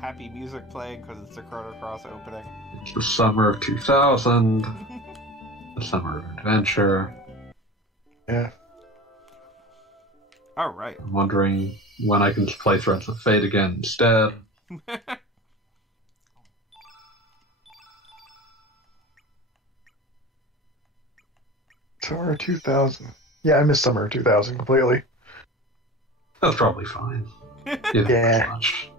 happy music playing because it's the Chrono Cross opening. It's the summer of 2000. The summer of adventure. Yeah. All right. I'm wondering when I can play Threads of Fate again instead. Summer 2000. Yeah, I missed Summer 2000 completely. That's probably fine. Yeah. Much.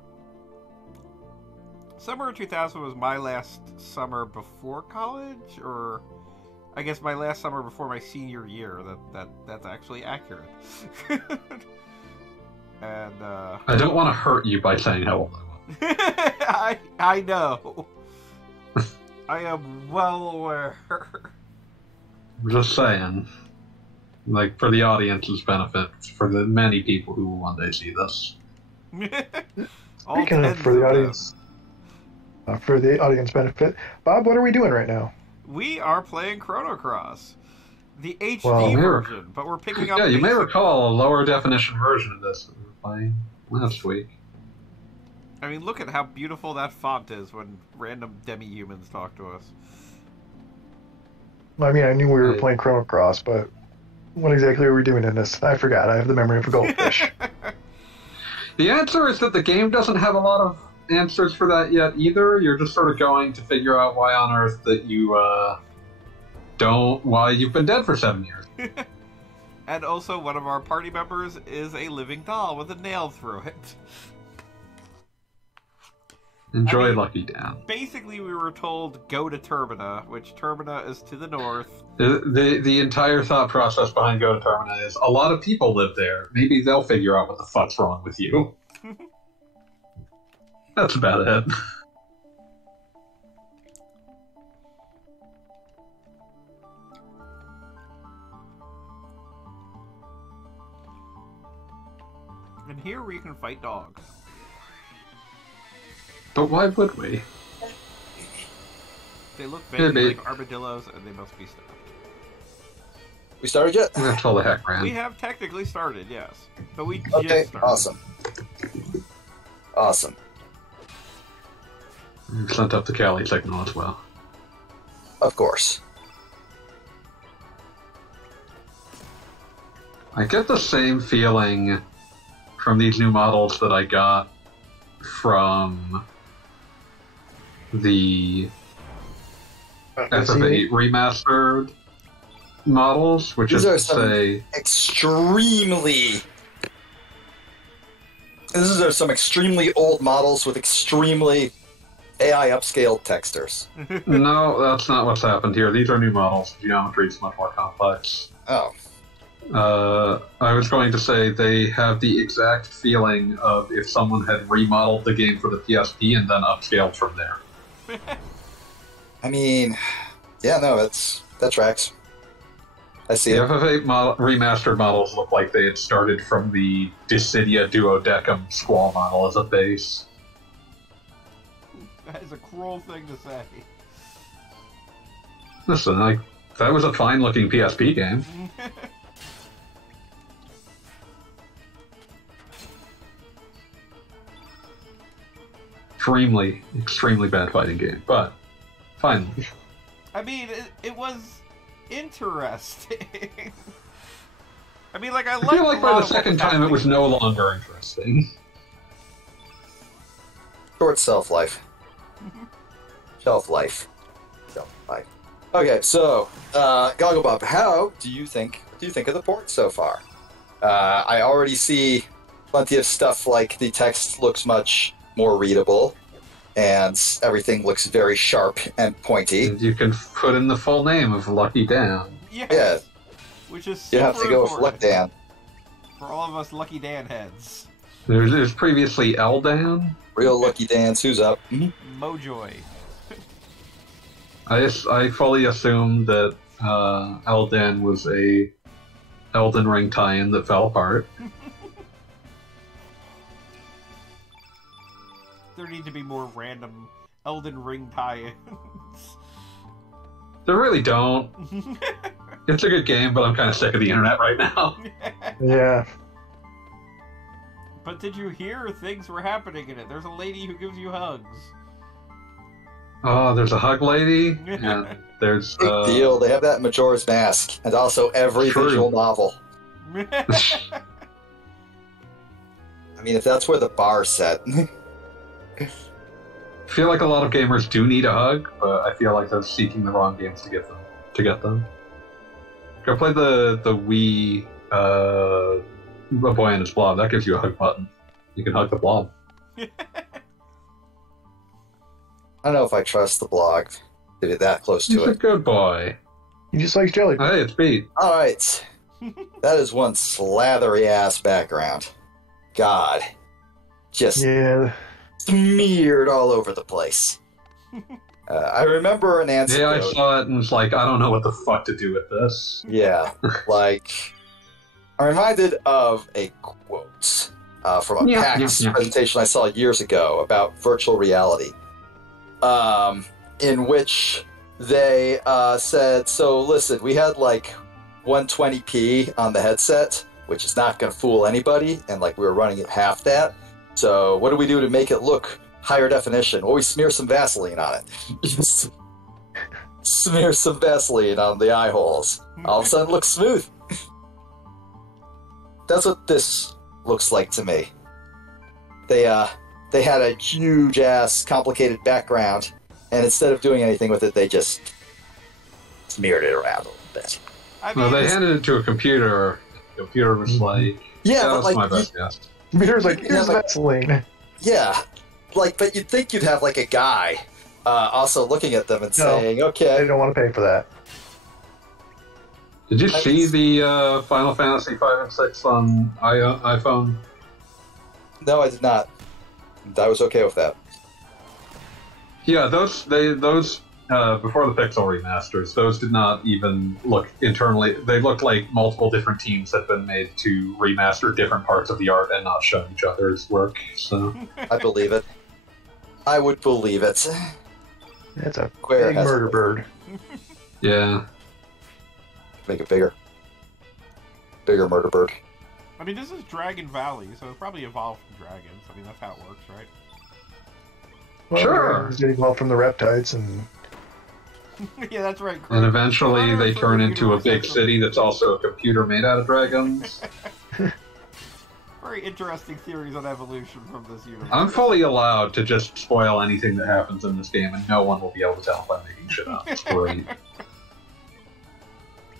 Summer 2000 was my last summer before college, or I guess my last summer before my senior year. That's actually accurate. And I don't want to hurt you by saying how old I was. I know. I am well aware. I'm just saying. Like, for the audience's benefit, for the many people who will one day see this. Speaking of for the audience benefit, Bob, what are we doing right now? We are playing Chrono Cross, the HD version, but we're picking up. Yeah, you may recall a lower definition version of this that we were playing last week. I mean, look at how beautiful that font is when random demi-humans talk to us. I mean, I knew we were playing Chrono Cross, but what exactly are we doing in this? I forgot. I have the memory of a goldfish. The answer is that the game doesn't have a lot of answers for that yet either. You're just sort of going to figure out why on earth that you why you've been dead for 7 years. And also, one of our party members is a living doll with a nail through it. Enjoy Lucky Dan. Basically, we were told go to Termina, which Termina is to the north. The entire thought process behind Go to Termina is a lot of people live there. Maybe they'll figure out what the fuck's wrong with you. That's about it. And here we can fight dogs. But why would we? They look vaguely like armadillos, and they must be stopped. We started yet? That's all the heck, man. We have technically started, yes. But we Okay, just started. awesome. Awesome. You sent up the Cali signal as well. Of course. I get the same feeling from these new models that I got from the FF8 remastered models, which is to say... These are some extremely old models with extremely AI upscaled textures. No, that's not what's happened here. These are new models. The geometry is much more complex. Oh. I was going to say they have the exact feeling of if someone had remodeled the game for the PSP and then upscaled from there. I mean, yeah, no, that tracks. I see the it. FF8 remastered models look like they had started from the Dissidia Duodecim Squall model as a base. That is a cruel thing to say. Listen, that was a fine-looking PSP game. Extremely bad fighting game, but finally. I mean, it was interesting. I mean, like, I feel like by the second time it was no longer interesting. Short shelf life. Shelf life. Okay, so Gogglebop, how do you think of the port so far? I already see plenty of stuff like the text looks much more readable, and everything looks very sharp and pointy. And you can put in the full name of Lucky Dan. Yes. Yeah. Which is You have to go with important Luck Dan. for all of us Lucky Dan heads. There's previously Eldan. Real Lucky Dan's who's up. Mojoy. I fully assumed that Eldan was a Elden Ring tie-in that fell apart. There need to be more random Elden Ring tie-ins. They really don't. It's a good game, but I'm kind of sick of the internet right now. Yeah. But did you hear things were happening in it? There's a lady who gives you hugs. Oh, there's a hug lady, and there's... Big deal. They have that in Majora's Mask, and also every True. visual novel. I mean, if that's where the bar's set. I feel like a lot of gamers do need a hug, but I feel like they're seeking the wrong games to get them. Go play the Wii A Boy and His Blob. That gives you a hug button. You can hug the blob. I don't know if I trust the blog to be that close to He's a it. good boy. He just likes jelly. Hey, it's Pete. Alright. That is one slathery ass background. God. Just Yeah. smeared all over the place. I remember an answer. Yeah, I saw it and was like, I don't know what the fuck to do with this. Yeah, like I'm reminded of a quote from a PAX presentation I saw years ago about virtual reality, in which they said, "So listen, we had like 120p on the headset, which is not going to fool anybody, and like we were running at half that. So what do we do to make it look higher definition? Well, we smear some Vaseline on it." Just smear some Vaseline on the eye holes. All of a sudden, it looks smooth. That's what this looks like to me. They had a huge ass complicated background, and instead of doing anything with it, they just smeared it around a little bit. I mean, Well, they handed it to a computer. The computer was like, Yeah, that but was like, my best guess. Peter's like, here's like- Vaseline. yeah, like, but you'd think you'd have like a guy also looking at them and No. saying, They "Okay, don't want to pay for that. Did you see the Final Fantasy 5 and 6 on iPhone? no, I did not." I was okay with that. Yeah, those before the Pixel remasters, those did not even look internally. They looked like multiple different teams had been made to remaster different parts of the art and not show each other's work. So I believe it. I would believe it. That's a Square big has- murder bird. yeah, Make it bigger. Bigger murder bird. I mean, this is Dragon Valley, so it probably evolved from dragons. I mean, that's how it works, right? Well, Sure. He's getting well from the reptiles, and Yeah, that's right. and eventually Chrono they for turn the into a big universe. city that's also a computer made out of dragons. Very interesting theories on evolution from this universe. I'm fully allowed to just spoil anything that happens in this game, and no one will be able to tell if I'm making shit up. It's great.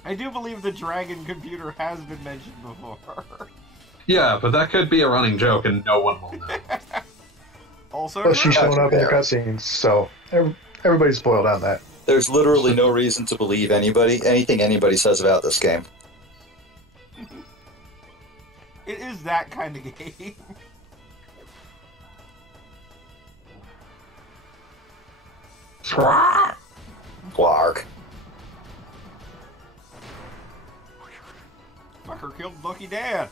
I do believe the dragon computer has been mentioned before. Yeah, but that could be a running joke, and no one will know. Also, plus she's true. showing up in the cutscenes, so everybody's spoiled on that. There's literally no reason to believe anything anybody says about this game. It is that kind of game. Quark. Fucker killed Lucky Dan.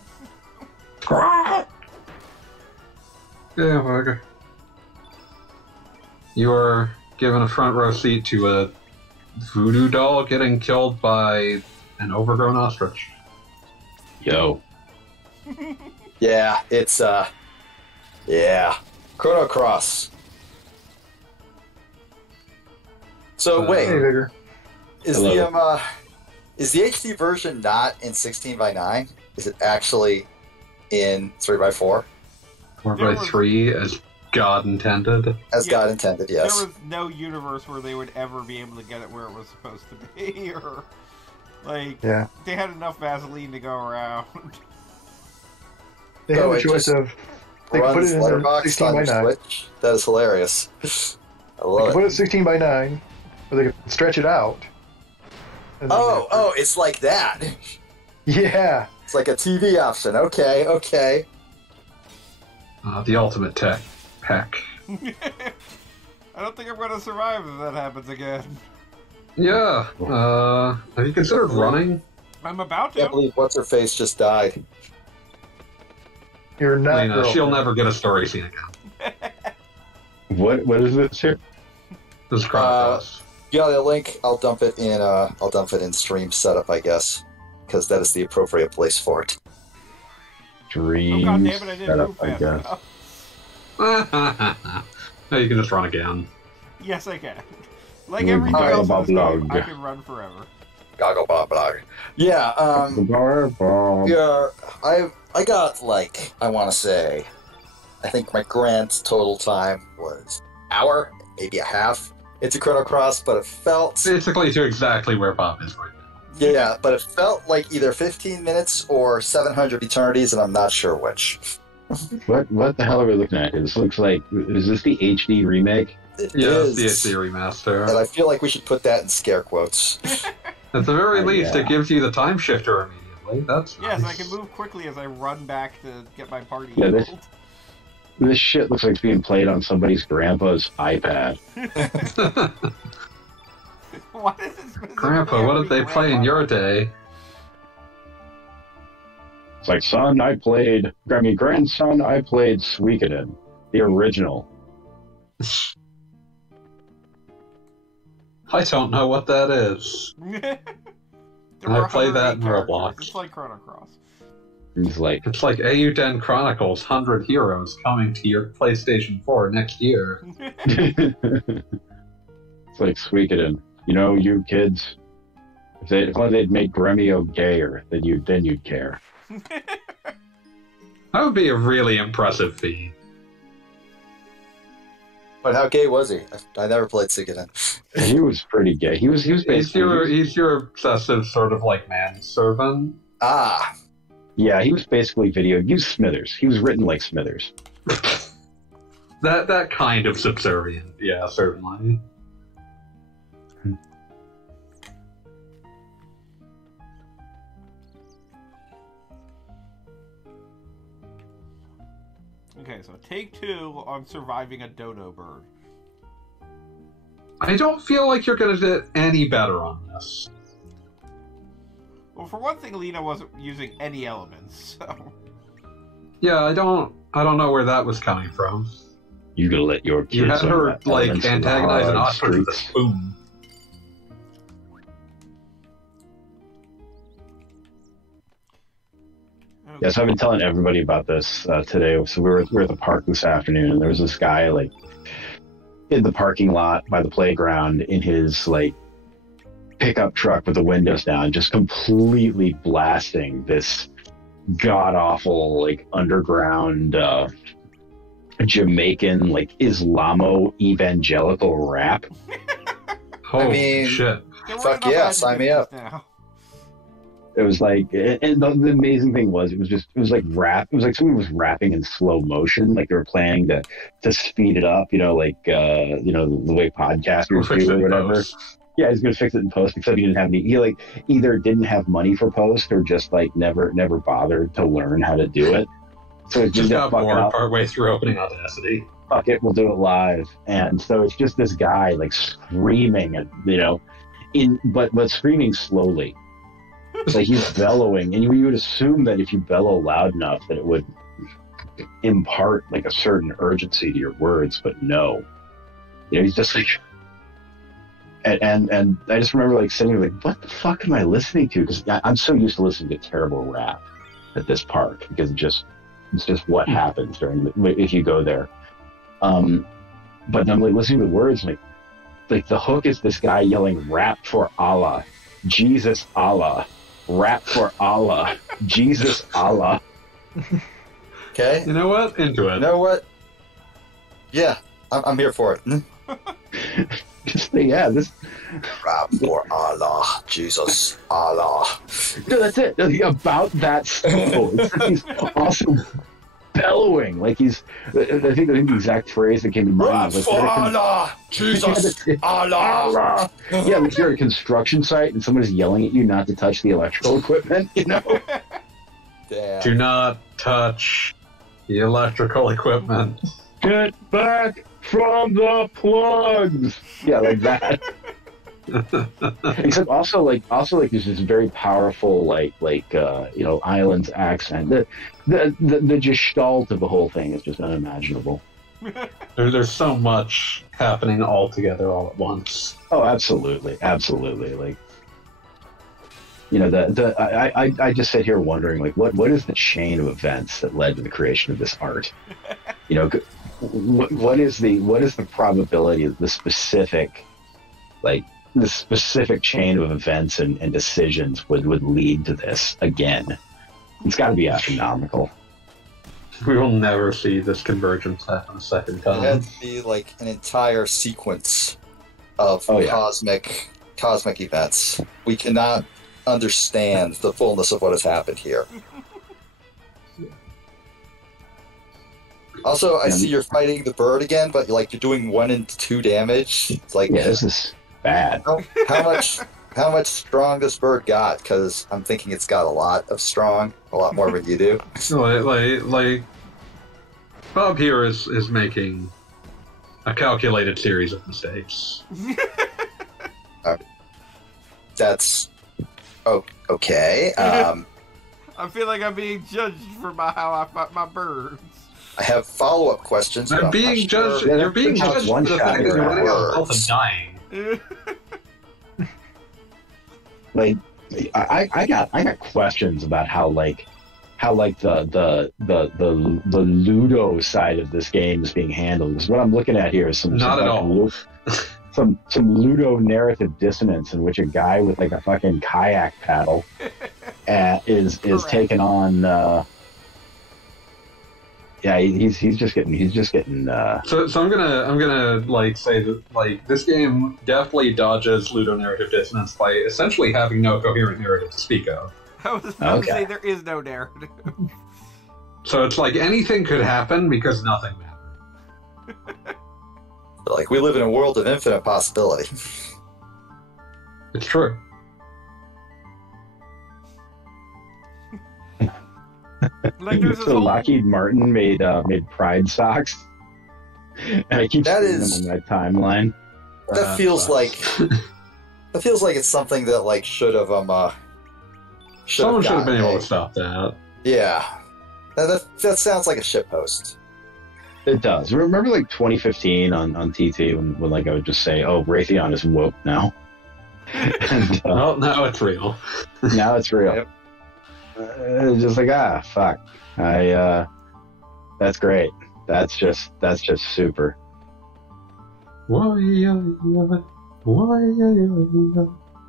Yeah, okay. You are given a front row seat to a voodoo doll getting killed by an overgrown ostrich. Yo. Yeah, it's yeah. Chrono Cross. So Hey, wait, Hey, Vigor. is hello. is the HD version not in 16:9? Is it actually in 3:4? 4x3 as God intended. As Yeah. God intended, yes. There was no universe where they would ever be able to get it where it was supposed to be, or like Yeah. they had enough Vaseline to go around. They So have a it choice just of they can put Runs it in a letterbox 16 on by your 9. Switch. That is hilarious. I They love can put it. it 16 by 9, or they can stretch it out. And then Oh, it's like that. Yeah. It's like a TV option. Okay. The ultimate tech pack. I don't think I'm going to survive if that happens again. Yeah. Have you considered running? I'm about Can't to. believe what's her face just died. You're not. I mean, she'll girlfriend. never get a story scene again. What is this here? This is Chrono Cross. You got a link? I'll dump it in stream setup, I guess, because that is the appropriate place for it. Dreams. Oh god damn it! I didn't setup, move I fast guess. enough. No, you can just run again. Yes, I can. Like everything Alright. else in this game, Blog. I can run forever. Goggle Bob Blog. Yeah, yeah, I got, like, I want to say, I think my grand total time was hour, maybe a half into Chrono Cross, but it felt... Basically to exactly where Bob is right now. Yeah, but it felt like either 15 minutes or 700 eternities, and I'm not sure which. What the hell are we looking at? This looks like, is this the HD remake? It Yeah, is, it's the HD remaster. and I feel like we should put that in scare quotes. At the very least, yeah. it gives you the time shifter immediately. That's Yes, nice. I can move quickly as I run back to get my party Yeah, this- healed. This shit looks like it's being played on somebody's grandpa's iPad. Why does it specifically Grandpa, have what to did be they play in grandpa? your day? It's like, grandson, I played Suikoden, the original. I don't know what that is. There I were play that in 108 characters. Roblox. It's like Chrono Cross. He's like, It's like Eiyuden Chronicles 100 Heroes coming to your PlayStation 4 next year. it's like Suikoden. You know, you kids, if only they'd make Gremio gayer, then you'd care. That would be a really impressive feat. But how gay was he? I never played Suikoden. He was pretty gay. He was basically He's your obsessive sort of like manservant. Ah, yeah, he was basically video. He was Smithers. He was written like Smithers. That kind of subservient, yeah, certainly. Okay, so take 2 on surviving a dodo bird. I don't feel like you're gonna get any better on this. Well, for one thing, Lena wasn't using any elements, so... Yeah, I don't know where that was coming from. You gonna let your kids You had learn her that like elements in the antagonize an hard ostrich with a streets. spoon. Yes, I've been telling everybody about this today. So we were at the park this afternoon, and there was this guy like in the parking lot by the playground in his like pickup truck with the windows down, just completely blasting this god awful like underground Jamaican like Islamo evangelical rap. Holy mean- shit. There weren't Fuck enough yeah, sign me adjectives up. now. It was like, and the amazing thing was, it was like rap. It was like someone was rapping in slow motion, like they were planning to speed it up, like the way podcasters Fix do it or in whatever. post. Yeah, he's gonna fix it in post, except he didn't have any. He like either didn't have money for post or just like never bothered to learn how to do it. So it Just got fuck it bored up. partway through opening Audacity. Fuck it, we'll do it live. And so it's just this guy like screaming, and but screaming slowly. It's like he's bellowing, and you would assume that if you bellow loud enough that it would impart like a certain urgency to your words, but no. He's just like, and I just remember like sitting there like, what the fuck am I listening to? Because I'm so used to listening to terrible rap at this park because it's just what happens if you go there. But then I'm like listening to the words, like the hook is this guy yelling, "Rap for Allah, Jesus Allah." Rap for Allah, Jesus Allah. okay. You know what? Into it. You know what? Yeah, I'm here for it. Just this. Rap for Allah, Jesus, Allah. No, that's it. About that simple. He's also bellowing like he's. I think the exact phrase that came to mind Rap was for like, Allah, Jesus, Allah. Allah. Yeah, like you're at a construction site and someone is yelling at you not to touch the electrical equipment. Damn. Do not touch the electrical equipment. Get back from the plugs. Yeah, like that. Except also like there's this very powerful islands accent. The gestalt of the whole thing is just unimaginable. There's so much happening all together all at once. Oh, absolutely. Like You know, I just sit here wondering, like, what is the chain of events that led to the creation of this art? You know, what is the probability of the specific chain of events and decisions would lead to this again? It's got to be astronomical. We will never see this convergence happen a second time. It had to be like an entire sequence of cosmic events. We cannot understand the fullness of what has happened here. Also, I see you're fighting the bird again, but you're doing 1 and 2 damage. It's like, yeah, this is bad. How much strong this bird got? Because I'm thinking it's got a lot of strong, a lot more than you do. Like Bob here is making a calculated series of mistakes. That's okay. I feel like I'm being judged for how I fight my birds. I have follow-up questions. I'm being judged. You're being judged for the fact that you're running out of health and dying. Like, I got questions about how the Ludo side of this game is being handled. Because what I'm looking at here is some Ludo narrative dissonance in which a guy with like a fucking kayak paddle is taking on. He's just getting. So I'm gonna like say that like this game definitely dodges Ludo narrative dissonance by essentially having no coherent narrative to speak of. I was about to say there is no narrative. So it's like anything could happen because nothing mattered. Like, we live in a world of infinite possibility. It's true. Like, there's So Lockheed Martin made Pride socks, and I keep seeing them on my timeline. That feels like it's something that like should have Someone should have been able to stop that. Yeah, that sounds like a shitpost. It does. Remember, like 2015 on TT when like I would just say, "Oh, Raytheon is woke now." And, well, now it's real. Now it's real. Yep. Just like fuck. That's great. That's just super.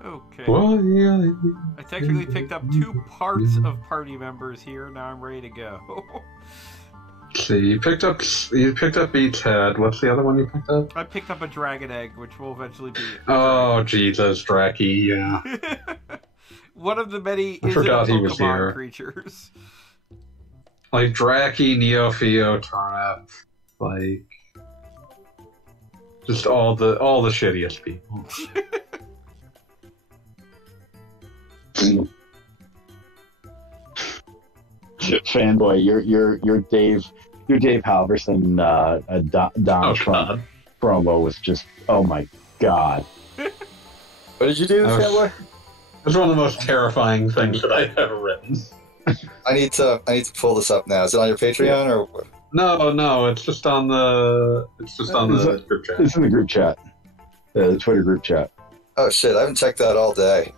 Okay. I technically picked up 2 parts of party members here. Now I'm ready to go. See, you picked up Beats Head. What's the other one you picked up? I picked up a dragon egg, which will eventually be. Oh Jesus, Draki, yeah. One of the many I forgot he was Pokemon here. creatures. Like Draki, Neofeo, Turnip, like just all the shittiest people. Fanboy, your Dave Halverson Donald Trump promo was just, oh my god. What did you do, Fanboy? It's one of the most terrifying things that I've ever written. I need to pull this up now. Is it on your Patreon or? No, it's just on the group chat. It's in the group chat, the Twitter group chat. Oh shit! I haven't checked that all day.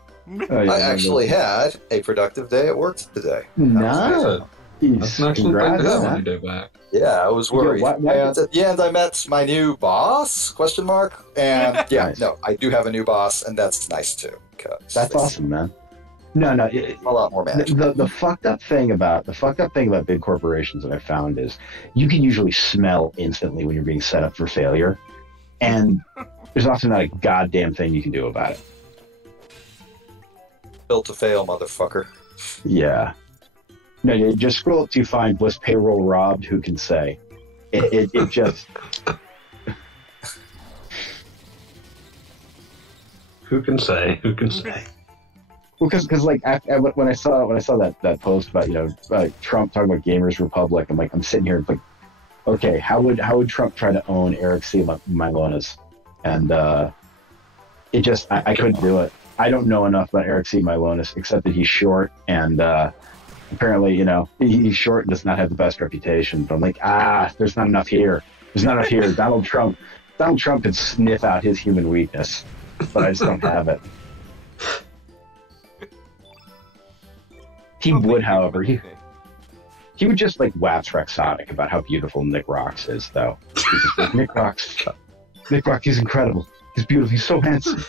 Oh, yeah, I actually had a productive day at work today. Nice. That's an excellent thing to have when you do back. Yeah, I was worried. What? And at the end, I met my new boss? Question mark. And yeah, Nice. no, I do have a new boss, and that's nice too. That's awesome, man. No, A lot more manageable. the fucked up thing about big corporations that I found is you can usually smell instantly when you're being set up for failure, and there's often not a goddamn thing you can do about it. Built to fail, motherfucker. Yeah. No, you just scroll up to find was payroll robbed. Who can say? It just. Who can say? Who can say? Well, because like when I saw that post about Trump talking about Gamers Republic, I'm sitting here and like, okay, how would Trump try to own Eric C. Milonas? And it just I couldn't do it. I don't know enough about Eric C. Milonas except that he's short and apparently he's short and does not have the best reputation. But I'm like, there's not enough here. There's not enough here. Donald Trump could sniff out his human weakness, but I just don't have it. He Well, would, thank you. however, Okay. he would just like wax Rexonic about how beautiful Nick Rocks is, though. He's just like, Nick Rocks, he's incredible. He's beautiful. He's so handsome.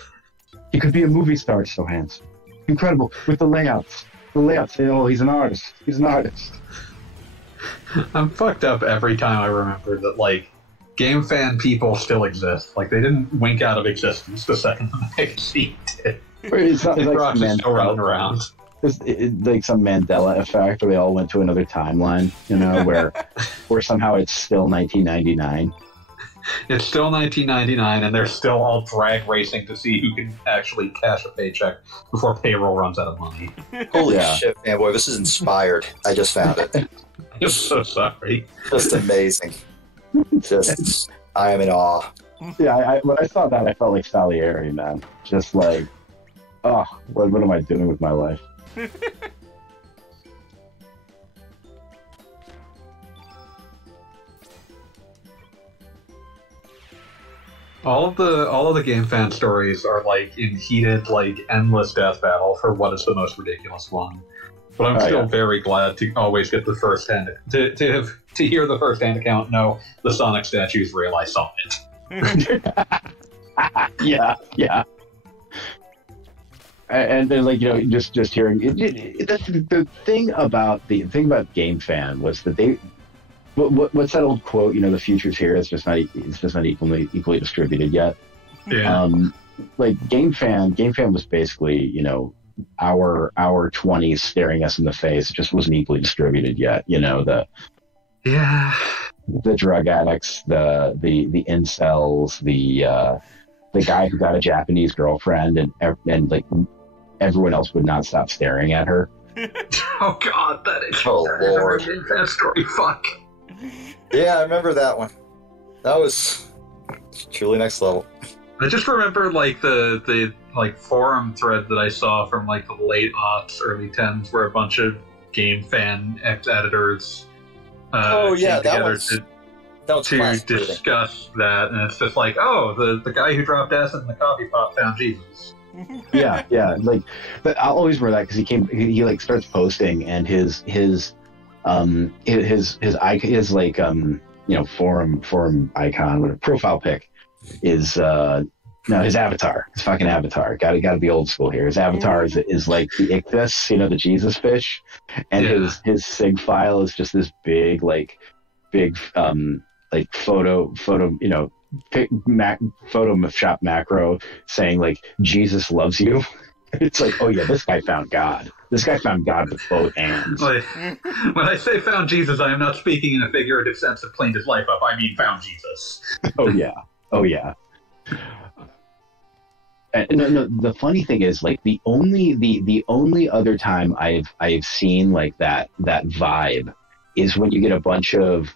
He could be a movie star. He's so handsome. Incredible with the layouts. The layouts say, "Oh, he's an artist. He's an artist." I'm fucked up every time I remember that, like, game fan people still exist. Like, they didn't wink out of existence the second the magazine did. It's not Nick like Rocks some is still running around. It's like some Mandela effect where they all went to another timeline, you know, where somehow it's still 1999. It's still 1999, and they're still all drag racing to see who can actually cash a paycheck before payroll runs out of money. Holy Yeah. shit, fanboy! This is inspired. I just found it. I'm so sorry. Just amazing. Just, I am in awe. Yeah, when I saw that, I felt like Salieri, man. Just like, oh, what am I doing with my life? All of the game fan stories are like in heated, like endless death battle for what is the most ridiculous one. But I'm still very glad to always get the first hand to hear the first hand account. No, the Sonic statue's real. I saw it. Yeah. And then, like, you know, just hearing the thing about Game Fan was that they. What's that old quote? You know, the future's here. It's just not equally distributed yet. Yeah. Like Game Fan was basically, you know, our 20s staring us in the face. It just wasn't equally distributed yet. You know, the drug addicts, the incels, the guy who got a Japanese girlfriend, and like everyone else would not stop staring at her. Oh God, that is. Oh Lord. That story. Fuck. Yeah, I remember that one. That was truly next level. I just remember like the like forum thread that I saw from like the late aughts, early 10s, where a bunch of Game Fan ex-editors Oh yeah, came together that was to classic reading. discuss that, and it's just like, oh, the guy who dropped acid in the coffee pot found Jesus. yeah. Like, but I'll always remember that because he like starts posting, and his like you know, forum icon, whatever, profile pic is his avatar, his fucking avatar. Gotta be old school here. His avatar is like the Ichthus, you know, the Jesus fish, and his sig file is just this big photo, you know, Photoshop macro saying like Jesus loves you. It's like, oh yeah, this guy found God. This guy found God with both hands. Like, when I say found Jesus, I am not speaking in a figurative sense of cleaned his life up. I mean found Jesus. Oh yeah. And no, the funny thing is, like, the only other time I've seen like that vibe is when you get a bunch of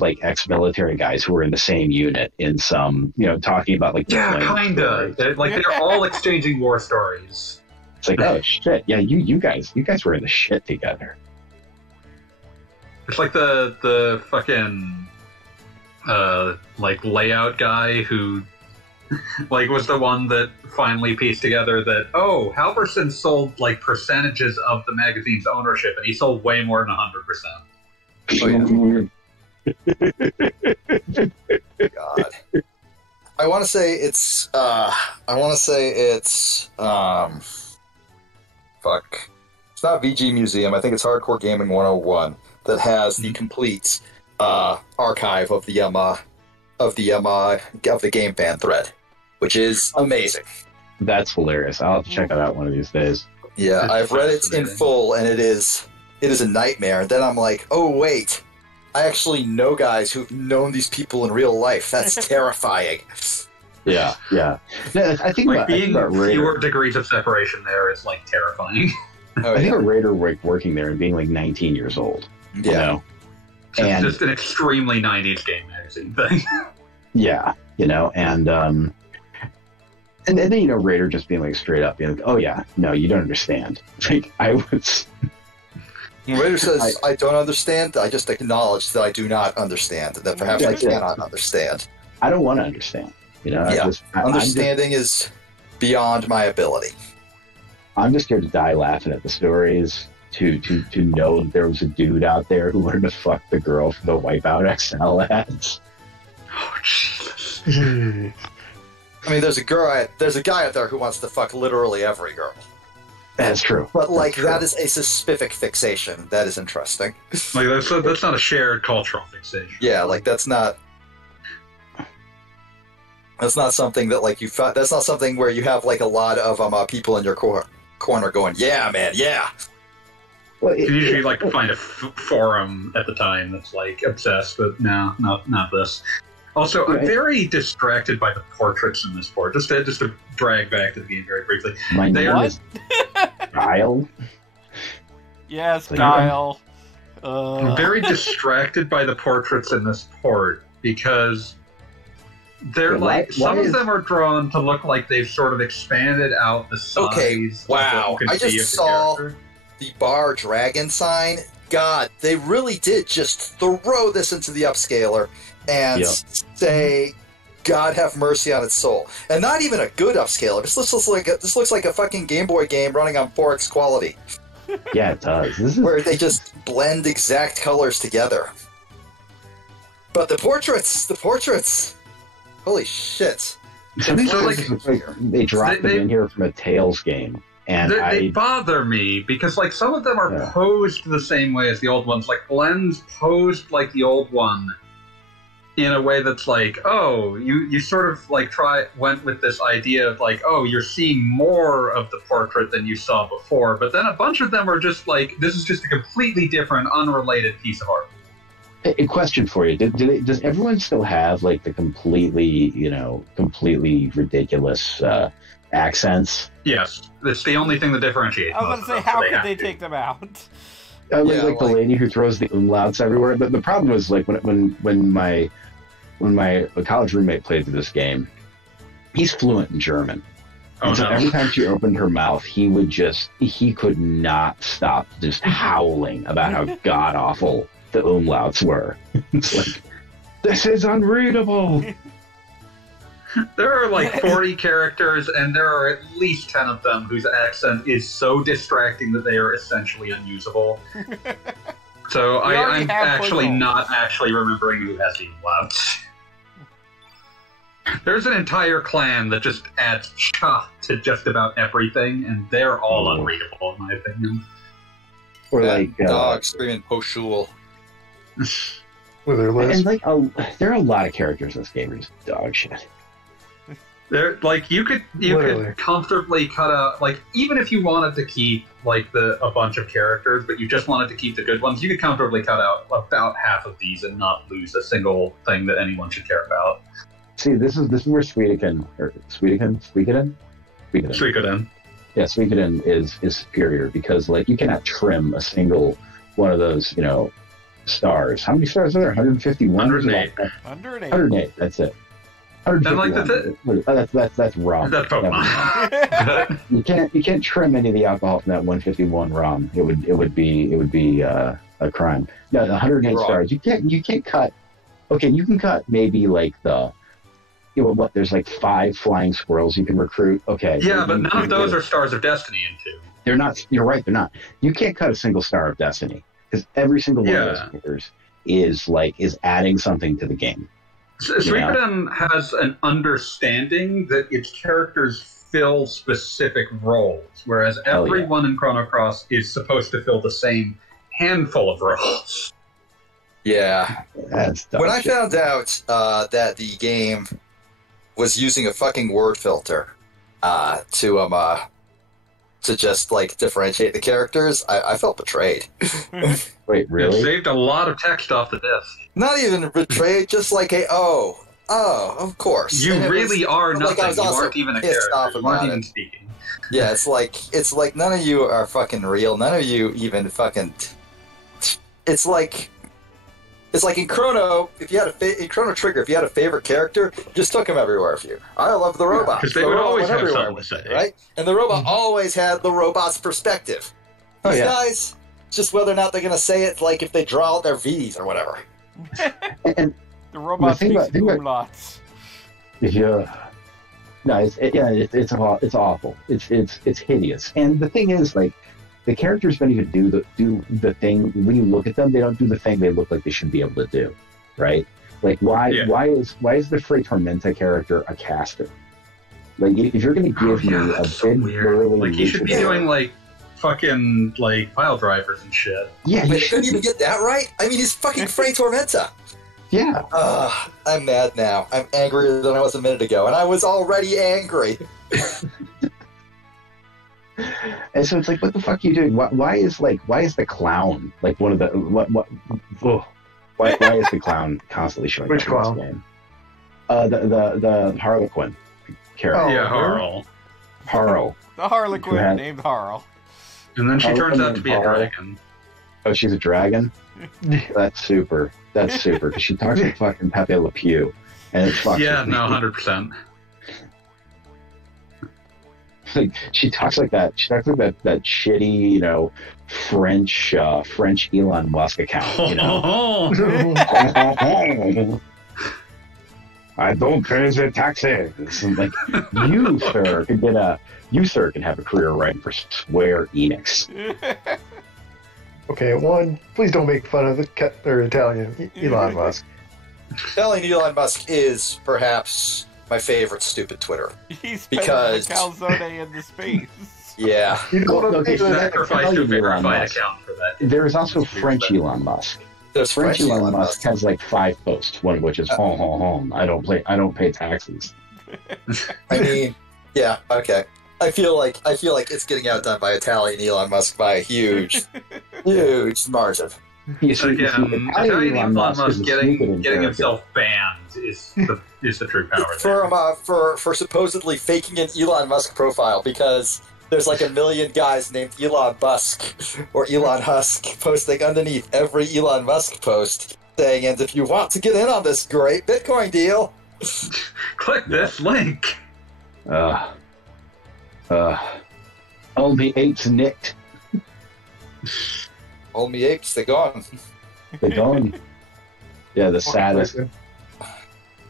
like ex-military guys who are in the same unit in some, you know, talking about like kinda. They're all exchanging war stories. It's like, oh shit, yeah, you guys were in the shit together. It's like the fucking like layout guy who like was the one that finally pieced together that, oh, Halverson sold like percentages of the magazine's ownership, and he sold way more than 100%. Oh, yeah. God. I want to say it's fuck. It's not VG Museum. I think it's Hardcore Gaming 101 that has the complete archive of the Game Fan thread, which is amazing. That's hilarious. I'll have to check that out one of these days. Yeah, I've read it in full, and it is a nightmare. And then I'm like, oh wait, I actually know guys who've known these people in real life. That's terrifying. Yeah. No, I think Like about, being Raider. fewer degrees of separation there is like terrifying. Oh, I think yeah. about Raider working there and being like 19 years old. You Yeah. know? It's And just an extremely 90s game magazine thing. yeah, you know, and then, you know, Raider just being like straight up, being like, oh yeah, no, you don't understand. Like, I was. Raider says, I don't understand. I just acknowledge that I do not understand. That perhaps Yeah, I yeah. cannot understand. I don't want to understand. You know, Yeah. I'm Understanding is beyond my ability. just here to die laughing at the stories. to know that there was a dude out there who wanted to fuck the girl from the Wipeout XL ads. Oh, Jesus. I mean, there's a guy out there who wants to fuck literally every girl. That's true. But like That's that true. is a specific fixation. That is interesting. Like that's not a shared cultural fixation. Yeah, like that's not something that like that's not something where you have like a lot of people in your corner going, yeah, man, yeah. Well, You usually like find a forum at the time that's like obsessed, but no, not this. Also, I'm very distracted by the portraits in this port. Just to drag back to the game very briefly. my They name are is Kyle. Yes, So Kyle. I'm very distracted by the portraits in this port because they're Yeah, like why some is- of them are drawn to look like they've sort of expanded out the size. Okay, of what wow. you can I see just of the saw character. the bar dragon sign. God, they really did just throw this into the upscaler and Yep. say, God have mercy on its soul. And not even a good upscaler. This looks like a fucking Game Boy game running on 4X quality, Yeah, it does. This is where they just blend exact colors together. But the portraits, holy shit. so these So, things look like they dropped they- them in here from a Tales game, and They bother me because like some of them are Yeah. posed the same way as the old ones. Like Blend's posed like the old one in a way that's like, oh, you sort of like went with this idea of like, oh, you're seeing more of the portrait than you saw before. But then a bunch of them are just like, this is just a completely different, unrelated piece of art. A question for you: does everyone still have like the completely ridiculous accents? Yes, it's the only thing that differentiates. I was most going to say, of them, so how they could have they to. take them out? Like the lady who throws the umlauts everywhere. But the problem was like when my college roommate played through this game, he's fluent in German. Oh, And so no. every time she opened her mouth, he could not stop just howling about how god awful the umlauts were. It's like, this is unreadable. There are like 40 characters, and there are at least 10 of them whose accent is so distracting that they are essentially unusable. So We already I'm have actually Puzzle. not actually remembering who has the umlauts. There's an entire clan that just adds cha to just about everything, and they're all Oh. unreadable, in my opinion. Or That like dog screaming Poshul. With their list. and like there are a lot of characters in this game who are just dog shit. They're like you could Literally. comfortably cut out like even if you wanted to keep like a bunch of characters, but you just wanted to keep the good ones, you could comfortably cut out about half of these and not lose a single thing that anyone should care about. See, this is where Suikoden. Suikoden. Yeah, Suikoden is superior because like you cannot trim a single one of those, stars. How many stars are there? 151? 108. 108. 108, that's it. 151. That's wrong. That's Pokemon. You can't trim any of the alcohol from that 151 ROM. It would be a crime. No, the 108 Wrong. stars. You can't cut. Okay, you can cut maybe like there's like 5 flying squirrels you can recruit. Okay. Yeah, but You- none of those are Stars of Destiny into. They're not. You're right. They're not. You can't cut a single Star of Destiny because every single one of those characters is adding something to the game. Suikoden has an understanding that its characters fill specific roles, whereas Hell yeah. everyone in Chrono Cross is supposed to fill the same handful of roles. Yeah. That's dumb When I shit. found out that the game was using a fucking word filter to just like differentiate the characters, I felt betrayed. Wait, It really? saved a lot of text off the disk. Not even betrayed, just like of course. You And it really was- are like, nothing. I was You also aren't even a pissed off character. You aren't about even it. speaking. Yeah, it's like none of you are fucking real. None of you even fucking. It's like in Chrono. If you had in Chrono Trigger, if you had a favorite character, you just took him everywhere with you. I love the robot. 'cause they The would robot always went have everywhere something with to me, say. right? And the robot always had the robot's perspective. Oh, These yeah. guys, just whether or not they're gonna say it, like if they draw out their V's or whatever. And The robot think speaks about- umlauts. yeah, no, it's awful. It's hideous. And the thing is, like, the characters don't even do the thing. When you look at them, they don't do the thing they look like they should be able to do, right? Like why is the Frey Tormenta character a caster? Like if you're going to give me a big burly, like he should be doing like fucking like pile drivers and shit. Yeah, But he couldn't even get that right. I mean, he's fucking Frey Tormenta. Yeah. I'm mad now. I'm angrier than I was a minute ago, and I was already angry. And so it's like, what the fuck are you doing? Why is the clown like one of the why is the clown constantly showing Which up in this game? The Harlequin character. Yeah, Harl. Harl. The Harlequin named Harl. And then she turns out to be a Harl. dragon. Oh, she's a dragon? That's super. That's super, because she talks like fucking Pepe Le Pew. And it's fucking... Yeah, no, 100%. Like, she talks like that. She talks like that shitty, you know, French Elon Musk account, you know? I don't pay the taxes. And like, you sir can have a career writing for Square Enix. Okay, one, please don't make fun of the Italian Elon Musk. Telling Elon Musk is perhaps my favorite stupid Twitter. He's Because- the calzone in the space. Yeah. You don't want to Okay, pay for that. Sacrifice to Elon verified Musk. account for that. There is also French Elon Musk. There's French Elon Musk has like 5 posts, one of which is home. I don't pay taxes. I mean, yeah, okay. I feel like it's getting outdone by Italian Elon Musk by a huge margin. You see, Italian Elon Musk is a getting stupid character. himself banned is the true power there. For supposedly faking an Elon Musk profile because there's like a million guys named Elon Musk or Elon Husk posting underneath every Elon Musk post saying, and if you want to get in on this great Bitcoin deal, Click this link. Only apes nicked. only apes, they're gone. They're gone. Yeah, the saddest,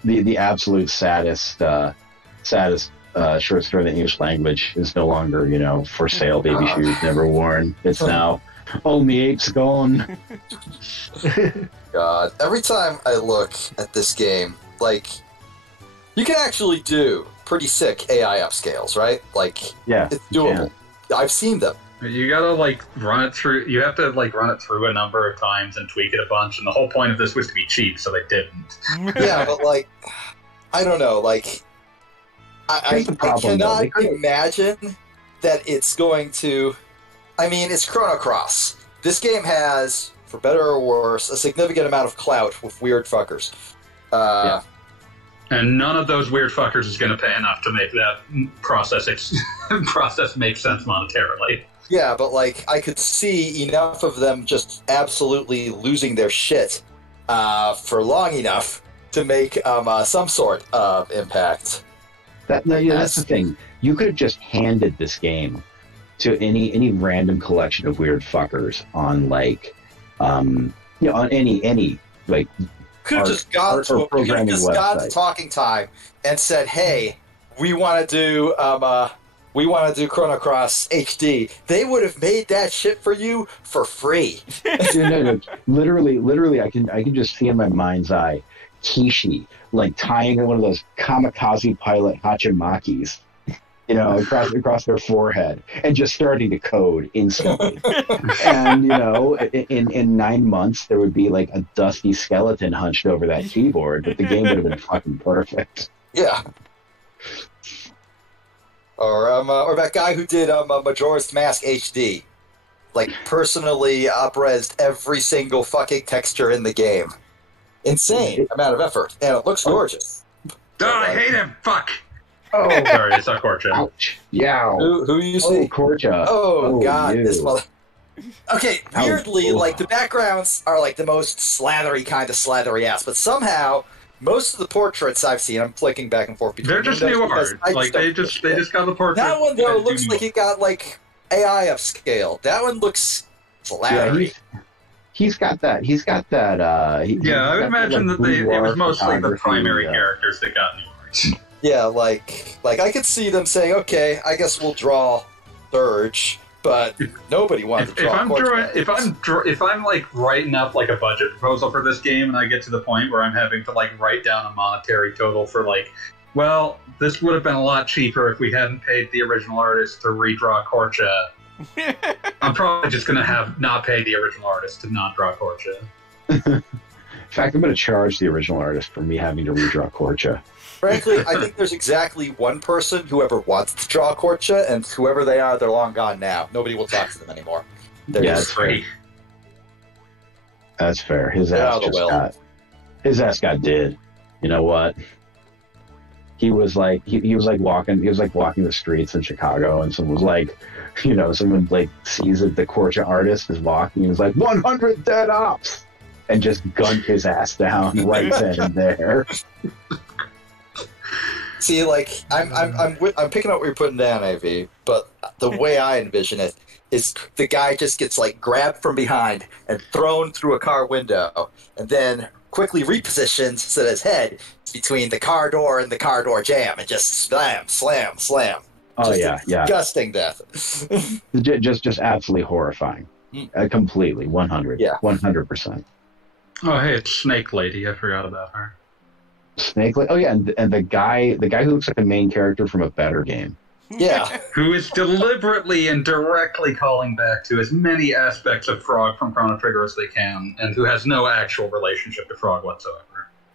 the absolute saddest short story in the English language is no longer, you know, for sale, baby shoes never worn. It's now only apes gone. God. Every time I look at this game, like, you can actually do pretty sick AI upscales, right? Like, Yeah, it's you doable. I've seen them. You gotta like run it through. You have to like run it through a number of times and tweak it a bunch. And the whole point of this was to be cheap, so they didn't. Yeah, but like, I don't know. Like, I Here's the problem, though. cannot They could've- imagine that it's going to. I mean, it's Chrono Cross. This game has, for better or worse, a significant amount of clout with weird fuckers. Yeah. And none of those weird fuckers is going to pay enough to make that process make sense monetarily. Yeah, but like, I could see enough of them just absolutely losing their shit for long enough to make some sort of impact. That's the thing. You could have just handed this game to any random collection of weird fuckers on like, on any like. Could have just gone to Talking Time and said, "Hey, we want to do Chrono Cross HD." They would have made that shit for you for free. No. Literally, I can just see in my mind's eye Kishi like tying one of those kamikaze pilot hachimakis, you know, across their forehead and just starting to code instantly. And, you know, in 9 months, there would be like a dusty skeleton hunched over that keyboard, but the game would have been fucking perfect. Yeah. Or that guy who did Majora's Mask HD. Like, personally up-resed every single fucking texture in the game. Insane amount of effort. And it looks gorgeous. I hate him! Fuck! Oh, Sorry, it's not Korcha. Ouch. Yow. Who you see? Oh, Korcha. Oh, God, you. this mother... Okay, weirdly, Ouch. like, the backgrounds are, like, the most slattery kind of slattery ass, but somehow, most of the portraits I've seen, I'm flicking back and forth between They're just windows new because art. I Like don't they give a just shit. got the portrait. That one, though, and looks do like it got, like, AI upscale. That one looks slattery. He's got that. Yeah, I would imagine that it was mostly the primary characters that got new art. Yeah, like I could see them saying, okay, I guess we'll draw Serge but nobody wanted to draw if I'm like writing up like a budget proposal for this game, and I get to the point where I'm having to like write down a monetary total for like, well, this would have been a lot cheaper if we hadn't paid the original artist to redraw Korcha. I'm probably just gonna have not pay the original artist to not draw Korcha. In fact, I'm going to charge the original artist for me having to redraw Korcha. Frankly, I think there's exactly one person who ever wants to draw Korcha, and whoever they are, they're long gone now. Nobody will talk to them anymore. They're Yeah, just free. That's fair. His Get ass out of the just will. got did. You know what? He was like he was like walking the streets in Chicago, and someone was like, someone like sees that the Korcha artist is walking, and is like 100 dead ops, and just gunned his ass down right then and there. See, like I'm picking up what you're putting down, AV. But the way I envision it is the guy just gets like grabbed from behind and thrown through a car window, and then quickly repositions so that his head is between the car door and the car door jamb, and just slam, slam, slam. Oh Just yeah. disgusting death. Just absolutely horrifying. Completely 100. Yeah. 100%. Oh, hey, it's Snake Lady. I forgot about her. Snake. Oh yeah, and the guy who looks like the main character from a better game. Yeah. Who is deliberately and directly calling back to as many aspects of Frog from Chrono Trigger as they can, and who has no actual relationship to Frog whatsoever.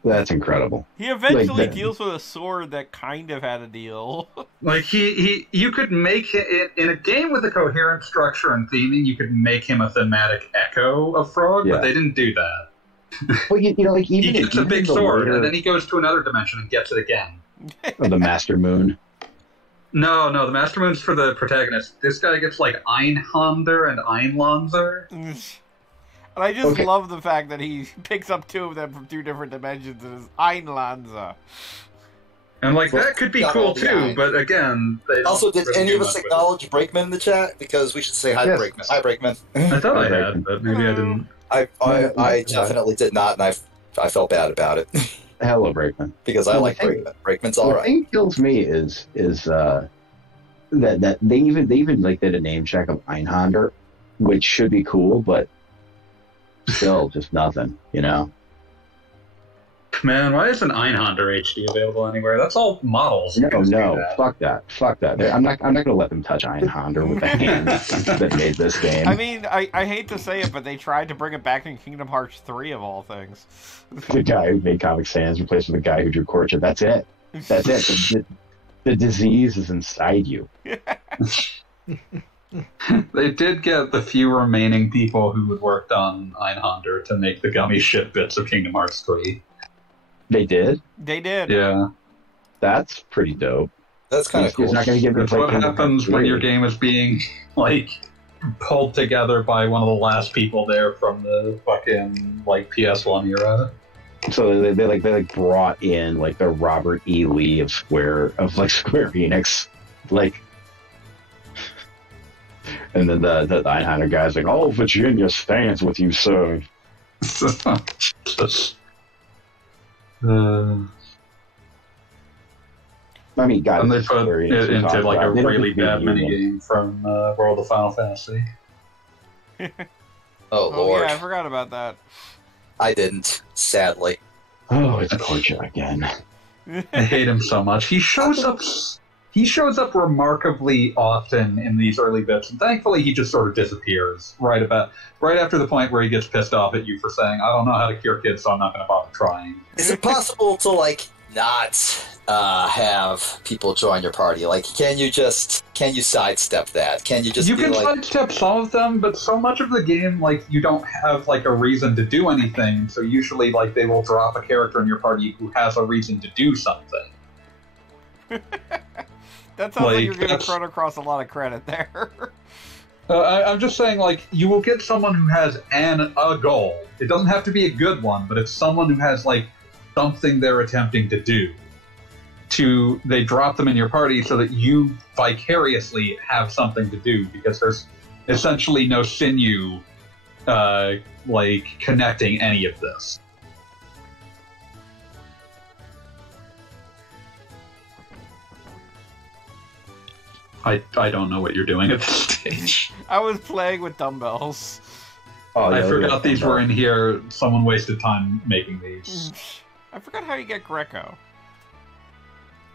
That's incredible. He eventually Like, deals with a sword that kind of had a deal. Like, you could make it, in a game with a coherent structure and theming, you could make him a thematic echo of Frog, Yeah. but they didn't do that. Well, like He even gets a big the sword, later- and then he goes to another dimension and gets it again. the Master Moon. No, the Master Moon's for the protagonist. This guy gets, like, Einhander and Einlanzer. And I just Okay. love the fact that he picks up two of them from two different dimensions and is Einlanza. And, like, Well, that could be got cool, all too, behind. but again... they don't Also, did really any do of us much with it. acknowledge Brakeman in the chat? Because we should say hi to Yes. Brakeman. Hi, Brakeman. I thought I Brakeman. had, but maybe I didn't. I definitely did not, and I felt bad about it Hello, Brakeman. because I Well, like the thing- Brakeman. Brakeman's The all right. thing that kills me is that they even like did a name check of Einhander, which should be cool, but still just nothing. Man, why isn't Einhander HD available anywhere? That's all models. No, Just do no, that. fuck that. I'm not gonna let them touch Einhander with the hands that made this game. I mean, I hate to say it, but they tried to bring it back in Kingdom Hearts 3 of all things. The guy who made Comic Sans replaced with the guy who drew Korcha. That's it. That's it. The disease is inside you. They did get the few remaining people who had worked on Einhander to make the gummy shit bits of Kingdom Hearts 3. They did. They did. Yeah. That's pretty dope. That's kind of He's cool. not going to give me That's what happens when your game is being, like, pulled together by one of the last people there from the fucking, like, PS1 era. So they brought in like the Robert E. Lee of Square Enix, like, and then the Einhander guy's like, "Oh, Virginia stands with you, sir." Just, I mean, guys, and they put Square Enix it we talked into, like, a about. They don't really just bad give you one. minigame from World of Final Fantasy. Oh, Oh, Lord. yeah, I forgot about that. I didn't, sadly. Oh, it's Korcha again. I hate him so much. He shows up remarkably often in these early bits, and thankfully he just sort of disappears right after the point where he gets pissed off at you for saying, "I don't know how to cure kids, so I'm not going to bother trying." Is it possible to, like, not have people join your party? Like, can you sidestep that? Can you just You be can like... sidestep some of them, but so much of the game, like, you don't have, like, a reason to do anything, so usually, like, they will drop a character in your party who has a reason to do something. That sounds like you're giving that's- Chrono Cross a lot of credit there. I'm just saying, like, you will get someone who has a goal. It doesn't have to be a good one, but it's someone who has, like, something they're attempting to do. They drop them in your party so that you vicariously have something to do, because there's essentially no sinew, like, connecting any of this. I don't know what you're doing at this stage. I was playing with dumbbells. Oh, I yeah, forgot these were in here. Someone wasted time making these. I forgot how you get Greco.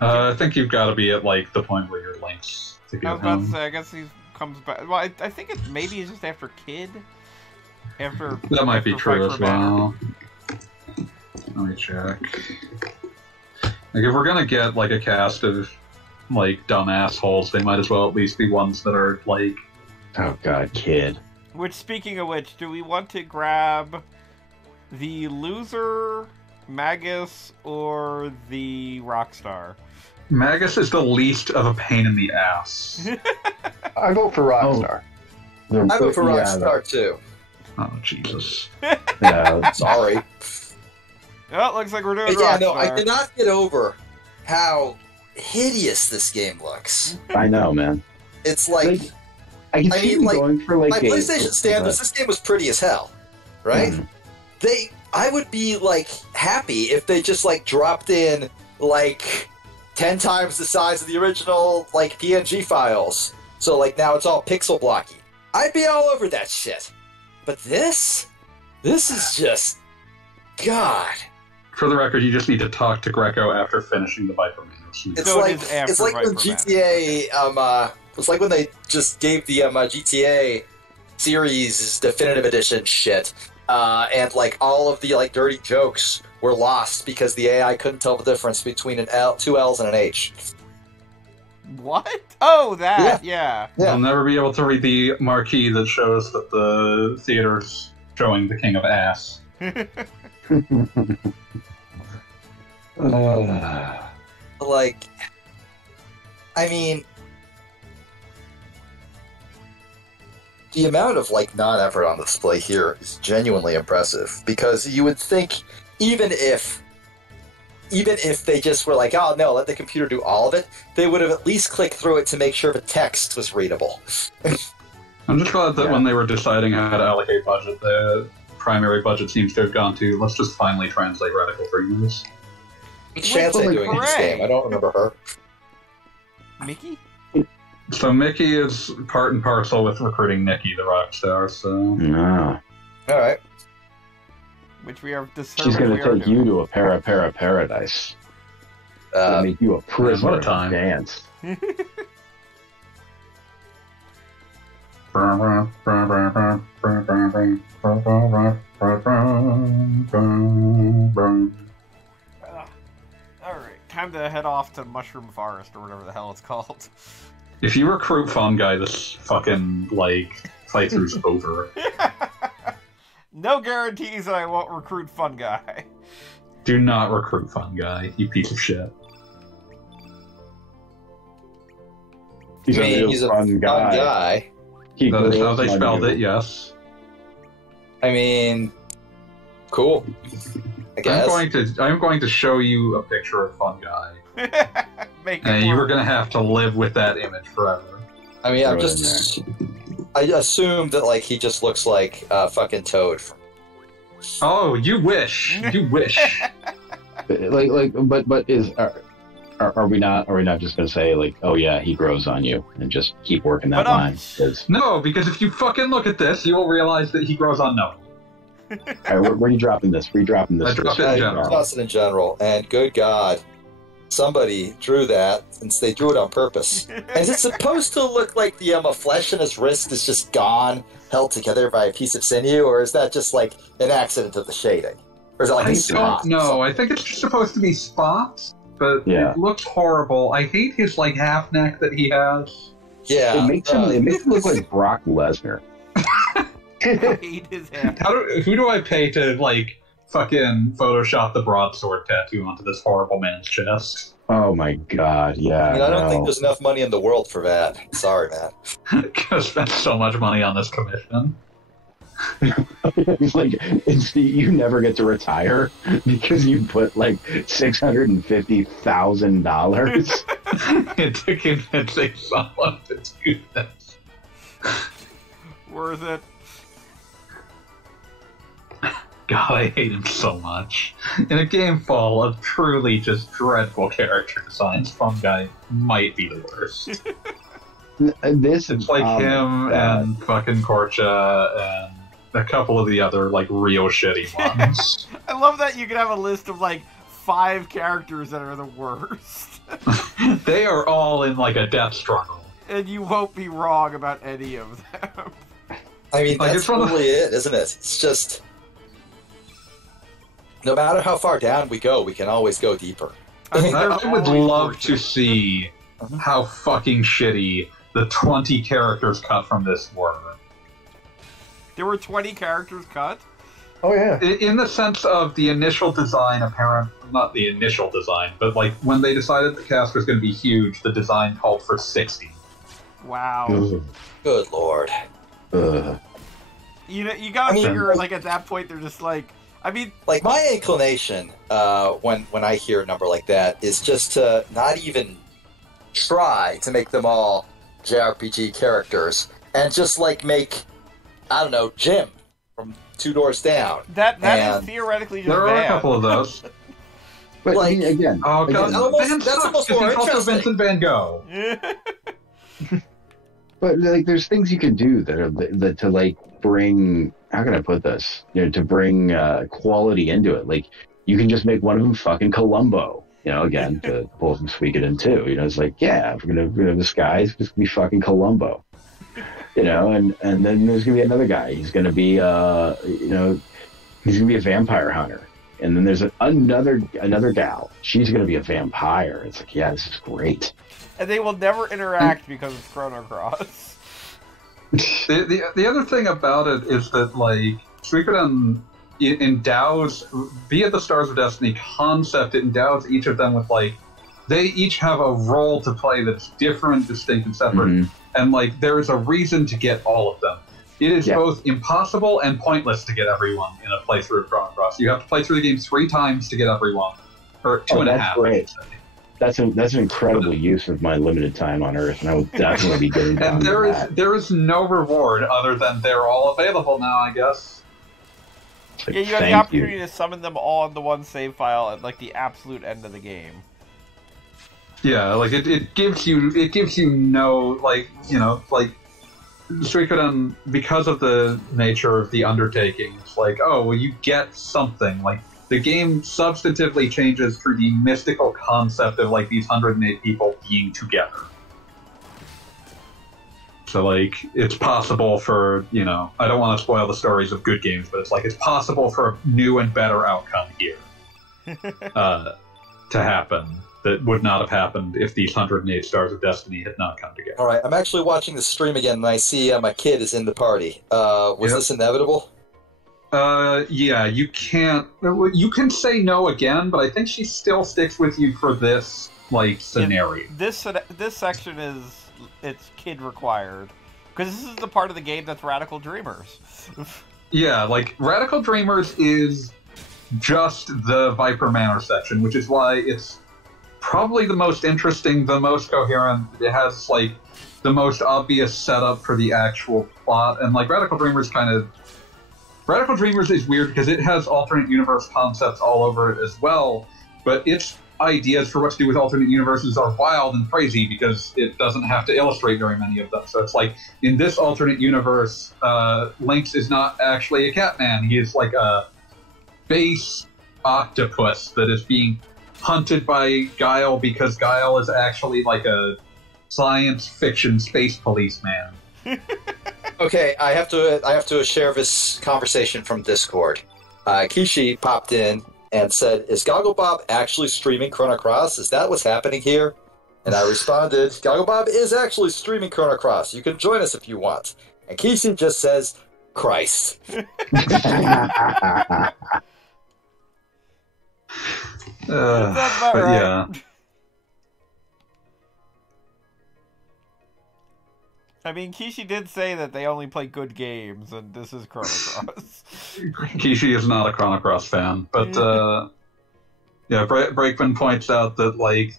I think you've got to be at like the point where your links to I get was about to him. say, I guess he comes back. Well, I think it maybe it's just after Kid. After That might be after true Fight as for Banner. well. Let me check. Like, if we're gonna get like a cast of like dumb assholes, they might as well at least be ones that are like. Oh God, kid. Which, speaking of which, do we want to grab the loser, Magus, or the Rockstar? Magus is the least of a pain in the ass. I vote for Rockstar. I vote for Yeah, Rockstar too. Oh Jesus! Yeah, Sorry. Well, looks like we're doing Yeah, Rockstar. no, I cannot get over how hideous this game looks. I know, man. It's like, I can I see mean, them like, going for like by a- PlayStation standards, this game was pretty as hell, right? Mhm. I would be like happy if they just like dropped in like 10 times the size of the original like PNG files. So like now it's all pixel blocky. I'd be all over that shit. But this is just, God. For the record, you just need to talk to Greco after finishing the Viper Manos. It's So it like is after it's like when Viper Man. GTA it's like when they just gave the GTA series definitive edition shit, and like all of the like dirty jokes were lost because the AI couldn't tell the difference between an L, two L's, and an H. What? Oh, that, yeah. You'll never be able to read the marquee that shows that the theater's showing the King of Ass. Like, I mean, the amount of like non-effort on display here is genuinely impressive, because you would think even if they just were like, oh no, let the computer do all of it, they would have at least clicked through it to make sure the text was readable. I'm just glad that Yeah. when they were deciding how to allocate budget, the primary budget seems to have gone to, let's just finally translate radical dreamers. What's Chance Wait, doing in this hooray. game? I don't remember her. Mickey? So Mickey is part and parcel with recruiting Nikki, the rock star, so... No. All right. Which we are She's gonna we are take doing. you to a paradise. Gonna make you a prisoner what a time. to dance. Alright, time to head off to Mushroom Forest, or whatever the hell it's called. If you recruit Fun Guy, this fucking, like, playthrough's over. No guarantees that I won't recruit Fun Guy. Do not recruit Fun Guy, you piece of shit. He's I mean, real he's a fun guy. He That is how grills they on spelled you. it, yes. I mean, cool. I guess. I'm going to show you a picture of Fun Guy. Make it And you work. are going to have to live with that image forever. I mean, I'm Throw it just. I assume that like he just looks like fucking Toad. Oh, you wish. You wish. But are we not just gonna say like, oh yeah, he grows on you, and just keep working that But, line? 'Cause- No, because if you fucking look at this, you will realize that he grows on no. all right, where are you dropping this? Where are you dropping this? I dropped it in general. Toss it in general, and good God, somebody drew that, and they drew it on purpose. And is it supposed to look like the flesh in his wrist is just gone, held together by a piece of sinew, or is that just like an accident of the shading, or is it like I a spot? don't know. I think it's just supposed to be spots, but Yeah. it looks horrible. I hate his like half neck that he has. Yeah, It makes him look like Brock Lesnar. I hate his hand. Who do I pay to like fucking Photoshop the broadsword tattoo onto this horrible man's chest? Oh my God, yeah. I mean, I don't think no. there's enough money in the world for that. Sorry, man. I spent so much money on this commission. It's like you never get to retire because you put like $650,000. It took convincing someone to do this. Worth it. God, I hate him so much. In a game full of truly just dreadful character designs, Fun Guy might be the worst. This It's like him and fucking Korcha and a couple of the other like real shitty ones. I love that you can have a list of like 5 characters that are the worst. They are all in like a death struggle. And you won't be wrong about any of them. I mean, Like, that's it's one of- really it, isn't it? It's just, no matter how far down we go, we can always go deeper. I mean, I there's would always love more to shit. see Mhm. how fucking shitty the 20 characters cut from this were. There were 20 characters cut? Oh yeah. In the sense of the initial design, not the initial design, but like when they decided the cast was going to be huge, the design called for 60. Wow. Good lord. You know, you gotta I mean, figure, like, at that point, they're just like... I mean, Like, my inclination, when I hear a number like that, is just to not even try to make them all JRPG characters, and just, like, make, I don't know, Jim from 2 Doors Down. that is And theoretically just There are bad. a couple of those. But Like- I mean, again, Oh god, again, almost- Van that's sucks almost because more he's also interesting. Vincent Van Gogh. but like, there's things you can do that to like bring. How can I put this? You know, to bring quality into it. Like, you can just make one of them fucking Columbo. You know, again, to pull some Suikoden too. You know, it's like, yeah, we're gonna this guy. It's just gonna be fucking Columbo. You know, and then there's gonna be another guy. He's gonna be you know, he's gonna be a vampire hunter. And then there's another gal. She's gonna be a vampire. It's like, yeah, this is great. And they will never interact because it's Chrono Cross. The other thing about it is that like Suikoden endows via the Stars of Destiny concept, it endows each of them with like they each have a role to play that's different, distinct, and separate. Mhm. And like there is a reason to get all of them. It is Yeah. both impossible and pointless to get everyone in a playthrough of Chrono Cross. You have to play through the game 3 times to get everyone, or two and a that's half. great. That's an incredible use of my limited time on Earth, and I will definitely be getting down And to there that. is no reward other than they're all available now, I guess. It's like, Yeah, you have the thank opportunity to summon them all into one save file at, like, the absolute end of the game. Yeah, like it gives you no like Suikoden, because of the nature of the undertaking. It's like, oh well, you get something. Like the game substantively changes through the mystical concept of like these 108 people being together. So like it's possible for, you know, I don't want to spoil the stories of good games, but it's like it's possible for a new and better outcome here to happen that would not have happened if these 108 Stars of Destiny had not come together. All right, I'm actually watching the stream again, and I see my kid is in the party. Was Yep. this inevitable? Yeah, you can't. You can say no again, but I think she still sticks with you for this like scenario. This section is it's kid required because this is the part of the game that's Radical Dreamers. Yeah, like Radical Dreamers is just the Viper Manor section, which is why it's probably the most interesting, the most coherent. It has like the most obvious setup for the actual plot, and like Radical Dreamers is weird because it has alternate universe concepts all over it as well, but its ideas for what to do with alternate universes are wild and crazy because it doesn't have to illustrate very many of them. So it's like, in this alternate universe, Lynx is not actually a Catman. He is like a base octopus that is being hunted by Guile because Guile is actually like a science fiction space policeman. Okay, I have to share this conversation from Discord. Kishi popped in and said, "Is Gogglebob actually streaming Chrono Cross? Is that what's happening here?" And I responded, "Gogglebob is actually streaming Chrono Cross. You can join us if you want." And Kishi just says, "Christ." That's about But right. yeah. I mean, Kishi did say that they only play good games, and this is Chrono Cross. Kishi is not a Chrono Cross fan, but yeah, Brakeman points out that like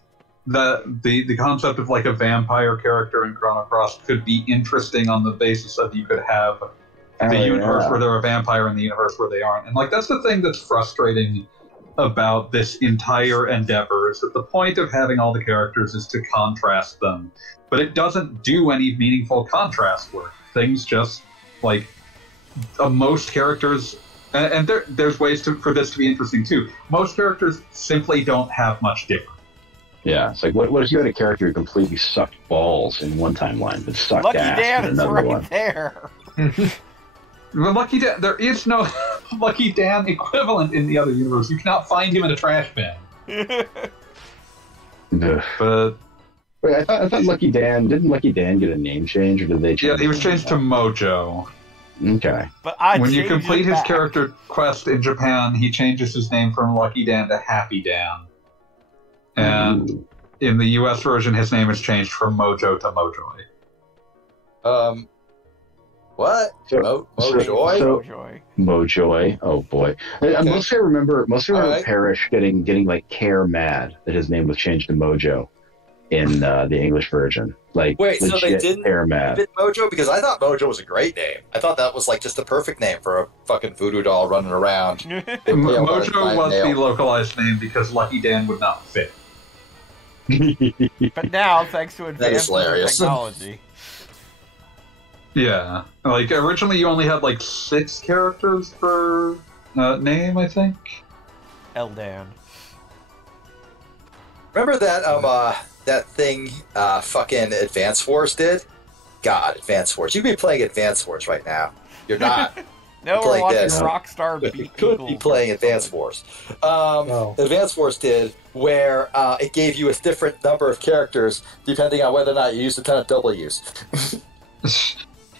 the concept of like a vampire character in Chrono Cross could be interesting on the basis of you could have the universe where they're a vampire and the universe where they aren't, and like that's the thing that's frustrating about this entire endeavor is that the point of having all the characters is to contrast them, but it doesn't do any meaningful contrast work. Things just, like, most characters, and there's ways for this to be interesting too, most characters simply don't have much difference. Yeah, it's like, what if you had a character who completely sucked balls in one timeline, but sucked Lucky ass Dan in is another right one? there. But Lucky Dan, there is no Lucky Dan equivalent in the other universe. You cannot find him in a trash bin. Ugh. But Wait, I thought Lucky Dan, didn't Lucky Dan get a name change, or did they change yeah, he was it? changed to Mojo. Okay. But I When you changed complete it his back. character quest in Japan, he changes his name from Lucky Dan to Happy Dan. And Ooh. in the US version, his name is changed from Mojo to Mojoy. What? So- Mojoy? so- Joy. Mojoy. Oh boy. Okay. Mostly I remember Alright. Parrish getting like care mad that his name was changed to Mojo in the English version. Like, Wait, so they legit didn't care mad. Bit Mojo? Because I thought Mojo was a great name. I thought that was like just the perfect name for a fucking voodoo doll running around. Mojo was the localized name because Lucky Dan would not fit. But now, thanks to advanced hilarious. technology. Yeah. Like, originally you only had like 6 characters per name, I think. Eldan. Remember that thing fucking Advance Wars did? God, Advance Wars. You could be playing Advance Wars right now. You're not. No, we're Play watching this. Rockstar You beat could be Eagles playing or Advance something. Wars. Oh. Advance Wars did, where it gave you a different number of characters depending on whether or not you used a ton of W's.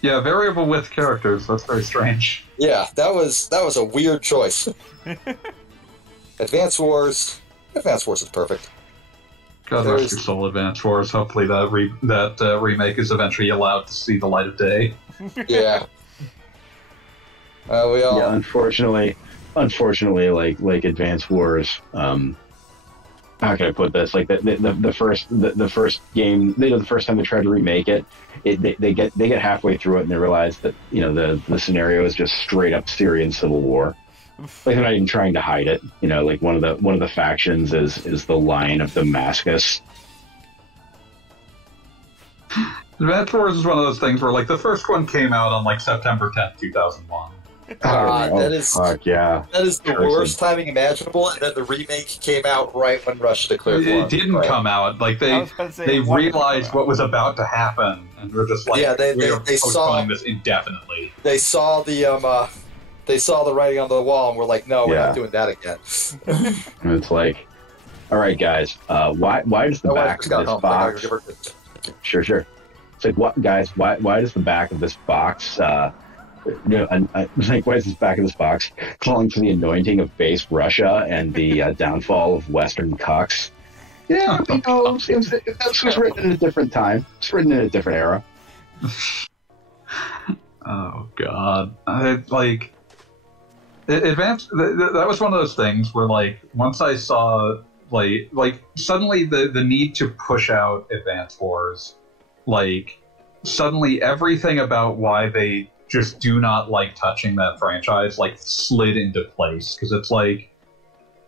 Yeah, variable width characters. That's very strange. Yeah, that was a weird choice. Advance Wars is perfect. God There's- rest your soul, Advance Wars. Hopefully that remake is eventually allowed to see the light of day. Yeah. We all. Yeah, unfortunately, like Advance Wars. How can I put this? Like the first game, the first time they tried to remake it, they get halfway through it and they realize that the scenario is just straight up Syrian civil war. Like, they're not even trying to hide it. Like one of the factions is the Lion of Damascus. Advance Wars is one of those things where, like, the first one came out on, like, September 10th, 2001. That is Fuck yeah. that is the Cursing. worst timing imaginable, and then the remake came out right when Russia declared war. It didn't Right. come out. Like, I they was about to say, they it wasn't realized coming what was about to happen, and were just like, Yeah, they we're saw- postponing this indefinitely. They saw the writing on the wall and were like, no, we're Yeah. not doing that again. And it's like, all right, guys, why does the My wife back just of got this home. box? Give her- Sure. It's like, what, guys? Why does the back of this box? Like, why is this back of this box calling for the anointing of base Russia and the downfall of Western cucks? Yeah, this was written in a different time. It's written in a different era. Oh God! Advanced. That was one of those things where, like, once I saw, like suddenly the need to push out Advance Wars, like, suddenly everything about why they just do not like touching that franchise, like, slid into place, because it's like,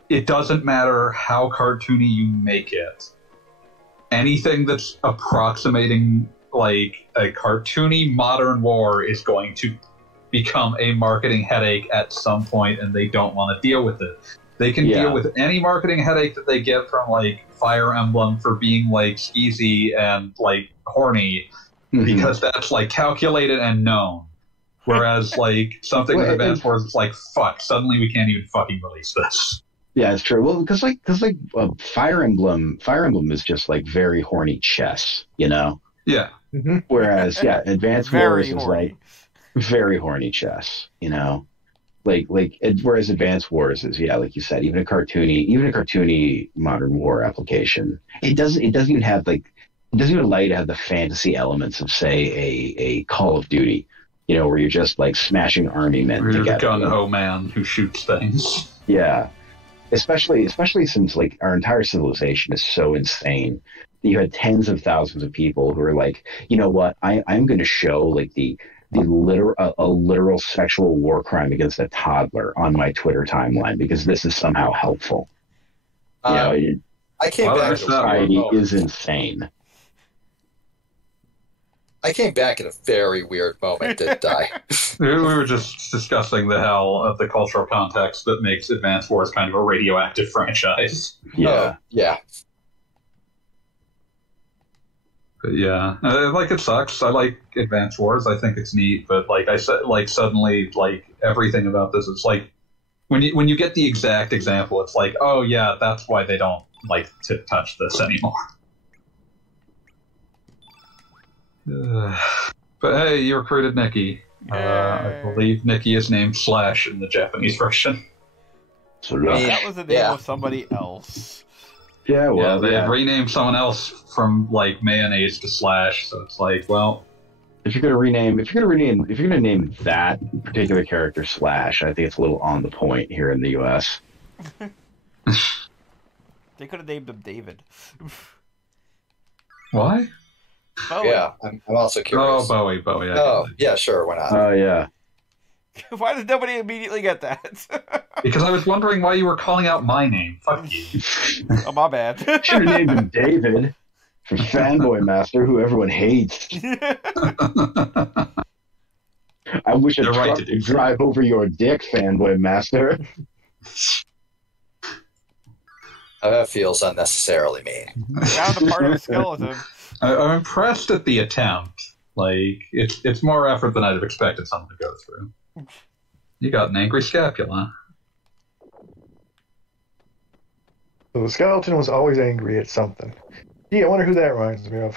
it doesn't matter how cartoony you make it, anything that's approximating like a cartoony modern war is going to become a marketing headache at some point, and they don't want to deal with it. They can Yeah. deal with any marketing headache that they get from, like, Fire Emblem for being, like, skeezy and, like, horny, because that's, like, calculated and known. Whereas, like, something with Well, Advance Wars, it's like, fuck, suddenly we can't even fucking release this. Yeah, it's true. Well, because Fire Emblem is just like very horny chess, Yeah. Whereas, yeah, Advance Very Wars is horny. like very horny chess, whereas Advance Wars is, yeah, like you said, even a cartoony modern war application. It doesn't even have it doesn't even allow you to have the fantasy elements of, say, a Call of Duty, where you're just like smashing army men You're the together. gung-ho man who shoots things. Yeah. Especially since, like, our entire civilization is so insane that you had tens of thousands of people who are like, you know what, I'm going to show, like, the a literal sexual war crime against a toddler on my Twitter timeline because this is somehow helpful. I came back. Society is insane. I came back at a very weird moment, didn't I? We were just discussing the hell of the cultural context that makes Advance Wars kind of a radioactive franchise. Yeah. Yeah. But yeah, like it sucks. I like Advance Wars. I think it's neat, but like I said, like suddenly, like everything about this, it's like when you get the exact example, it's like, oh yeah, that's why they don't like to touch this anymore. But hey, you recruited Nikki. I believe Nikki is named Slash in the Japanese version. So that was the name of somebody else. Yeah, well, they renamed someone else from like mayonnaise to Slash, so it's like, well, if you're gonna name that particular character Slash, I think it's a little on the point here in the U.S. They could have named him David. Why? Bowie. Yeah, I'm also curious. Bowie. Yeah, sure, why not? Oh, yeah. Why did nobody immediately get that? Because I was wondering why you were calling out my name. Fuck you. Oh, my bad. Should have named him David from Fanboy Master, who everyone hates. I wish a truck would drive over your dick, Fanboy Master. That feels unnecessarily mean. Found a part of a skeleton. I'm impressed at the attempt. Like, it's more effort than I'd have expected someone to go through. You got an angry scapula. So the skeleton was always angry at something. Gee, I wonder who that reminds me of.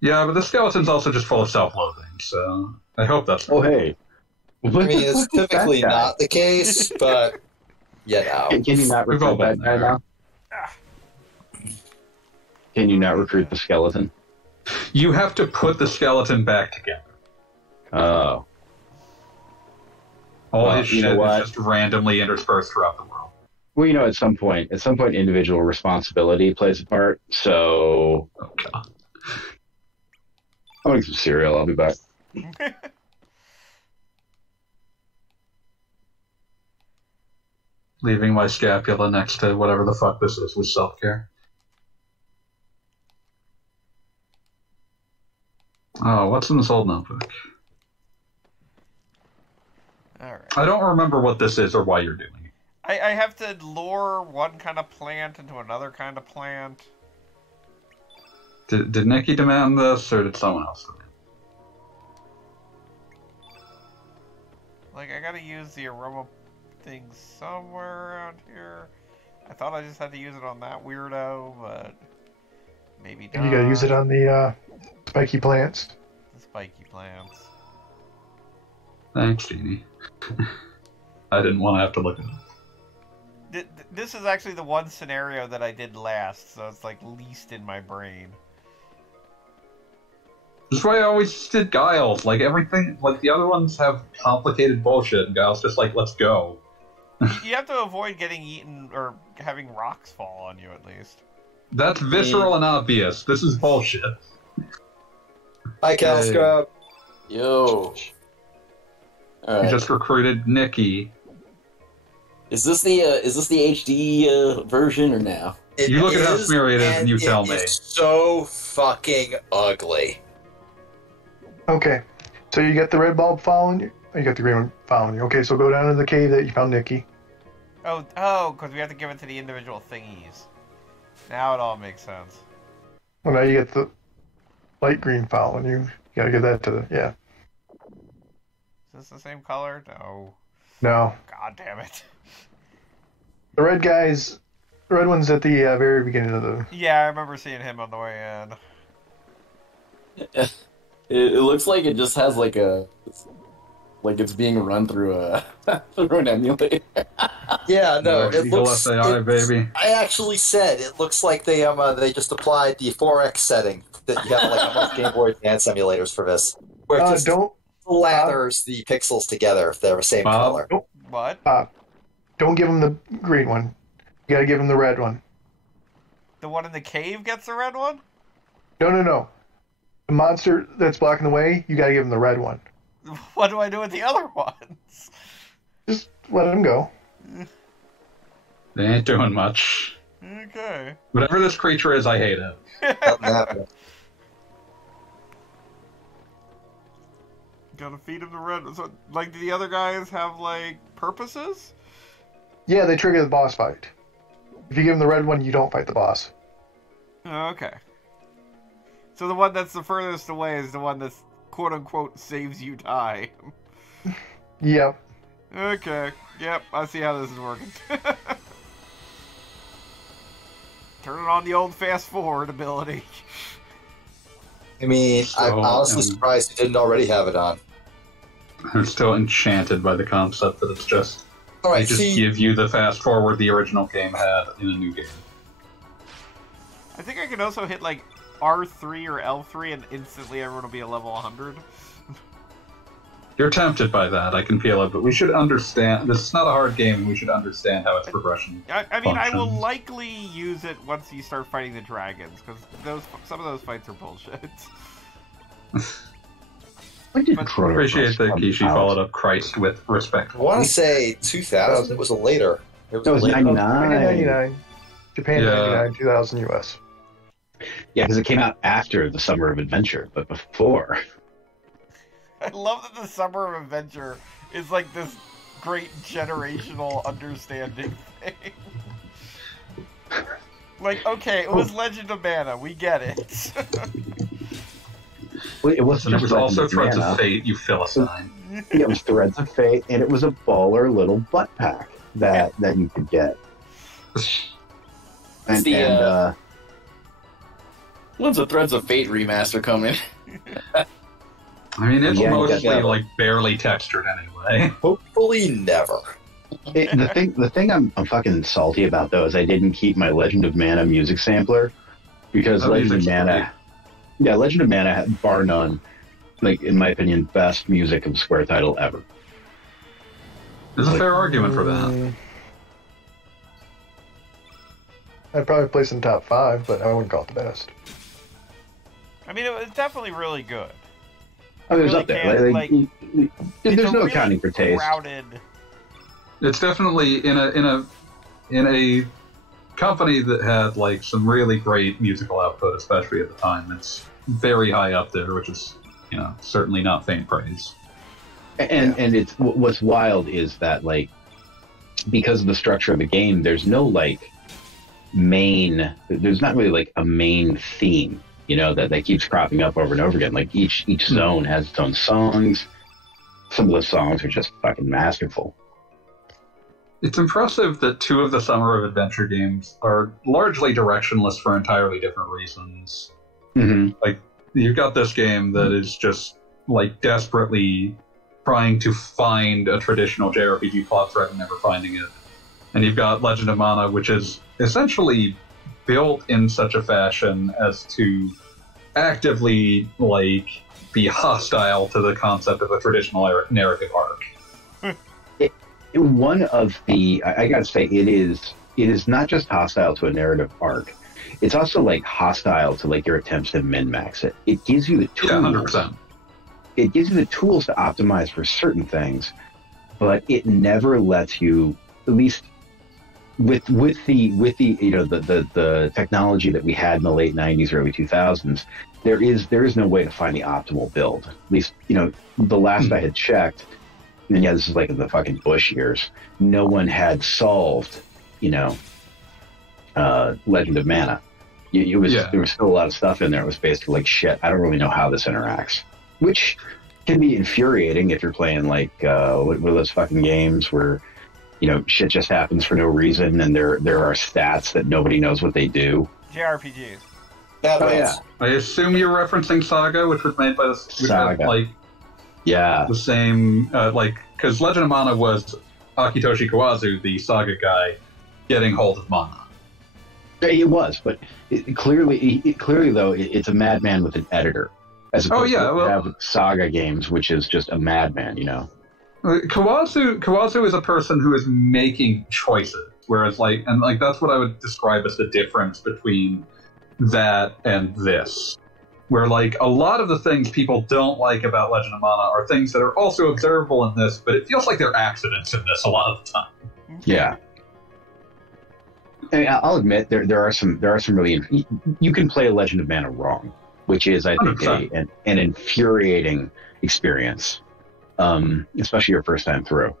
Yeah, but the skeleton's also just full of self-loathing, so I hope that's... Oh, hey. I mean, it's typically not the case, but, you know. Can you not recruit that guy now? Can you not recruit the skeleton? You have to put the skeleton back together. Oh. All his shit is just randomly interspersed throughout the world. Well, at some point, individual responsibility plays a part. So, oh god, I'll make some cereal. I'll be back. Leaving my scapula next to whatever the fuck this is with self-care. Oh, what's in this old notebook? All right. I don't remember what this is or why you're doing it. I have to lure one kind of plant into another kind of plant. Did Nikki demand this, or did someone else demand it? Like, I gotta use the aroma thing somewhere around here. I thought I just had to use it on that weirdo, but maybe not. And you gotta use it on the spiky plants. The spiky plants. Thanks, Jeannie. I didn't want to have to look at it. This is actually the one scenario that I did last, so it's like least in my brain. That's why I always did Guiles. Like everything, like the other ones have complicated bullshit, and Guile's just like, let's go. You have to avoid getting eaten or having rocks fall on you, at least. That's visceral and obvious. This is bullshit. Hi, Calscrub. Yo. You just recruited Nikki. Is this the HD version or no? You look at how smeary it is and you tell me. It's so fucking ugly. Okay, so you got the red bulb following you? Oh, you got the green one following you. Okay, so go down to the cave that you found Nikki. Oh, because we have to give it to the individual thingies. Now it all makes sense. Well, now you get the light green following you. You gotta give that to the, yeah. Is this the same color? No. No. God damn it. The red one's at the very beginning of the... Yeah, I remember seeing him on the way in. It looks like it just has like it's being run through through an emulator. Yeah, no, it looks. Baby. I actually said it looks like they just applied the 4X setting that you have like on most Game Boy Advance emulators for this, where it just lathers the pixels together if they're the same color. What? Don't give him the green one. You gotta give him the red one. The one in the cave gets the red one? No. The monster that's blocking the way, you gotta give him the red one. What do I do with the other ones? Just let him go. They ain't doing much. Okay. Whatever this creature is, I hate it. Nothing happened. Gotta feed him the red. So, like, do the other guys have, like, purposes? Yeah, they trigger the boss fight. If you give him the red one, you don't fight the boss. Okay. So the one that's the furthest away is the one that's quote-unquote saves you time. Yep. Okay. Yep, I see how this is working. Turning on the old fast-forward ability. I mean, I'm So, honestly surprised he didn't already have it on. I'm still enchanted by the concept that it's just All they right, just see, give you the fast forward the original game had in a new game. I think I can also hit, like, R3 or L3 and instantly everyone will be a level 100. You're tempted by that, I can feel it, but we should understand. This is not a hard game, and we should understand how its progression. I mean, I will functions. likely use it once you start fighting the dragons, because some of those fights are bullshit. When did But- Chrono Appreciate Cross that come Kishi out? followed up Christ with respect. I want to say 2000. It was later. That was later. 99. 1999. Japan, Yeah. 99, 2000 US. Yeah, because it came out after the Summer of Adventure, but before. I love that the Summer of Adventure is like this great generational understanding thing. Like, okay, it was Legend of Mana, we get it. Well, it wasn't And it just was also Legend Threads Mana. of Fate, you Philistine. It was Threads of Fate, and it was a baller little butt pack that you could get. And, the, and When's the Threads of Fate remaster coming? I mean, it's Yeah, mostly yeah. like barely textured anyway. Hopefully never. the thing I'm fucking salty about though is I didn't keep my Legend of Mana music sampler because That Legend of music's Mana, yeah, Legend of Mana had, bar none, like in my opinion, best music of Square title ever. There's a fair argument for that. I'd probably place in top 5, but I wouldn't call it the best. I mean, it was definitely really good. I mean, it was really up there. can't, Like, It's there's a no really accounting for taste. crowded. It's definitely in a company that had like some really great musical output, especially at the time. It's very high up there, which is certainly not faint praise. And it's what's wild is that like because of the structure of the game, there's no like main. There's not really like a main theme, that keeps cropping up over and over again. Like each zone has its own songs. Some of the songs are just fucking masterful. It's impressive that 2 of the Summer of Adventure games are largely directionless for entirely different reasons. Mm-hmm. Like, you've got this game that is just, like, desperately trying to find a traditional JRPG plot thread and never finding it. And you've got Legend of Mana, which is essentially built in such a fashion as to actively, like, be hostile to the concept of a traditional narrative arc. One of the, I gotta say, it is not just hostile to a narrative arc. It's also like hostile to like your attempts to min-max it. It gives you the tools. Yeah, 100%. It gives you the tools to optimize for certain things, but it never lets you, at least with the the technology that we had in the late 90s, early 2000s, there is no way to find the optimal build. At least, the last I had checked, and yeah, this is like in the fucking Bush years, no one had solved, Legend of Mana. There was still a lot of stuff in there. It was basically like, shit, I don't really know how this interacts. Which can be infuriating if you're playing like, what are those fucking games where, shit just happens for no reason and there are stats that nobody knows what they do. JRPGs. That Oh, means yeah. I assume you're referencing Saga, which was made by the Saga. like Yeah. the same because Legend of Mana was Akitoshi Kawazu, the Saga guy, getting hold of Mana. It was, but clearly though, it's a madman with an editor. As opposed to have Saga games, which is just a madman, Kawazu is a person who is making choices, whereas that's what I would describe as the difference between that and this. where like a lot of the things people don't like about Legend of Mana are things that are also observable in this, but it feels like they're accidents in this a lot of the time. Yeah. I mean, I'll admit there are some really you can play Legend of Mana wrong, which is I think an infuriating experience, especially your first time through.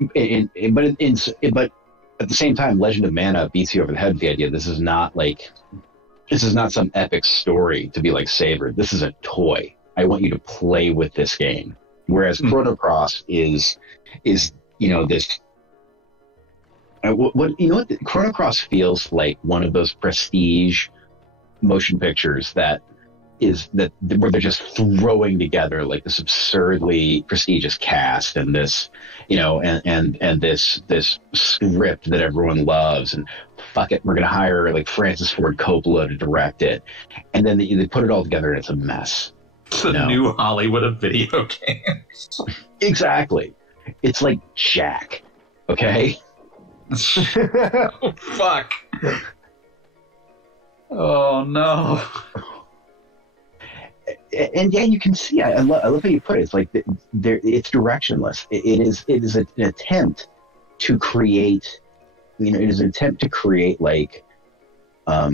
But at the same time, Legend of Mana beats you over the head with the idea this is not some epic story to be like savored. This is a toy. I want you to play with this game. Whereas Chrono Cross is this. Chrono Cross feels like one of those prestige motion pictures where they're just throwing together like this absurdly prestigious cast and this, and this script that everyone loves, and fuck it, we're gonna hire like Francis Ford Coppola to direct it, and then they put it all together and it's a mess. It's the new Hollywood of video games. Exactly. It's like Jack. Okay. Oh, fuck. Oh no. And yeah, you can see. I love how you put it. It's like it's directionless. It is an attempt to create. It is an attempt to create like a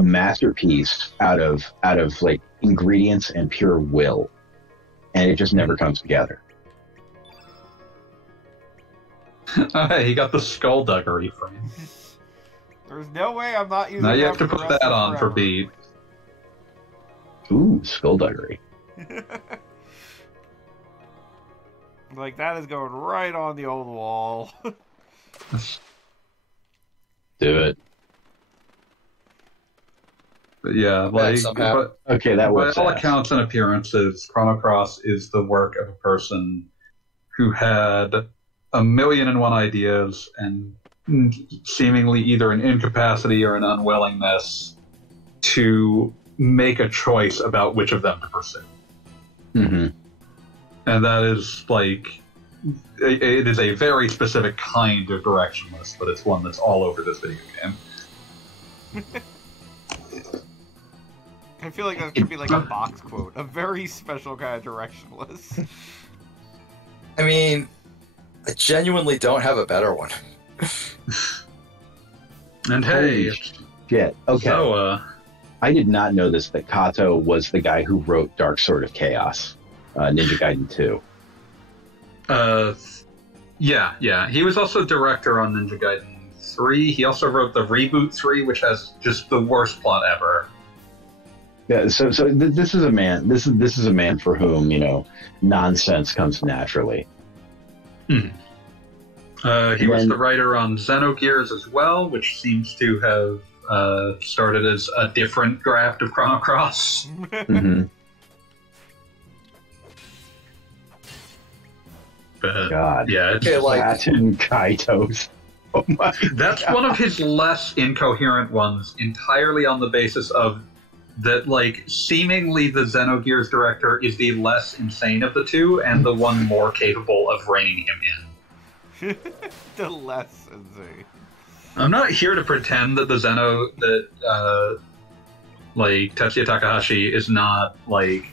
masterpiece out of like ingredients and pure will, and it just never comes together. He got the skullduggery frame. There's no way I'm not using. Now you that have to for the put rest that of on for forever. beat. Ooh, skullduggery. Like, that is going right on the old wall. Do it. But yeah, like Okay, that by works. all accounts and appearances, Chrono Cross is the work of a person who had 1,000,001 ideas and seemingly either an incapacity or an unwillingness to make a choice about which of them to pursue. Mm-hmm. And that is like, it is a very specific kind of directionless, but it's one that's all over this video game. I feel like that could be like a box quote. A very special kind of directionless. I mean, I genuinely don't have a better one. And hey, Holy shit. Okay. so, I did not know this, that Kato was the guy who wrote Dark Sword of Chaos, Ninja Gaiden 2. yeah. He was also director on Ninja Gaiden 3. He also wrote the Reboot 3, which has just the worst plot ever. Yeah, so this is a man. This is a man for whom nonsense comes naturally. He was the writer on Xenogears as well, which seems to have started as a different draft of Chrono Cross. Mm-hmm. But, God, yeah, it's, Okay, like, Latin Kaitos. Oh my that's God. one of his less incoherent ones, entirely on the basis of that, like, seemingly the Xenogears director is the less insane of the two and the one more capable of reining him in. The less insane. I'm not here to pretend that like Tetsuya Takahashi is not like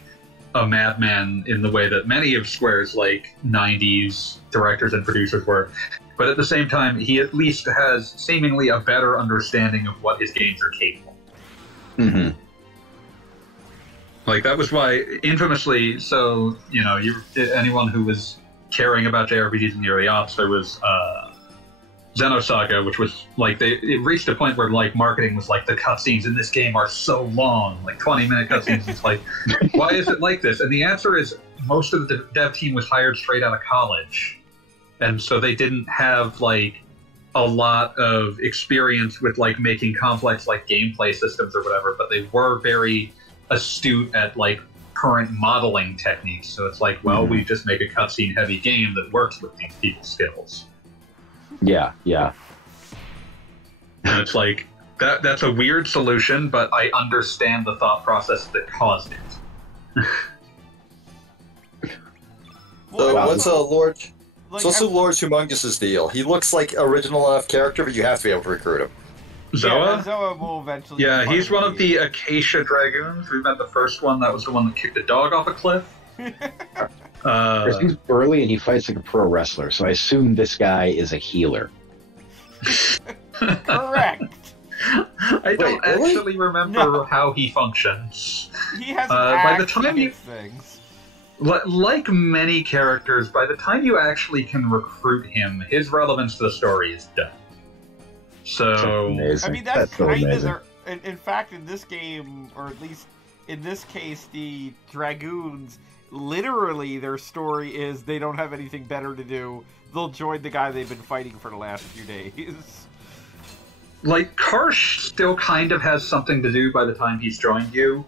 a madman in the way that many of Square's like 90s directors and producers were, but at the same time he at least has seemingly a better understanding of what his games are capable. Mm-hmm. Like that was why infamously, so anyone who was caring about JRPGs in the early aughts, there was Xenosaga, which was like it reached a point where like marketing was like the cutscenes in this game are so long, like 20-minute cutscenes. It's like, why is it like this? And the answer is most of the dev team was hired straight out of college, and so they didn't have like a lot of experience with like making complex like gameplay systems or whatever, but they were very astute at like current modeling techniques. So it's like, well, we just make a cutscene heavy game that works with these people's skills. Yeah. And it's like that's a weird solution, but I understand the thought process that caused it. So what's Lord? Like, So what's Lord Humongous' deal? He looks like original enough character, but you have to be able to recruit him. Zoa? Yeah, Zoa will eventually. Yeah, be part he's one of team. the Acacia Dragoons. We met the first one. That was the one that kicked a dog off a cliff. He's burly and he fights like a pro wrestler, so I assume this guy is a healer. Correct. I don't really? actually remember how he functions. He has an by axe. the time he you- hits things. Like many characters, by the time you actually can recruit him, his relevance to the story is done. So, Amazing. I mean, that's so kind of amazing. their. In fact, in this game, or at least in this case, the Dragoons, literally their story is they don't have anything better to do. They'll join the guy they've been fighting for the last few days. like, Karsh still kind of has something to do by the time he's joined you.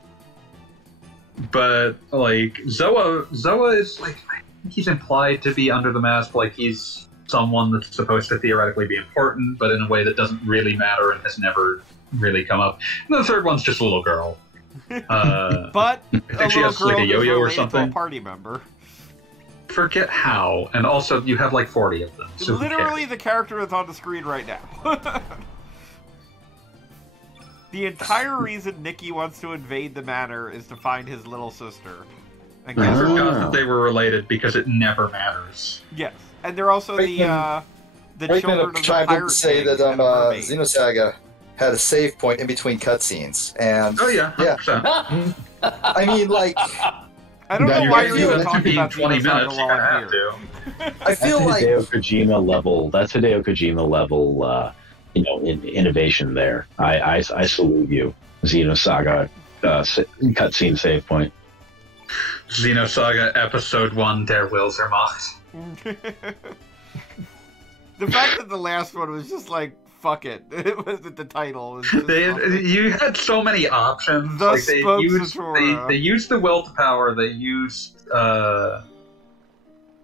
But, like, Zoa is, like, I think he's implied to be under the mask, like he's someone that's supposed to theoretically be important, but in a way that doesn't really matter and has never really come up. And the third one's just a little girl. But I think she has, like, a yo-yo or something. A party member. Forget how, and also you have like 40 of them. So who Literally cares? the character that's on the screen right now. The entire reason Nikki wants to invade the manor is to find his little sister. And I guess what? forgot that they were related because it never matters. Yes, and they're also the children of the chimed in pirate to say king that and the mermaid. Xenosaga had a save point in between cutscenes, and Oh yeah, 100%. I mean, like, I don't That know you're why gonna you're do even it to talking be about 20 Xenosaga minutes. You while I'm have here. to. I feel That's like Hideo Kojima level. That's Hideo Kojima level. Innovation there. I salute you, Xenosaga cutscene save point. Xenosaga Episode 1, Der Wills are mocked. The fact that the last one was just like, fuck it. It was the title. Was just awesome. You had so many options. The Like they Spokesaturia. used the will to power. They used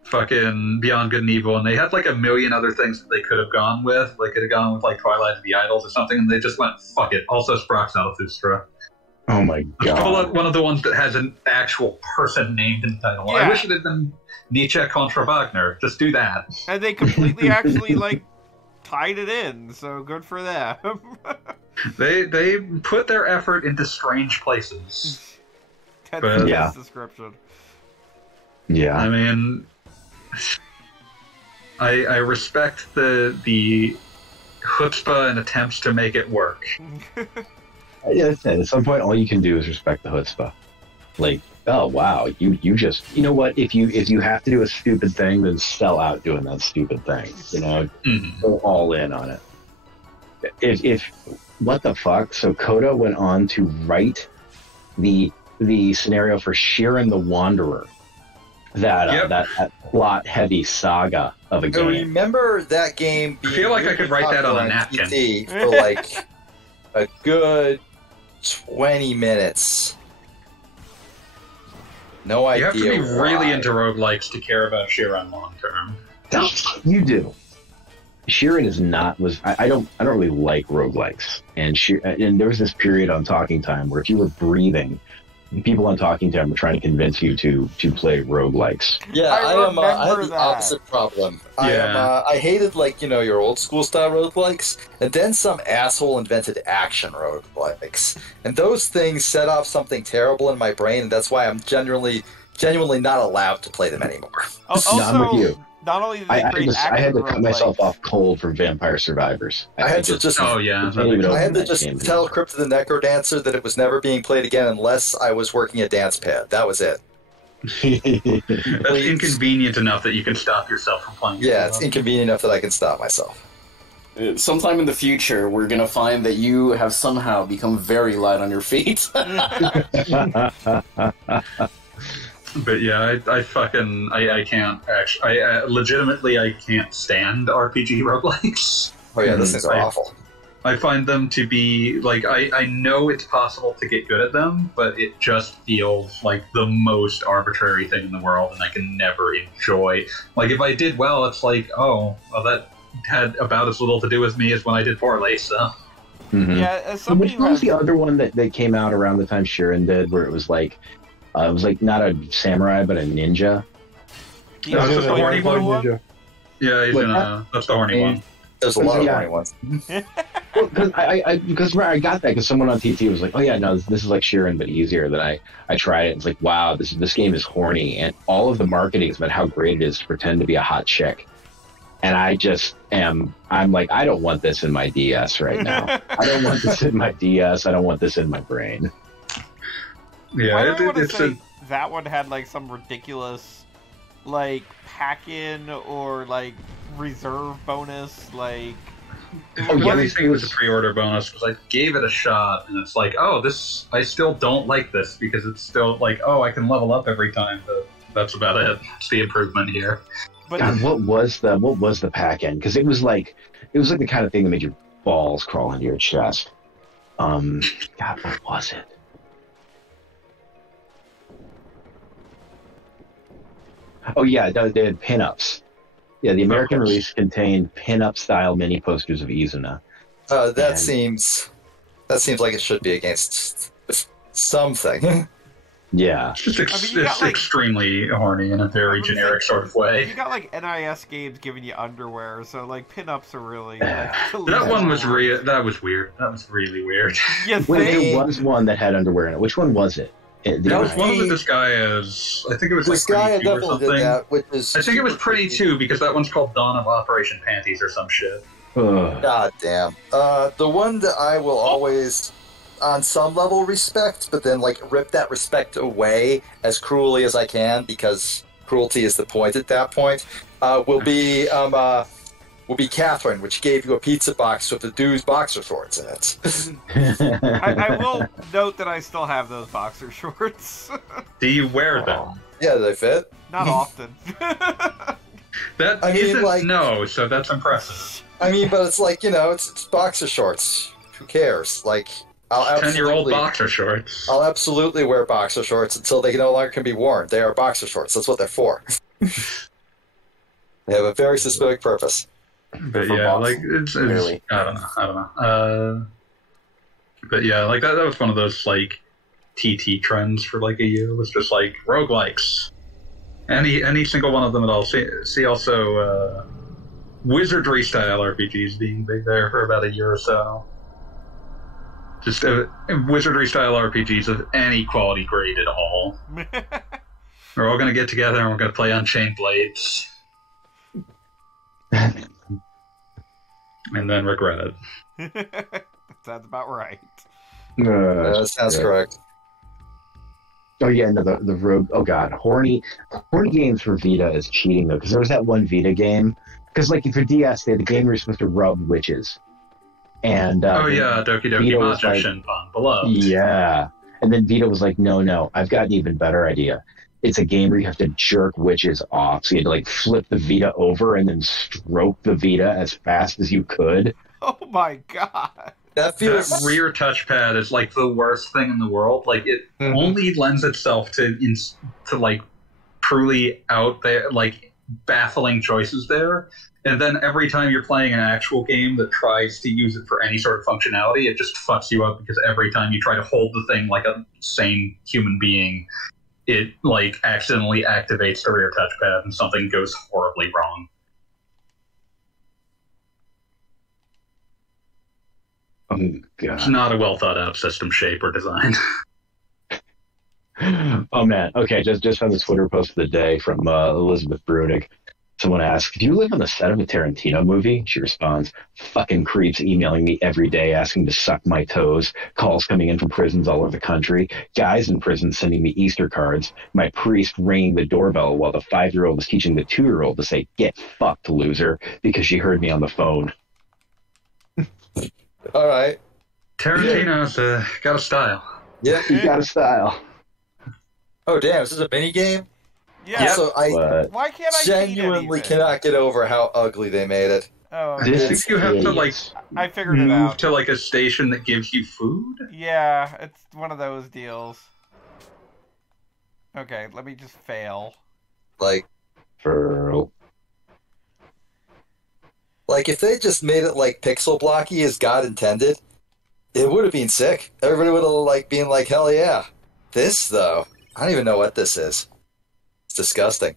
fucking Beyond Good and Evil, and they had like a million other things that they could have gone with. They could have gone with like Twilight of the Idols or something, and they just went fuck it. Also, Sprox Zarathustra. Oh my Pull out god! one of the ones that has an actual person named in the title. Yeah. I wish it had been Nietzsche contra Wagner. Just do that. And they completely actually, like, tied it in, so good for them. They put their effort into strange places. That's But- the Yeah. best description. Yeah, I mean, I respect the chutzpah and attempts to make it work. yeah. That's it. At some point, all you can do is respect the chutzpah. Like, oh wow, you just, you know what? If you have to do a stupid thing, then sell out doing that stupid thing. You know, Mhm. go all in on it. If what the fuck? So Coda went on to write the scenario for Shiren the Wanderer. Yep. That plot heavy saga of a I game. remember that game being I feel like I could write that on a popular napkin. PT for like a good 20 minutes. No You idea. have to be really why. into roguelikes to care about Shiren long term. You do. Shiren is not I don't really like roguelikes. And there was this period on Talking Time where if you were breathing, people on Talking Time were trying to convince you to play roguelikes. Yeah, I I have remember the that. opposite problem. Yeah. I hated, like, your old school style roguelikes, and then some asshole invented action roguelikes. And those things set off something terrible in my brain, and that's why I'm genuinely not allowed to play them anymore. Also, No, I'm with you. not only did they I create had action to cut myself roguelikes- off cold from Vampire Survivors. I had to just Oh yeah, can't even I had open to that just game tell anymore. Crypt of the Necrodancer that it was never being played again unless I was working a dance pad. That was it. that's inconvenient enough that you can stop yourself from playing. Yeah, it's inconvenient enough that I can stop myself. Sometime in the future, we're gonna find that you have somehow become very light on your feet. But yeah, I can't actually. Legitimately I can't stand RPG roguelikes. Oh yeah, those things are I- awful. I find them to be like I know it's possible to get good at them, but it just feels like the most arbitrary thing in the world, and I can never enjoy. Like if I did well, it's like, oh, well, that had about as little to do with me as when I did poorly. So Mhm. Yeah, as somebody Which who one was has, the other one that came out around the time Shiren did, where it was like not a samurai but a ninja? the That's other just the horny player one. Ninja. yeah, he's Wait, that's the horny one. There's a lot of Yeah. funny ones. Well, because I got that because someone on TT was like, "Oh yeah, no, this is like Sheeran but easier." Then I tried it. It's like, wow, this game is horny, and all of the marketing is about how great it is to pretend to be a hot chick. And I'm like, I don't want this in my DS right now. I don't want this in my DS. I don't want this in my brain. Yeah, Why do I want to say that one had like some ridiculous, like pack-in or like reserve bonus, like. One thing was a pre-order bonus because I gave it a shot, and it's like, oh, this I still don't like this because it's still like, oh, I can level up every time, but that's about it. It's the improvement here. But God, what was the pack-in? Because it was like the kind of thing that made your balls crawl into your chest. God, what was it? Oh yeah, they had pinups. Yeah, the American release contained pin-up style mini posters of Izuna. That seems like it should be against something. Yeah. It's extremely horny in a very generic sort of way. You got like NIS games giving you underwear, so like pin-ups are really like, that one was that was weird. That was really weird. Yes, there was one that had underwear in it. Which one was it? That was one with this guy as I think it was this like guy Pretty 2 or something. Did that, which is I think it was Pretty 2 because that one's called Dawn of Operation Panties or some shit. God damn. The one that I will always, on some level, respect, but then like rip that respect away as cruelly as I can because cruelty is the point at that point. Will be Catherine, which gave you a pizza box with the dude's boxer shorts in it. I will note that I still have those boxer shorts. Do you wear them? Yeah, do they fit? Not often. So that's impressive. I mean, but it's like, it's boxer shorts. Who cares? Like, 10-year-old boxer shorts. I'll absolutely wear boxer shorts until they no longer can be worn. They are boxer shorts. That's what they're for. They have a very specific purpose. But yeah, like it's really. I don't know. But yeah, like that was one of those like TT trends for like a year. It was just like roguelikes. Any single one of them at all. See also wizardry style RPGs being big there for about a year or so. Just wizardry style RPGs of any quality grade at all. We're all gonna get together and we're gonna play Unchained Blades. And then regret it. Sounds about right. That sounds correct. Oh yeah, no, the rogue. Oh god, horny games for Vita is cheating though, because there was that one Vita game. Because like for DS, they had the game where you're supposed to rub witches. And Doki Doki Matcha Shinpan Beloved. Yeah, and then Vita was like, no, I've got an even better idea. It's a game where you have to jerk witches off. So you had to like flip the Vita over and then stroke the Vita as fast as you could. Oh my god. That rear touchpad is like the worst thing in the world. Like it only lends itself to like truly out there, like baffling choices there. And then every time you're playing an actual game that tries to use it for any sort of functionality, it just fucks you up because every time you try to hold the thing like a sane human being, it like accidentally activates the rear touchpad and something goes horribly wrong. Oh god. It's not a well thought out system shape or design. Oh man. Okay, just found this Twitter post of the day from Elizabeth Brunig. Someone asks, do you live on the set of a Tarantino movie? She responds, fucking creeps emailing me every day asking to suck my toes, calls coming in from prisons all over the country, guys in prison sending me Easter cards, my priest ringing the doorbell while the 5-year-old is teaching the 2-year-old to say, get fucked, loser, because she heard me on the phone. All right. Tarantino's got a style. Yeah. He got a style. Oh, damn, is this a mini game? Yeah. So why can't I genuinely cannot get over how ugly they made it. Oh, I think you have to like I figured it out. to like a station that gives you food. Yeah, it's one of those deals. Okay, let me just fail. Like if they just made it like pixel blocky as God intended, it would have been sick. Everybody would have like been like, hell yeah. This though, I don't even know what this is. It's disgusting.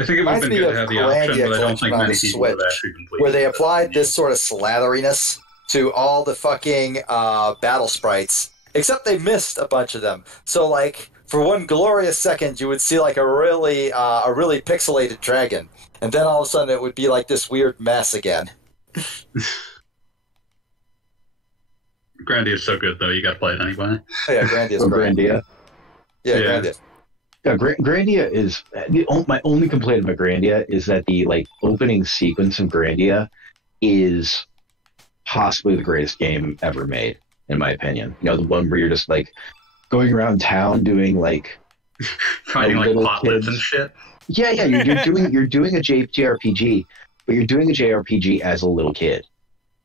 I think it would have been good to have the option, but I don't think many people would have actually completed it. Where they applied this sort of slatheriness to all the fucking battle sprites, except they missed a bunch of them. So, like, for one glorious second, you would see, like, a really pixelated dragon. And then all of a sudden it would be like this weird mess again. Grandia is so good, though. You got to play it anyway. Oh, yeah, Grandia's great. Grandia. Yeah, Grandia. Yeah, Grandia is my only complaint about Grandia is that the opening sequence of Grandia is possibly the greatest game ever made, in my opinion. You know, the one where you're just going around town doing finding plotlets and shit. Yeah, you're doing a JRPG, but you're doing a JRPG as a little kid,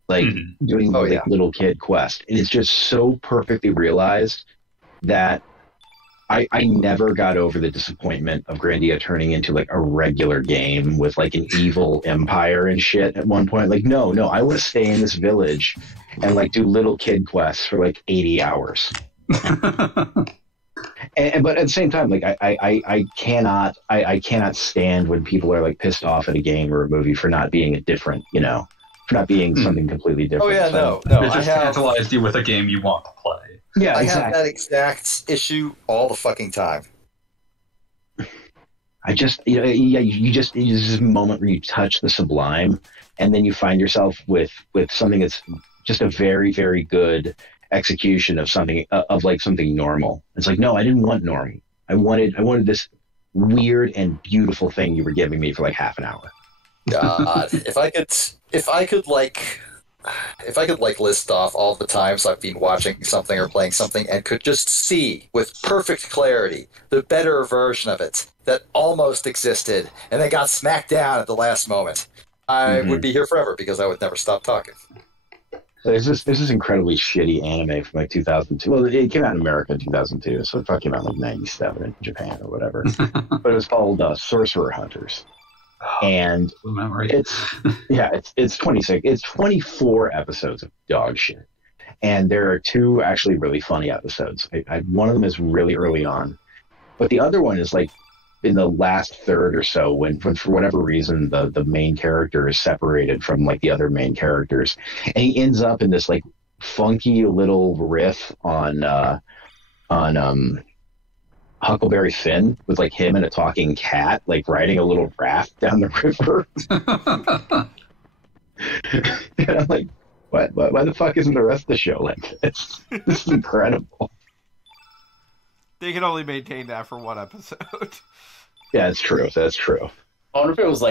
doing little kid quest, and it's just so perfectly realized that I never got over the disappointment of Grandia turning into a regular game with an evil empire and shit at one point. No, I want to stay in this village and do little kid quests for 80 hours. But at the same time, I cannot stand when people are pissed off at a game or a movie for not being for not being something completely different. Oh yeah, so, no. It just tantalized you with a game you want to play. Yeah, I have that exact issue all the fucking time. I just, you just, it's this moment where you touch the sublime, and then you find yourself with something that's just a very, very good execution of something something normal. It's no, I didn't want normal. I wanted this weird and beautiful thing you were giving me for half an hour. God, if I could list off all the times I've been watching something or playing something and could just see with perfect clarity the better version of it that almost existed and then got smacked down at the last moment, I would be here forever because I would never stop talking. There's this incredibly shitty anime from 2002. Well, it came out in America in 2002, so it probably came out in 97 in Japan or whatever. But it was called Sorcerer Hunters. And it's 26. It's 24 episodes of dog shit, and there are two actually really funny episodes. One of them is really early on, but the other one is in the last third or so when for whatever reason the main character is separated from the other main characters, and he ends up in this funky little riff on Huckleberry Finn with him and a talking cat riding a little raft down the river. And I'm what? Why the fuck isn't the rest of the show like this? This is incredible. They can only maintain that for one episode. Yeah, it's true. That's true. I wonder if it was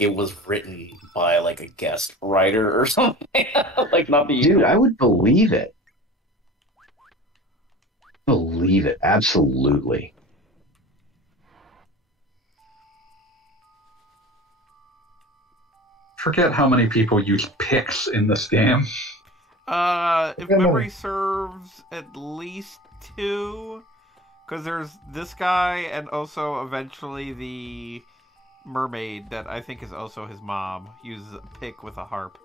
it was written by a guest writer or something. Not the dude. I would believe it. Believe it, absolutely. Forget how many people use picks in this game. If memory serves, at least 2. Because there's this guy and also eventually the mermaid that I think is also his mom uses a pick with a harp.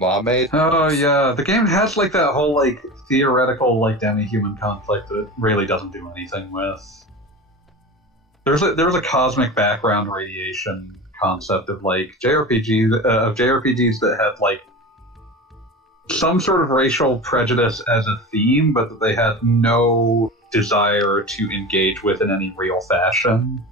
Mommaid? Oh yeah, the game has that whole theoretical demi-human conflict that it really doesn't do anything with. There was a cosmic background radiation concept of JRPGs that had some sort of racial prejudice as a theme, but that they had no desire to engage with in any real fashion.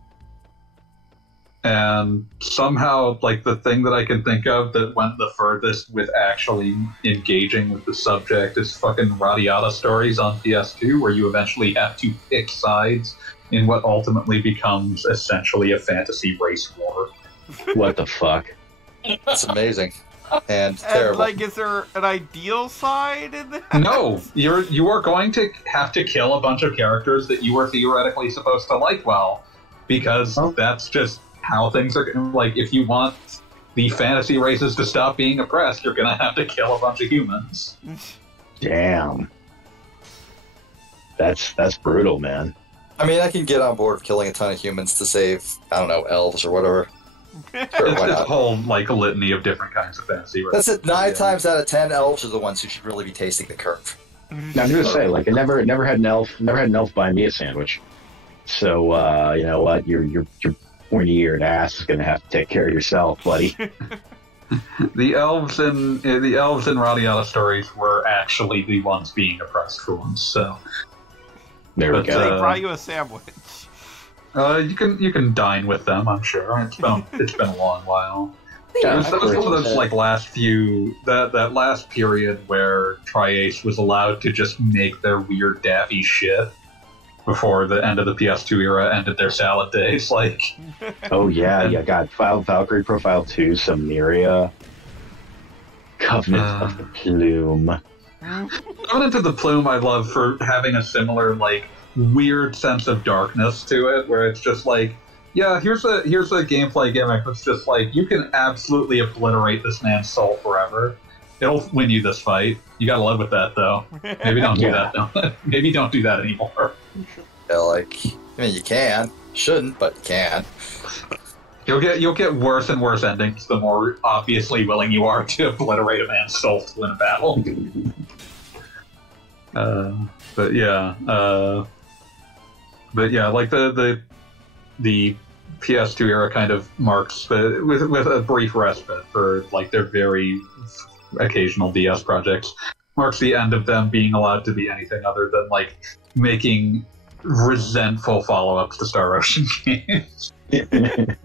And somehow, the thing that I can think of that went the furthest with actually engaging with the subject is fucking Radiata Stories on PS2, where you eventually have to pick sides in what ultimately becomes essentially a fantasy race war. What the fuck? That's amazing. And terrible. Is there an ideal side in this? No, you are going to have to kill a bunch of characters that you were theoretically supposed to like well, because that's just how things are. If you want the fantasy races to stop being oppressed, you're gonna have to kill a bunch of humans. Damn, that's brutal, man. I mean, I can get on board with killing a ton of humans to save, I don't know, elves or whatever. Sure, it's a whole litany of different kinds of fantasy races. That's it. 9 times out of 10, elves are the ones who should really be tasting the curve. Now, I'm gonna say, I never had an elf buy me a sandwich. So you know what? You're pointy-eared ass is going to have to take care of yourself, buddy. The elves in Radiata stories were actually the ones being oppressed for once. So There we But, go. They brought you a sandwich. you can dine with them. I'm sure it's been a long while. Yeah, That was one of those like last few that last period where Tri-Ace was allowed to just make their weird daffy shit before the end of the PS2 era ended their salad days. Like, Oh yeah, you got Valkyrie Profile 2, Samaria, Covenant of the Plume. Covenant of the Plume, I love for having a similar like weird sense of darkness to it, where it's just like, yeah, here's a gameplay gimmick that's just like, you can absolutely obliterate this man's soul forever. It'll win you this fight. You gotta live with that, though. Maybe don't do Yeah. that. No. Maybe don't do that anymore. Yeah, like, I mean, you can. Shouldn't, but you can. You'll get worse and worse endings the more obviously willing you are to obliterate a man's soul to win a battle. But yeah, like the PS2 era kind of marks with a brief respite for like their very occasional DS projects, marks the end of them being allowed to be anything other than like making resentful follow-ups to Star Ocean games. And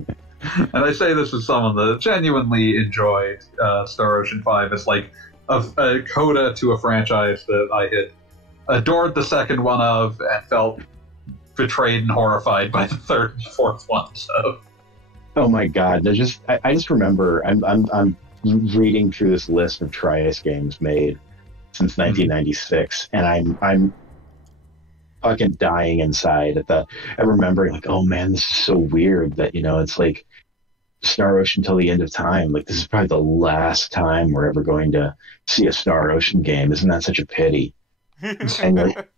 I say this as someone that genuinely enjoyed Star Ocean 5 as like a coda to a franchise that I had adored the second one of and felt betrayed and horrified by the third and fourth ones of. Oh my god! I just remember I'm reading through this list of Tri-Ace games made since 1996, and I'm fucking dying inside at the. I remember like, oh man, this is so weird that it's like Star Ocean till the end of time. Like this is probably the last time we're ever going to see a Star Ocean game. Isn't that such a pity? And like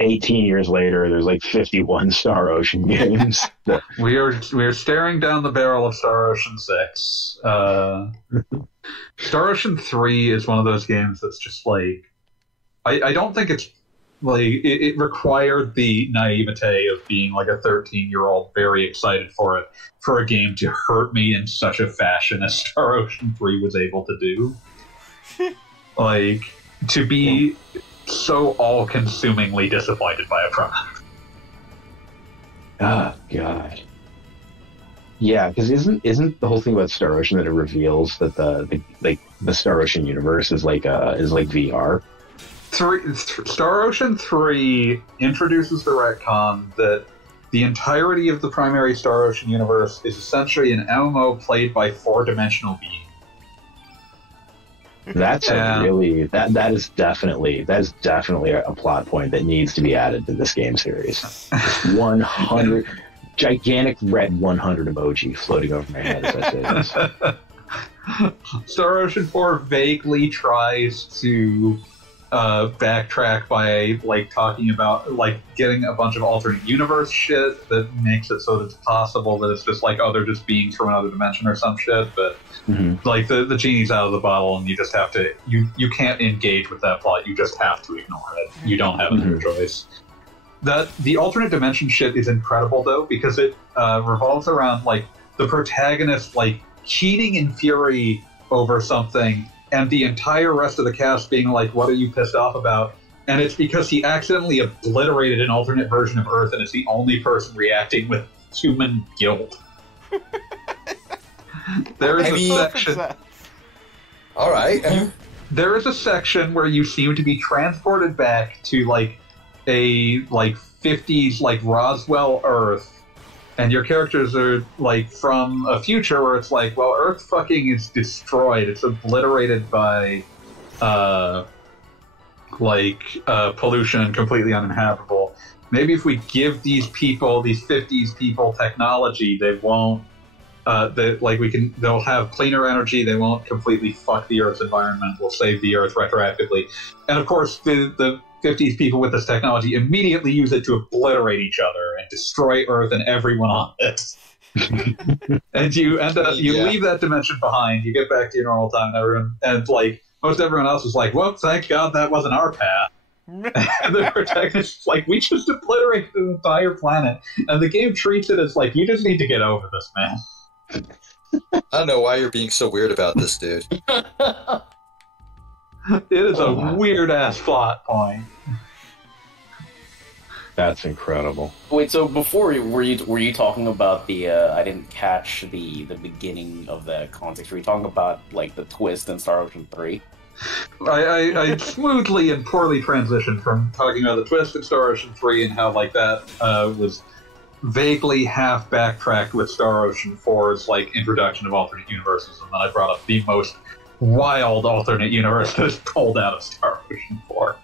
18 years later, there's like 51 Star Ocean games. We are staring down the barrel of Star Ocean 6. Star Ocean 3 is one of those games that's just like, I don't think it's like it required the naivete of being like a 13-year-old very excited for it for a game to hurt me in such a fashion as Star Ocean 3 was able to do. Like, to be so all-consumingly disappointed by a product. Oh god. Yeah, because isn't the whole thing about Star Ocean that it reveals that the Star Ocean universe is like VR? Star Ocean 3 introduces the retcon that the entirety of the primary Star Ocean universe is essentially an MMO played by four-dimensional beings. That's that is definitely a plot point that needs to be added to this game series. 100 gigantic red 100 emoji floating over my head as I say this. Star Ocean 4 vaguely tries to backtrack by like talking about like getting a bunch of alternate universe shit that makes it so that it's possible that it's just like, oh, they're just beings from another dimension or some shit, but like the genie's out of the bottle and you just have to you can't engage with that plot, you just have to ignore it. You don't have another choice. The alternate dimension shit is incredible though, because it revolves around like the protagonist like cheating in fury over something and the entire rest of the cast being like, what are you pissed off about? And it's because he accidentally obliterated an alternate version of Earth and is the only person reacting with human guilt. There is a section. All right. There is a section where you seem to be transported back to like a 50s like Roswell Earth, and your characters are like from a future where it's like, well, Earth fucking is destroyed. It's obliterated by pollution and completely uninhabitable. Maybe if we give these 50s people technology, they won't. They'll have cleaner energy. They won't completely fuck the Earth's environment. We'll save the Earth retroactively. And of course, the 50s people with this technology immediately use it to obliterate each other and destroy Earth and everyone on it. And you end up, leave that dimension behind. You get back to your normal time, and like most everyone else is like, "Well, thank God that wasn't our path." And the protagonist is like, we just obliterated the entire planet. And the game treats it as like, you just need to get over this, man. I don't know why you're being so weird about this, dude. It is a weird-ass plot point. That's incredible. Wait, so before were you talking about the? I didn't catch the beginning of the context. Were you talking about like the twist in Star Ocean 3? I smoothly and poorly transitioned from talking about the twist in Star Ocean 3 and how like that was vaguely half backtracked with Star Ocean 4's like introduction of alternate universes, and then I brought up the most wild alternate universe that was pulled out of Star Ocean 4.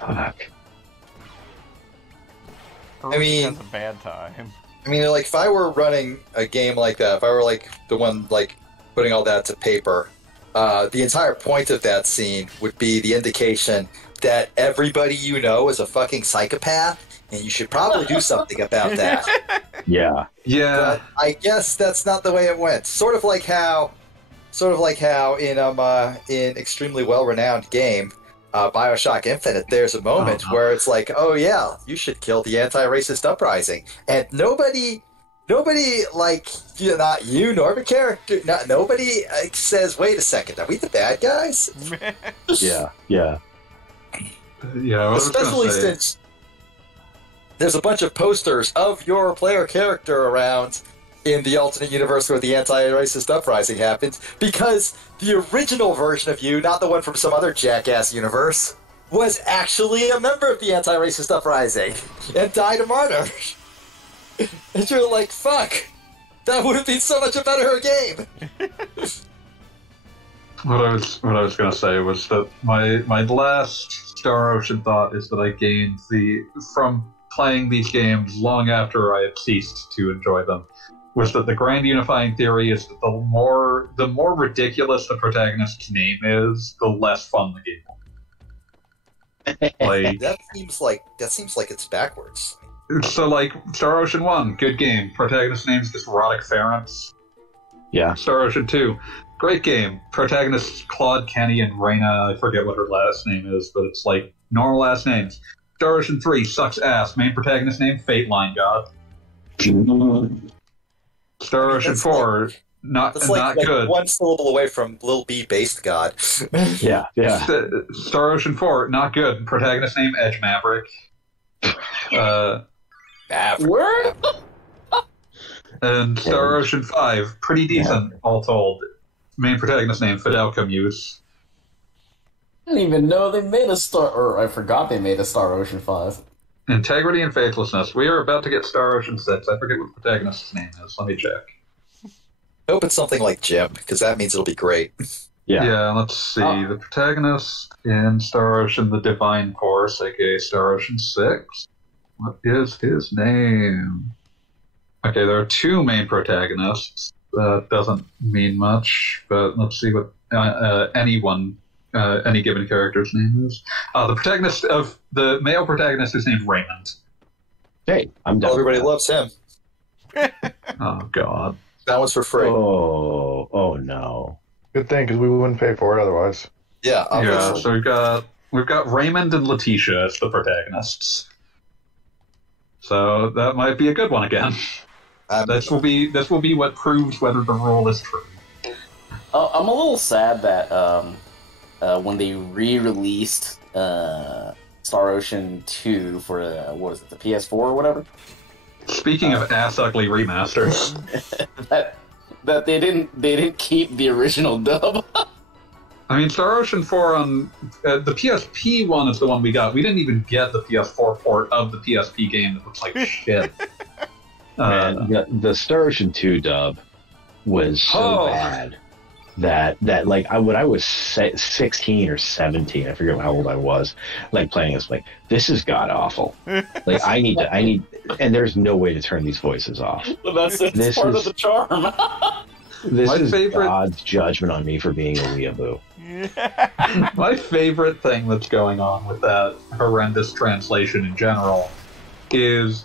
Fuck. I mean, that's a bad time. I mean, like, if I were running a game like that, if I were, like, the one, like, putting all that to paper, the entire point of that scene would be the indication that everybody you know is a fucking psychopath, and you should probably do something about that. Yeah. Yeah. But I guess that's not the way it went. Sort of like how in extremely well-renowned game, BioShock Infinite, there's a moment where it's like, oh yeah, you should kill the anti-racist uprising, and nobody, like, not you nor the character, nobody says, wait a second, are we the bad guys? Yeah. Yeah. I was Especially gonna say, since there's a bunch of posters of your player character around in the alternate universe where the anti-racist uprising happens, because the original version of you, not the one from some other jackass universe, was actually a member of the anti-racist uprising and died a martyr. And you're like, fuck, that would have been so much a better game. What I was gonna say was that my last Star Ocean thought is that I gained from playing these games long after I had ceased to enjoy them, was that the grand unifying theory is that the more ridiculous the protagonist's name is, the less fun the game will be. Like, that seems like it's backwards. so like Star Ocean 1, good game. Protagonist name's just Roddick Ference. Yeah. Star Ocean 2, great game. Protagonists Claude, Kenny, and Reyna. I forget what her last name is, but it's like normal last names. Star Ocean 3 sucks ass. Main protagonist name Fate Line God. Star Ocean 4, not good. One syllable away from Lil B based God. Yeah. Star Ocean 4, not good. Protagonist name Edge Maverick. Where? And Star Ocean 5, pretty decent, all told. Main protagonist name Fidel Camus. I didn't even know they made a I forgot they made a Star Ocean 5. Integrity and Faithlessness. We are about to get Star Ocean 6. I forget what the protagonist's name is. Let me check. I hope it's something like Jim, because that means it'll be great. Yeah, let's see. The protagonist in Star Ocean the Divine Force, aka Star Ocean 6. What is his name? Okay, there are two main protagonists. That doesn't mean much, but let's see what any given character's name is. The male protagonist is named Raymond. Hey, I'm done. Well, everybody loves him. Oh, God. That one's for free. Oh no. Good thing, because we wouldn't pay for it otherwise. Yeah, Yeah, so we've got Raymond and Letitia as the protagonists. So that might be a good one again. This will be what proves whether the rule is true. I'm a little sad that when they re-released Star Ocean 2 for the PS4 or whatever. Speaking of ass ugly remasters, that they didn't keep the original dub. I mean, Star Ocean 4 on the PSP one is the one we got. We didn't even get the PS4 port of the PSP game that looks like shit. Man, the Star Ocean 2 dub was so bad that like when I was 16 or 17, I forget how old I was, like playing this, like, this is god awful. Like I need, and there's no way to turn these voices off. Well, that's part of the charm. This is God's judgment on me for being a weeaboo. My favorite thing that's going on with that horrendous translation in general is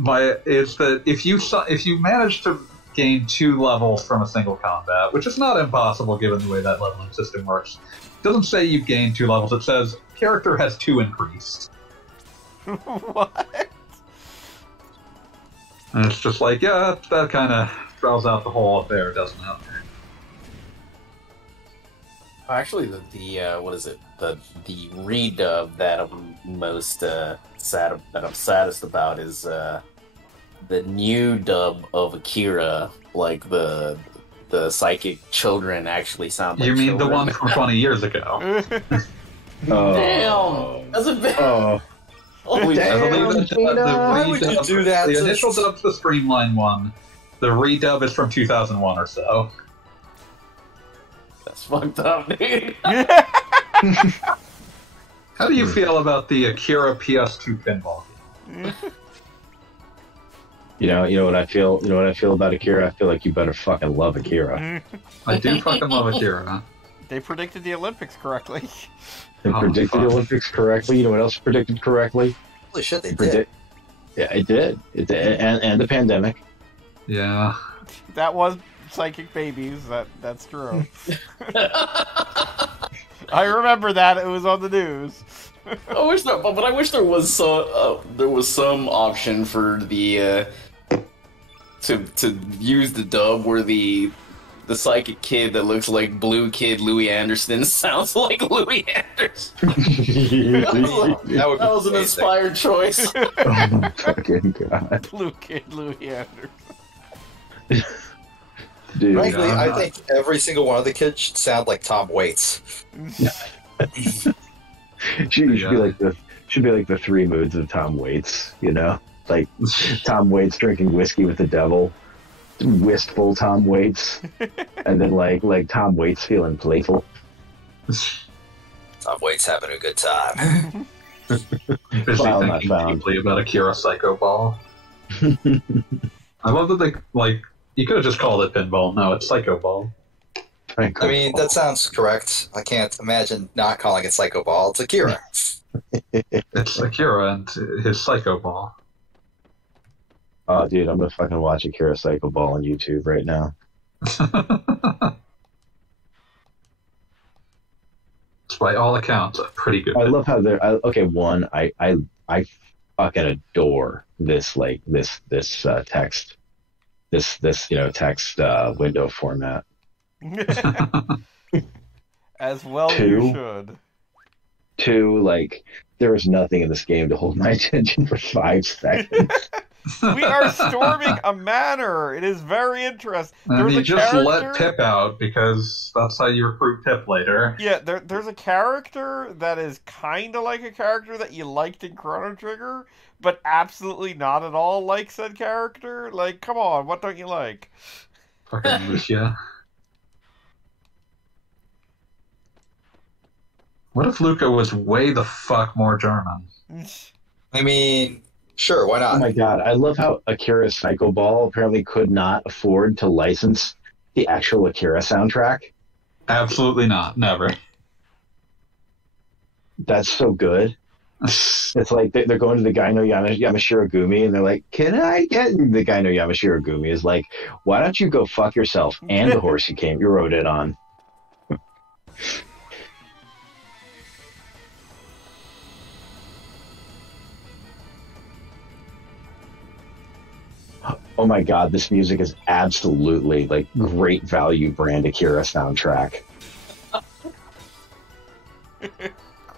that if you manage to gain 2 levels from a single combat, which is not impossible given the way that leveling system works. It doesn't say you gain 2 levels, it says character has 2 increased. What? And it's just like, yeah, that kind of draws out the whole affair, doesn't it? Actually, what is it? The redub that I'm most saddest about is the new dub of Akira. Like the psychic children actually sound like You mean children. the one from 20 years ago? Damn! That's a bit. Holy I believe shit. Why would you do that? The initial dub's the Streamline one. The redub is from 2001 or so. That's fucked up, dude. How do you feel about the Akira PS2 pinball game? You know what I feel. You know what I feel about Akira. I feel like you better fucking love Akira. I do fucking love Akira. They predicted the Olympics correctly. They Oh, predicted fuck. the Olympics correctly. You know what else predicted correctly? Holy shit, they did. Yeah, it did. It did. And the pandemic. Yeah. That was psychic babies. That's true. I remember that. It was on the news. I wish there was some option for the to use the dub where the psychic kid that looks like Blue Kid Louis Anderson sounds like Louis Anderson. That was an inspired choice. Oh my fucking god, Blue Kid Louis Anderson. dude! Frankly, Yeah, I think every single one of the kids should sound like Tom Waits. Should be like the 3 moods of Tom Waits. You know, like Tom Waits drinking whiskey with the devil, wistful Tom Waits, and then like Tom Waits feeling playful. Tom Waits having a good time. Busy File not thinking found. deeply about Akira Psycho Ball. I love that they, like, you could have just called it pinball. No, it's Psycho Ball. I mean, that sounds correct. I can't imagine not calling it Psycho Ball. It's Akira. It's Akira and his Psycho Ball. Oh, dude, I'm gonna fucking watch Akira Psycho Ball on YouTube right now. It's by all accounts a pretty good. I love how they're I fucking adore this text text window format. As well Two. you should. 2, like, there is nothing in this game to hold my attention for 5 seconds. We are storming a manor. It is very interesting. And you just let character- Pip out because that's how you recruit Pip later. Yeah, there's a character that is kind of like a character that you liked in Chrono Trigger, but absolutely not at all like said character. Like, come on, what don't you like? Fucking Lucia. What if Luca was way the fuck more German? I mean, sure, why Oh not? my god, I love how Akira Psycho Ball apparently could not afford to license the actual Akira soundtrack. Absolutely not. Never. That's so good. It's like they're going to the guy no Yamashiro Gumi, and they're like, "Can I get?" The guy no Yamashiro Gumi is like, "Why don't you go fuck yourself and the horse you rode it on?" Oh my god, this music is absolutely like great value brand Akira soundtrack.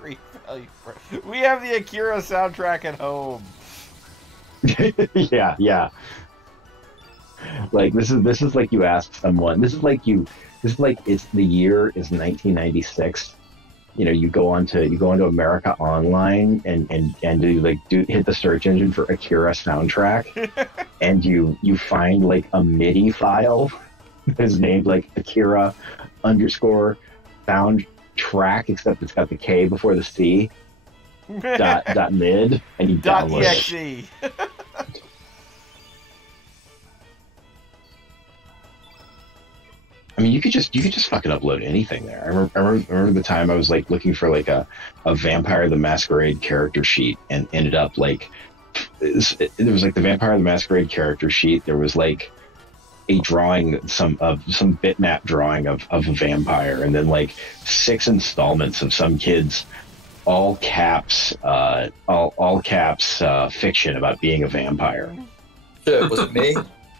Great value. We have the Akira soundtrack at home. yeah. Like this is like you ask someone. This is like it's the year is 1996. You know, you go onto America Online and hit the search engine for Akira soundtrack, and you find like a MIDI file that is named like Akira _soundtrack, except it's got the K before the C dot mid, and you Dot download it. .exe. I mean, you could just fucking upload anything there. I remember the time I was like looking for like a Vampire the Masquerade character sheet, and ended up like there was like the Vampire the Masquerade character sheet. There was like a drawing, some bitmap drawing of a vampire, and then like 6 installments of some kids all caps fiction about being a vampire. Shit, was it me?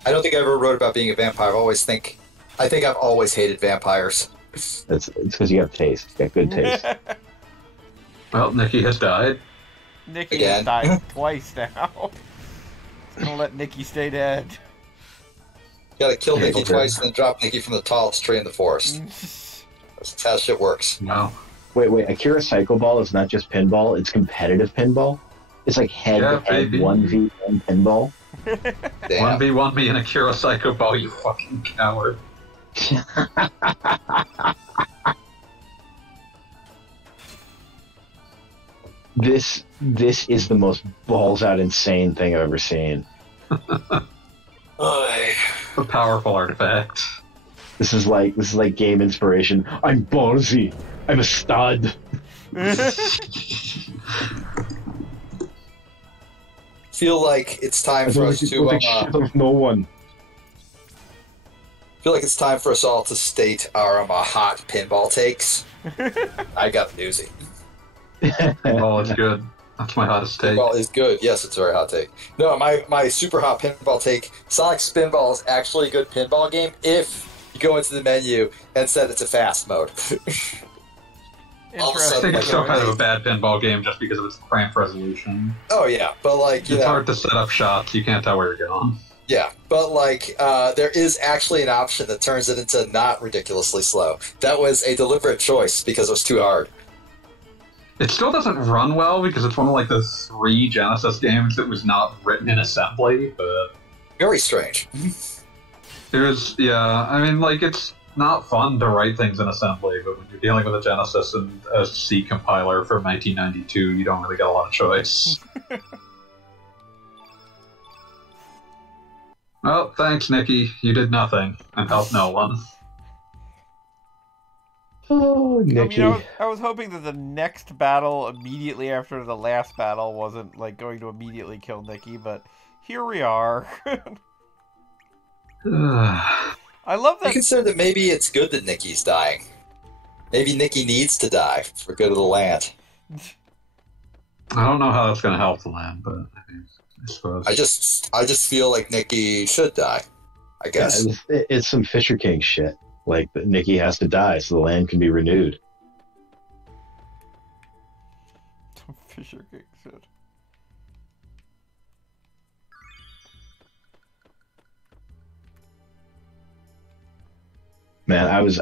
I don't think I ever wrote about being a vampire. I think I've always hated vampires. It's because you have taste. You got good taste. Well, Nikki has died. Nikki Again. has died twice now. It's gonna let Nikki stay dead. Gotta kill Nikki Okay. twice and then drop Nikki from the tallest tree in the forest. That's how shit works. No. Wait. Akira Cycle Ball is not just pinball; it's competitive pinball. It's like head-to-head baby. 1v1 pinball. Damn. 1v1 me and Akira Psycho Ball, you fucking coward. This is the most balls out insane thing I've ever seen. Oy. A powerful artifact. This is like game inspiration. I'm ballsy. I'm a stud. Feel like it's time I for don't us think to. shit of no one. Feel like it's time for us all to state our hot pinball takes. I got a doozy. Oh, it's good. That's my hottest take. Pinball is good. Yes, it's a very hot take. No, my super hot pinball take. Sonic Spinball is actually a good pinball game if you go into the menu and said it's a fast mode. I think it's still kind of a bad pinball game just because of its cramped resolution. Oh yeah, but like It's hard to set up shots. You can't tell where you're going. yeah, but like there is actually an option that turns it into not ridiculously slow. That was a deliberate choice because it was too hard. It still doesn't run well because it's one of like the 3 Genesis games that was not written in assembly, but Very strange. I mean, like, it's not fun to write things in assembly, but when you're dealing with a Genesis and a C compiler from 1992, you don't really get a lot of choice. Well, thanks, Nikki. You did nothing and helped no one. Oh, Nikki. I was hoping that the next battle immediately after the last battle wasn't like going to immediately kill Nikki, but here we are. I love You that. consider that maybe it's good that Nikki's dying. Maybe Nikki needs to die for good of the land. I don't know how that's going to help the land, but I mean, I suppose. I just feel like Nikki should die. I guess. Yeah, it's some Fisher King shit. Like, Nikki has to die so the land can be renewed. Fisher King said. Man, I was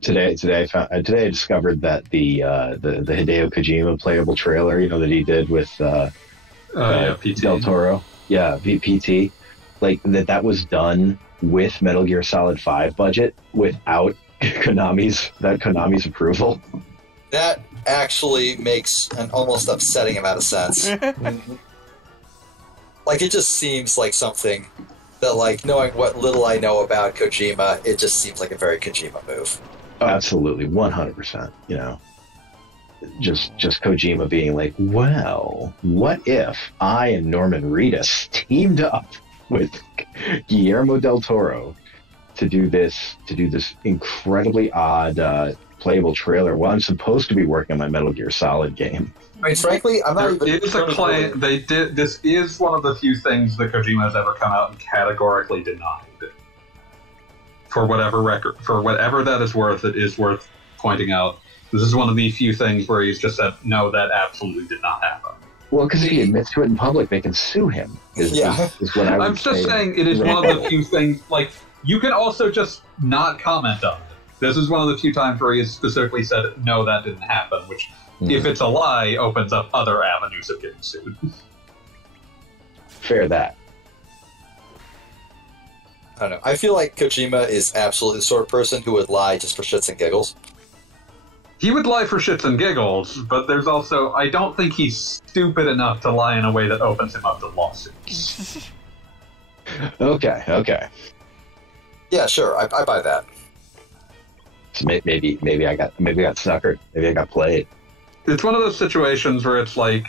today I discovered that the Hideo Kojima playable trailer, that he did with PT. Del Toro, VPT, like that was done with Metal Gear Solid 5 budget without Konami's approval. That actually makes an almost upsetting amount of sense. Like, it just seems like something that, like, knowing what little I know about Kojima, it just seems like a very Kojima move. Absolutely, 100%. Just Kojima being like, well, what if I and Norman Reedus teamed up with Guillermo del Toro to do this incredibly odd playable trailer while I'm supposed to be working on my Metal Gear Solid game. I mean, frankly, I'm not There even... is a claim. They did. This is one of the few things that Kojima has ever come out and categorically denied. For whatever that is worth, it is worth pointing out. This is one of the few things where he's just said, no, that absolutely did not happen. Well, because if he admits to it in public, they can sue him. Is what I would I'm just say. saying it is one of the few things, like, you can also just not comment on it. This is one of the few times where he has specifically said, no, that didn't happen, which, if it's a lie, opens up other avenues of getting sued. Fair that. I don't know. I feel like Kojima is absolutely the sort of person who would lie just for shits and giggles. He would lie for shits and giggles, but there's also, I don't think he's stupid enough to lie in a way that opens him up to lawsuits. Okay. Yeah, sure, I buy that. So maybe I got suckered. Maybe I got played. It's one of those situations where it's like,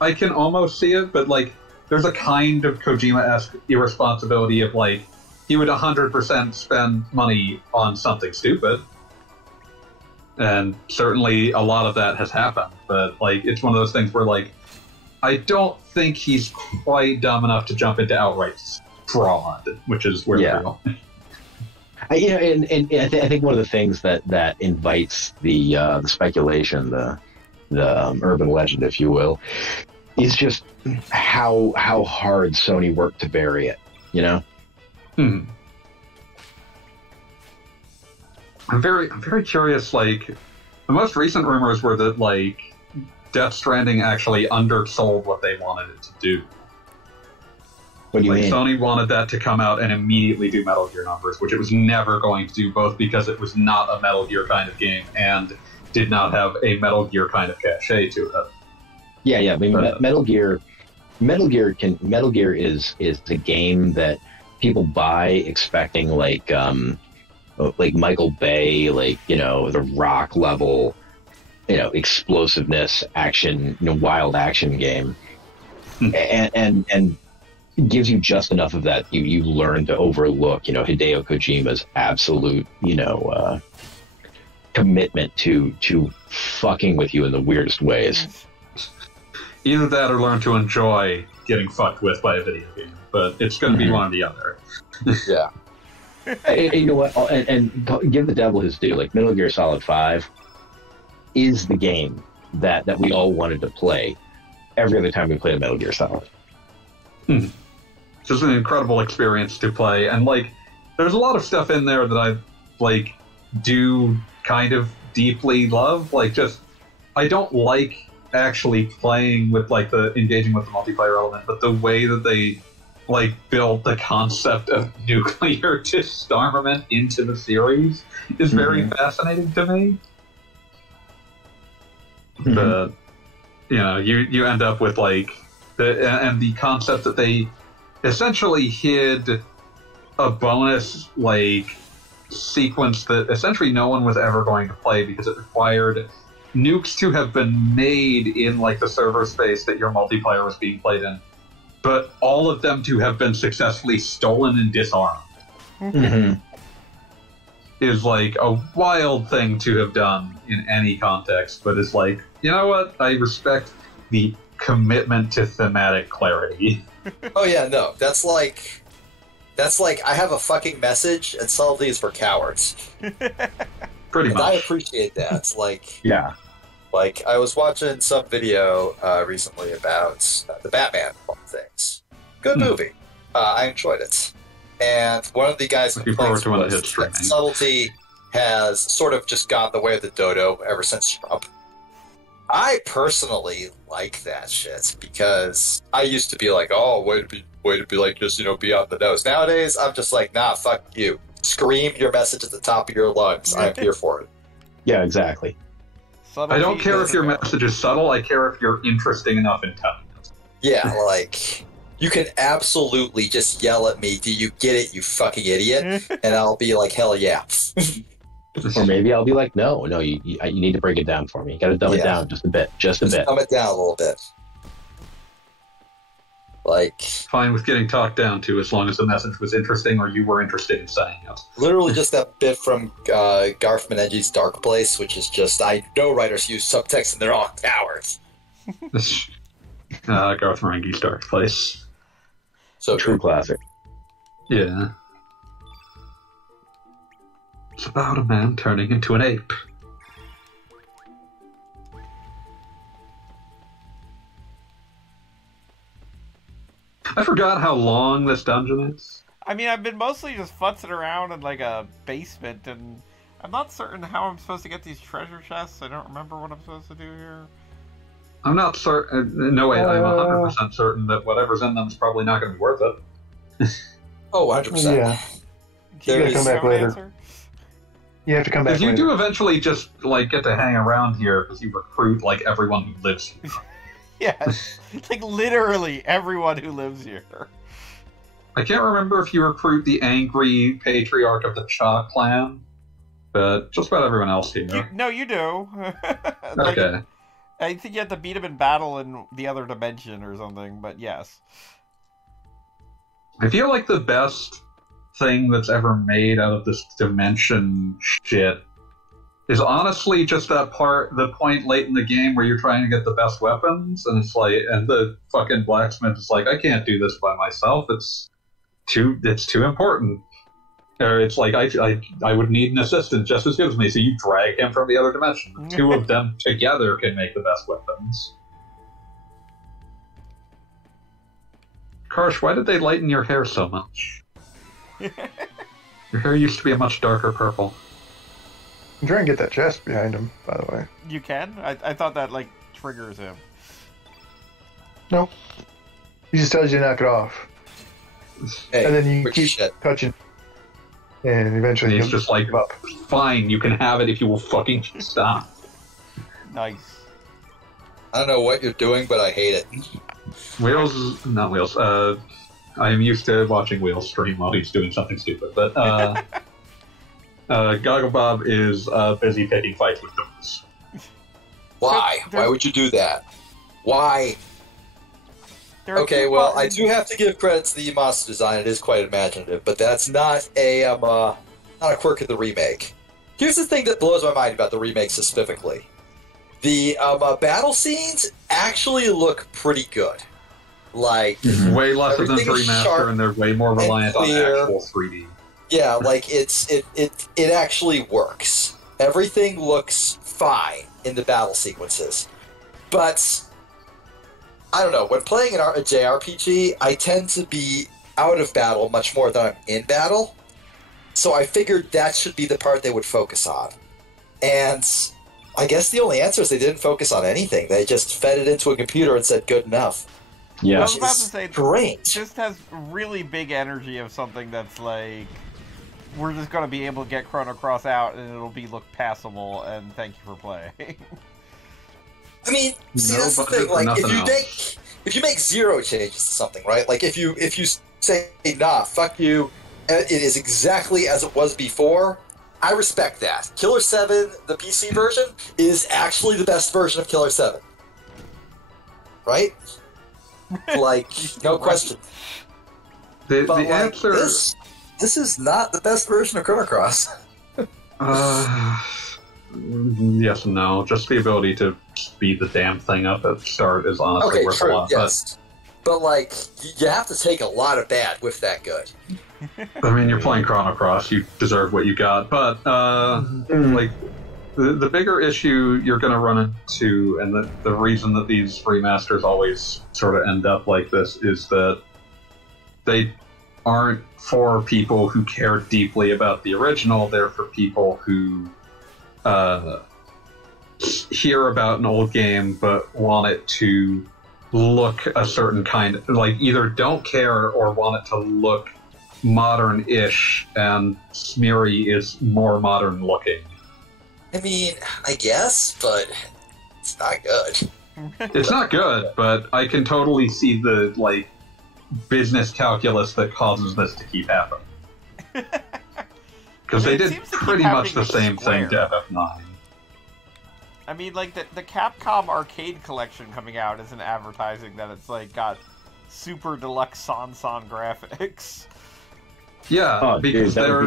I can almost see it, but like, there's a kind of Kojima-esque irresponsibility of, like, he would 100% spend money on something stupid. And certainly a lot of that has happened. But, like, it's one of those things where, like, I don't think he's quite dumb enough to jump into outright fraud, which is where we're going. I think one of the things that invites the speculation, the urban legend, if you will, is just how hard Sony worked to bury it. You know. I'm very curious. Like, the most recent rumors were that, like, Death Stranding actually undersold what they wanted it to do. What do you mean? Sony wanted that to come out and immediately do Metal Gear numbers, which it was never going to do, both because it was not a Metal Gear kind of game and did not have a Metal Gear kind of cachet to it. Yeah. I mean, Metal Gear is a game that people buy expecting like Michael Bay, like, you know, the Rock level, you know, explosiveness, action, you know, wild action game, and gives you just enough of that you learn to overlook, you know, Hideo Kojima's absolute, you know, commitment to fucking with you in the weirdest ways. Either that or learn to enjoy getting fucked with by a video game, but it's going to be one or the other. Yeah. You know what? And give the devil his due. Like, Metal Gear Solid 5 is the game that we all wanted to play every other time we played a Metal Gear Solid. It's just an incredible experience to play, and, like, there's a lot of stuff in there that I, like, do kind of deeply love. Like, just, I don't like actually playing with, like, the engaging with the multiplayer element, but the way that they, like, build the concept of nuclear disarmament into the series is very fascinating to me. But, you know, you end up with, like, the concept that they essentially hid a bonus, like, sequence that essentially no one was ever going to play because it required nukes to have been made in, like, the server space that your multiplayer was being played in, but all of them to have been successfully stolen and disarmed. Is, like, a wild thing to have done in any context, but it's like, you know what? I respect the commitment to thematic clarity. Oh yeah, no, that's like I have a fucking message, and some of these for cowards. Pretty and much. I appreciate that. It's like, Yeah. like I was watching some video recently about the Batman things. Good movie. I enjoyed it. And one of the guys' Looking forward complaints to when it was hits streaming. that subtlety has sort of just gone the way of the dodo ever since Trump. I personally like that shit because I used to be like, oh, way to be like, just, you know, be on the nose. Nowadays, I'm just like, nah, fuck you. Scream your message at the top of your lungs. I'm here for it. Yeah, exactly. I don't care if your message is subtle, I care if you're interesting enough in telling it. Yeah, like, you can absolutely just yell at me, do you get it, you fucking idiot? And I'll be like, hell yeah. Or maybe I'll be like, no, you need to break it down for me. You got to dumb it down just a bit, just a bit. Dumb it down a little bit. Like, Fine with getting talked down to, as long as the message was interesting or you were interested in saying it. literally just that bit from Garth Menengi's Dark Place, which is just, I know writers use subtext and they're all cowards. Garth Marenghi's Dark Place. So True classic. Yeah. It's about a man turning into an ape. I forgot how long this dungeon is. I mean, I've been mostly just futzing around in, like, a basement, and I'm not certain how I'm supposed to get these treasure chests. I don't remember what I'm supposed to do here. I'm not certain. No, wait, I'm 100% certain that whatever's in them is probably not going to be worth it. Oh, 100%. Yeah. Can You gotta you come back have an later. answer? You have to come back Because you later. do eventually just, like, get to hang around here because you recruit, like, everyone who lives here. Yes. Like, literally everyone who lives here. I can't remember if you recruit the angry patriarch of the Cha clan, but just about everyone else here. No, you do. Like, Okay. I think you have to beat him in battle in the other dimension or something, but yes. I feel like the best thing that's ever made out of this dimension shit is honestly just the point late in the game where you're trying to get the best weapons, and it's like, and the fucking blacksmith is like, I can't do this by myself. It's too important. Or it's like, I would need an assistant just as good as me, so you drag him from the other dimension. The two of them together can make the best weapons. Karsh, why did they lighten your hair so much? Your hair used to be a much darker purple. I'm trying to get that chest behind him, by the way. You can? I thought that, like, triggers him. No. He just tells you to knock it off. Hey, And then you quick keep shit. touching. And eventually And he's he'll just like, give up. fine, you can have it if you will fucking stop. Nice. I don't know what you're doing, but I hate it. Not Wheels, I am used to watching Wheels stream while he's doing something stupid, but, Gogglebob is, busy picking fights with doors. Why? Why would you do that? Why? Okay, well, I do have to give credit to the monster design. It is quite imaginative, but that's not a quirk of the remake. Here's the thing that blows my mind about the remake specifically: the battle scenes actually look pretty good. Like Way less than everything is remaster, sharp and they're way more reliant on clear. actual 3D. Yeah, like it actually works. Everything looks fine in the battle sequences, but I don't know. When playing a JRPG, I tend to be out of battle much more than I'm in battle. So I figured that should be the part they would focus on. And I guess the only answer is they didn't focus on anything. They just fed it into a computer and said, good enough. Yeah. I was about to say, Great. it just has really big energy of something that's like, we're just going to be able to get Chrono Cross out and it'll look passable, and thank you for playing. I mean, see, No that's the budget thing. for Like, nothing if you make zero changes to something, right? Like, if you say, nah, fuck you, and it is exactly as it was before, I respect that. Killer 7, the PC version, is actually the best version of Killer 7. Right? Like, no question. The But, like, answer... this is not the best version of Chrono Cross. Yes and no. Just the ability to speed the damn thing up at the start is honestly Okay, worth a true, lot. yes. But, like, you have to take a lot of bad with that good. I mean, you're playing Chrono Cross, you deserve what you got. But, like, the bigger issue you're going to run into, and the reason that these remasters always sort of end up like this, is that they aren't for people who care deeply about the original. They're for people who hear about an old game but want it to look a certain kind, like either don't care or want it to look modern-ish, and Smeary is more modern looking. I mean, I guess, but it's not good. It's not good, but I can totally see the, like, business calculus that causes this to keep happening. Because they It did seems to keep pretty much happening the with same thing Square. to FF9. I mean, like, the Capcom Arcade Collection coming out isn't advertising that it's, like, got super deluxe San graphics. Yeah, Oh, because dude, that'd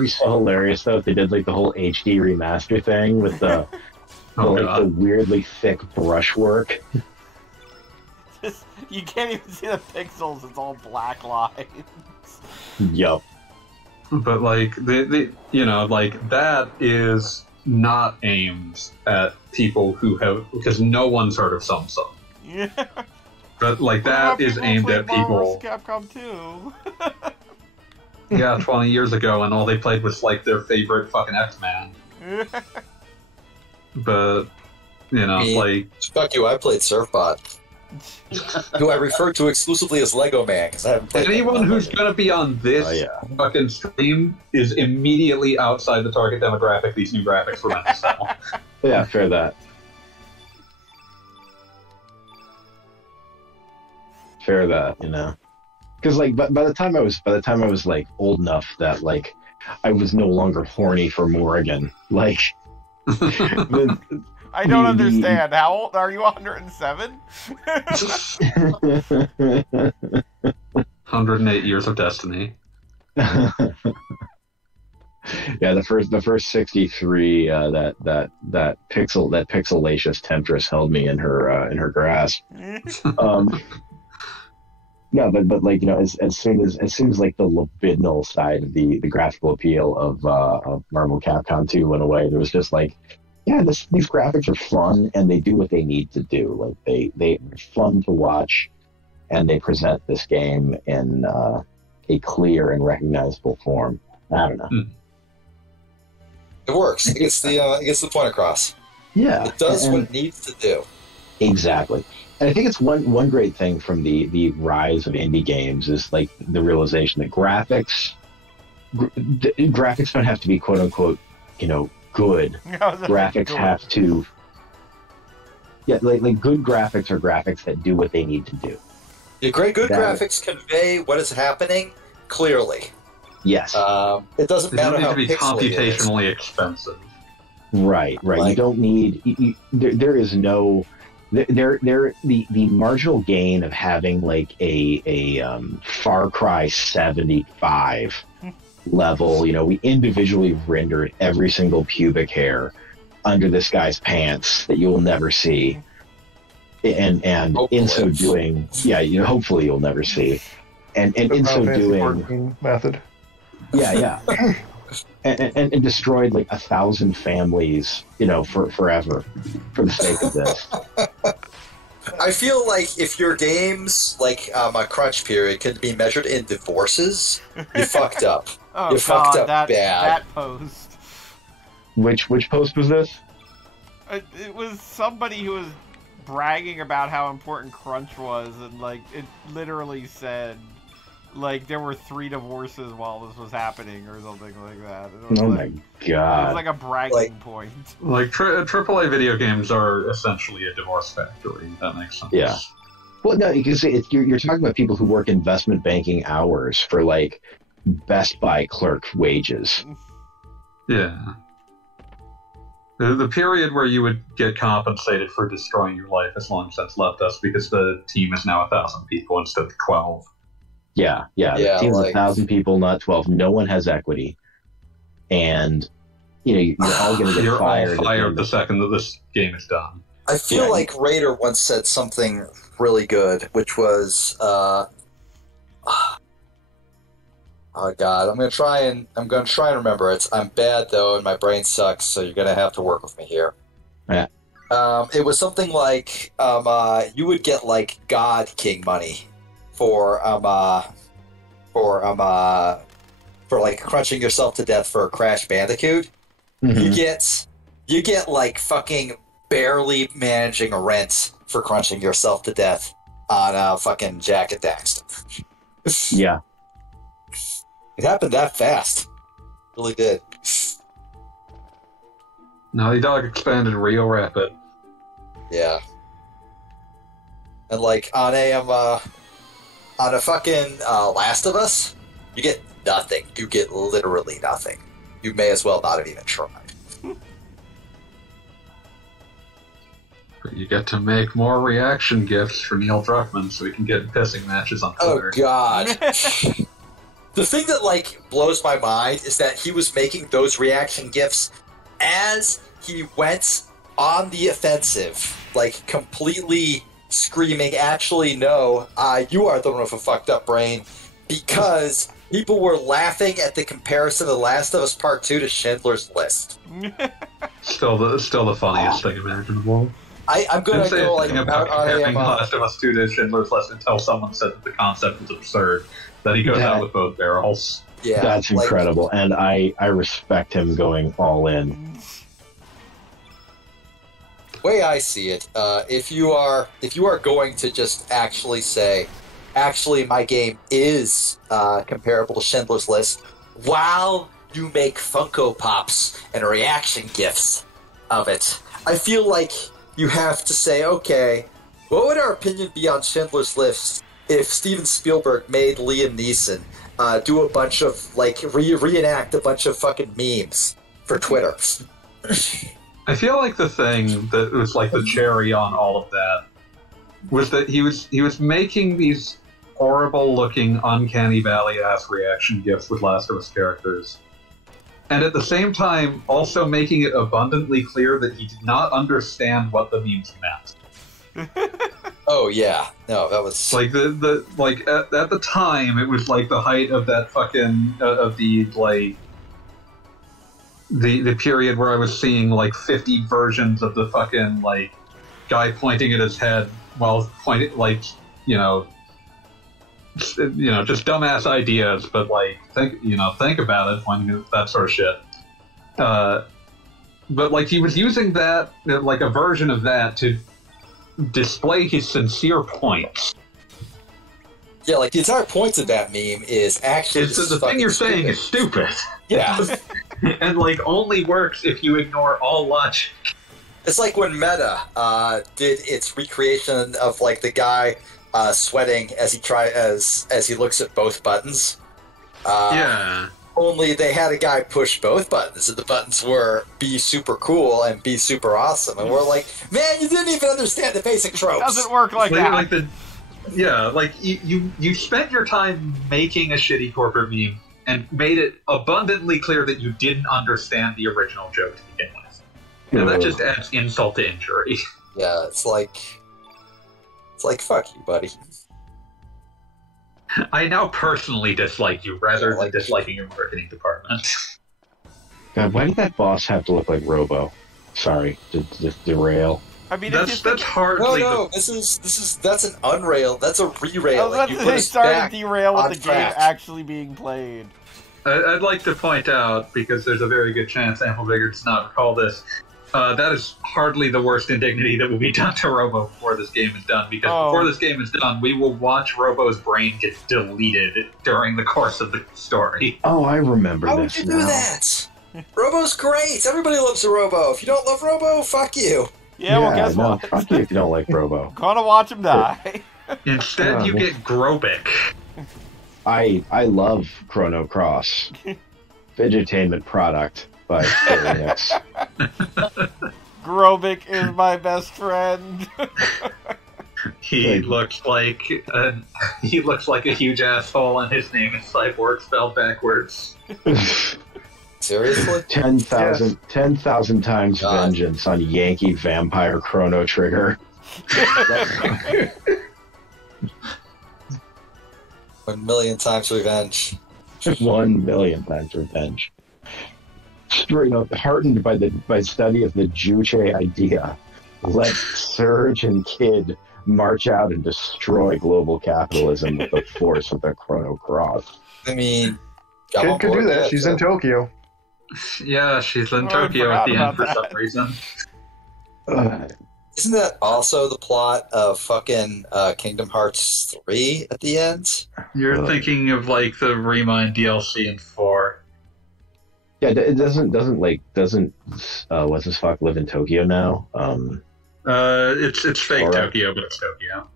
be so hilarious though if they did like the whole HD remaster thing with the, Oh, the God. weirdly thick brushwork. Just, you can't even see the pixels, it's all black lines. Yup. But, like, you know, like, that is not aimed at people who have, because no one's heard of Samsung. Yeah. But, like, that is aimed at people, Capcom 2. yeah, 20 years ago, and all they played was, like, their favorite fucking X-Man. But, you know, Me. like, Fuck you, I played Surfbot. Who I refer to exclusively as Lego Man, because I haven't played anyone that who's much. gonna be on this Oh, yeah. fucking stream is immediately outside the target demographic these new graphics were meant to sell. Yeah, fair that. Fair that, you know. Because like, by the time I was like old enough that like I was no longer horny for Morrigan. Like, I don't understand. How old are you? 107? 108 years of destiny. Yeah, the first 63 that pixelacious temptress held me in her grasp. No, but like, you know, as soon as like the libidinal side of the graphical appeal of Marvel Capcom 2 went away, there was just like, yeah, these graphics are fun and they do what they need to do. Like they're fun to watch, and they present this game in a clear and recognizable form. I don't know. It works. It gets the point across. Yeah, it does what it needs to do. Exactly. And I think it's one great thing from the rise of indie games is like the realization that graphics don't have to be quote unquote, you know, good. Graphics have to, like good graphics are graphics that do what they need to do. Yeah, good graphics convey what is happening clearly. Yes. It doesn't matter how need to be computationally expensive. Right. Like, you don't need. There is no. The marginal gain of having like a Far Cry 75 level, you know, we individually rendered every single pubic hair under this guy's pants that you will never see, and in so doing, yeah, you know, hopefully you'll never see, and in so doing, method, yeah. And destroyed like 1,000 families, you know, forever for the sake of this. I feel like if your game's like a crunch period can be measured in divorces, you fucked up. Oh, you fucked up bad. That post. Which post was this? It was somebody who was bragging about how important crunch was, and like it literally said, like, there were 3 divorces while this was happening, or something like that. Oh my god! It was like a bragging point. Like AAA video games are essentially a divorce factory. That makes sense. Yeah. Well, no, you can say you're talking about people who work investment banking hours for like Best Buy clerk wages. Yeah. The period where you would get compensated for destroying your life has long since left us because the team is now 1,000 people instead of 12. Yeah. The team's like 1,000 people, not 12. No one has equity, and you know you're all going to get fired. All fired the second that this game is done. I feel like Raider once said something really good, which was, "Oh God, I'm gonna try and remember it. I'm bad though, and my brain sucks, so you're gonna have to work with me here." Yeah. It was something like, you would get like God King money for like crunching yourself to death for a Crash Bandicoot. Mm-hmm. You get like fucking barely managing a rent for crunching yourself to death on fucking Jack and Daxter. Yeah. It happened that fast. Really did. Naughty Dog expanded real rapid. Yeah. And like on a fucking Last of Us, you get nothing. You get literally nothing. You may as well not have even tried. But you get to make more reaction gifs for Neil Druckmann so we can get pissing matches on Twitter. Oh God. The thing that like blows my mind is that he was making those reaction gifs as he went on the offensive, like completely screaming, "Actually, no, you are the one with a fucked up brain," because people were laughing at the comparison of The Last of Us Part 2 to Schindler's List. Still the funniest thing imaginable. I'm going to go like about comparing Last of Us 2 to Schindler's List until someone said that the concept was absurd. That he goes out with both barrels. Yeah, that's incredible, and I respect him going all in. Way I see it, if you are going to just actually say, actually my game is comparable to Schindler's List, while you make Funko Pops and reaction gifs of it, I feel like you have to say, okay, what would our opinion be on Schindler's List if Steven Spielberg made Liam Neeson do a bunch of, like, reenact a bunch of fucking memes for Twitter? I feel like the thing that was like the cherry on all of that was that he was making these horrible-looking, uncanny valley-ass reaction gifs with Last of Us characters, and at the same time also making it abundantly clear that he did not understand what the memes meant. Oh yeah, no, that was Like at the time, it was like the height of that fucking of the like the period where I was seeing like 50 versions of the fucking like guy pointing at his head while pointing just dumbass ideas, but like think about it, pointing at that sort of shit. But like he was using that like a version of that to display his sincere points. yeah, like the entire point of that meme is actually The thing you're saying is stupid. Yeah. And like only works if you ignore all logic. It's like when Meta did its recreation of like the guy sweating as he looks at both buttons. Yeah. Only they had a guy push both buttons, and the buttons were be super cool and be super awesome. And we're like, man, you didn't even understand the basic tropes. Doesn't work like that. Like you spent your time making a shitty corporate meme and made it abundantly clear that you didn't understand the original joke to begin with. And that just adds insult to injury. Yeah, it's like fuck you, buddy. I now personally dislike you rather than disliking your marketing department. God, why did that boss have to look like Robo? Sorry to derail. I mean, That's hardly No, that's an unrail. That's a I re-rail. was Like, about you to put say, us started back to derail on with the track. game actually being played. I'd like to point out, because there's a very good chance Amplebigger does not recall this, that is hardly the worst indignity that will be done to Robo before this game is done, because before this game is done, we will watch Robo's brain get deleted during the course of the story. Oh, I remember How this would you do now. that? Robo's great. Everybody loves a Robo. If you don't love Robo, fuck you. Yeah, well, guess no, what? fuck you if you don't like Robo. Gonna watch him die. Instead, you get Grobic. I love Chrono Cross. Edutainment product by Enix. Grobic is my best friend. He looks like a huge asshole, and his name is Cyborg spelled backwards. Seriously? 10,000 times God. vengeance on Yankee Vampire Chrono Trigger. 1,000,000 times revenge. 1,000,000 times revenge. Straight up, heartened by study of the Juche idea, let Serge and Kid march out and destroy global capitalism with the force of the Chrono Cross. I mean, I'm Kid on could board do with that. She's in Tokyo. Yeah, she's in I Tokyo at the forgot end for about some that. reason. Isn't that also the plot of fucking Kingdom Hearts 3 at the end? You're thinking of like the Remind DLC in 4. Yeah, it doesn't what's his fuck live in Tokyo now? It's fake Alright. Tokyo, but it's Tokyo.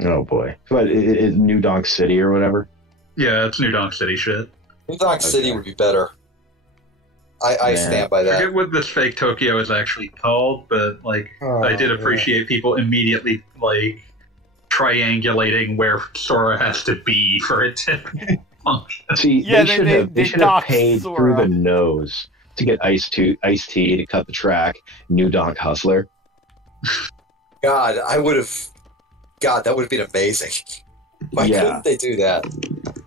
Oh boy, what is New Donk City or whatever? Yeah, it's New Donk City shit. New Donk City Okay. would be better. I Yeah. stand by I that. forget what this fake Tokyo is actually called, but like I did appreciate people immediately like triangulating where Sora has to be for it to function. See, Yeah, they should have doxed paid Sora. through the nose to get Ice T to cut the track. New Donk Hustler. God, that would have been amazing. Why Yeah. couldn't they do that?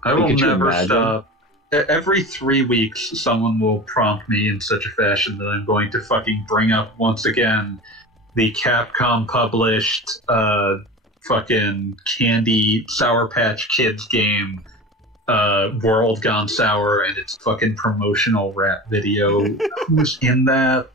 I will Could you never imagine? stop. Every 3 weeks, someone will prompt me in such a fashion that I'm going to fucking bring up once again the Capcom published fucking candy Sour Patch Kids game, World Gone Sour, and its fucking promotional rap video. Who was in that?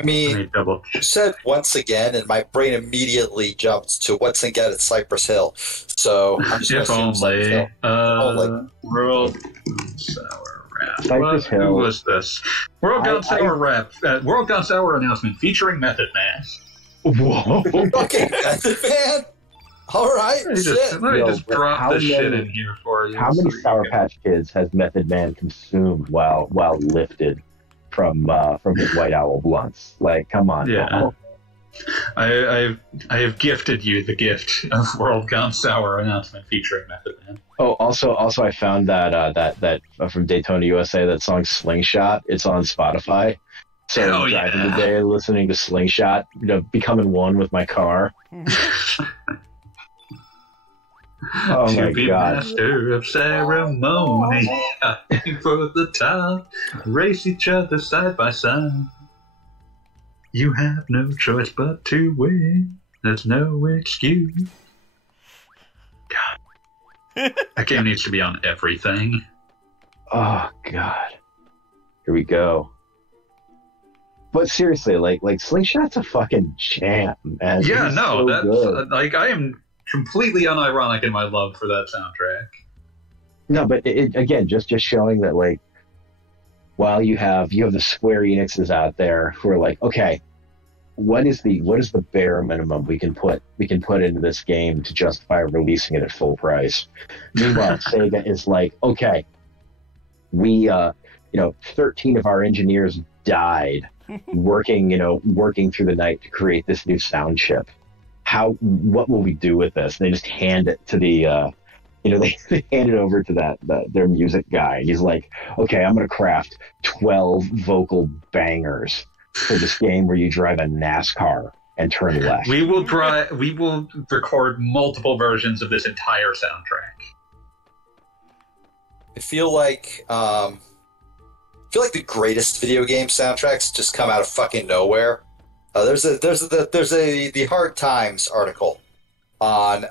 I mean, Let me double you said once again, and my brain immediately jumped to once again at Cypress Hill. So I'm just If gonna assume Cypress only. Hill. Only. World Gone Sour rap. Cypress Who Hill. was this? World Gone Sour rap. World Gone Sour announcement featuring Method Man. Whoa! Fucking Method Man. All right, Let me shit. just but drop how this shit many- in here for you. How many so you Sour can- Patch Kids has Method Man consumed while lifted from his White Owl blunts? Like, come on, Yeah. Paul. I have gifted you the gift of World Gone Sour announcement featuring Method Man. Oh, also, I found that from Daytona USA, that song Slingshot. It's on Spotify. So Hell I'm driving yeah. today, listening to Slingshot, becoming one with my car. Oh to my be god! master of ceremony, aiming for the top, race each other side by side. You have no choice but to win. There's no excuse. God, that game needs to be on everything. Oh god! Here we go. But seriously, like Slingshot's a fucking jam, man. Yeah, It's no, so that's good. like I am completely unironic in my love for that soundtrack. No, but it again, just showing that, like, while you have the Square Enixes out there who are like, okay, what is the bare minimum we can put into this game to justify releasing it at full price? Meanwhile, Sega is like, okay, we 13 of our engineers died working through the night to create this new sound chip. What will we do with this? And they just hand it to the they hand it over to their music guy. And he's like, okay, I'm going to craft 12 vocal bangers for this game where you drive a NASCAR and turn left. We will record multiple versions of this entire soundtrack. I feel like the greatest video game soundtracks just come out of fucking nowhere. There's the Hard Times article on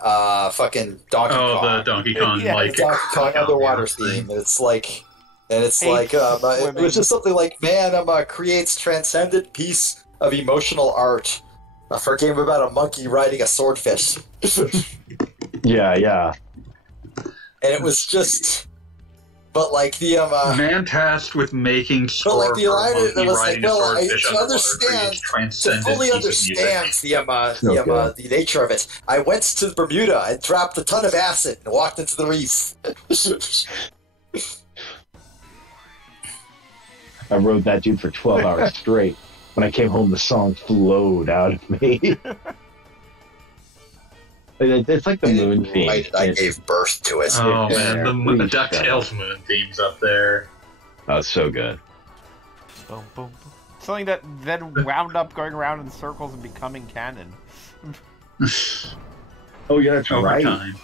fucking Donkey Kong. Oh, the Donkey Kong Yeah, like Donkey Kong underwater theme. And it's like it was just something like, man, creates transcendent piece of emotional art for a game about a monkey riding a swordfish. Yeah. And it was just, but like the man tasked with making but score like the for a line monkey that was like, riding a well, swordfish to underwater understand, creates to transcendent fully piece of music. understand the nature of it, I went to Bermuda and dropped a ton of acid and walked into the reef. I rode that dude for 12 hours straight. When I came home, the song flowed out of me. It's like the moon theme. I gave birth to it. Oh Yeah. man, the DuckTales moon theme's up there. Oh, it's so good. Boom, boom, boom. Something that then wound up going around in circles and becoming canon. Oh, yeah, that's Over right. time.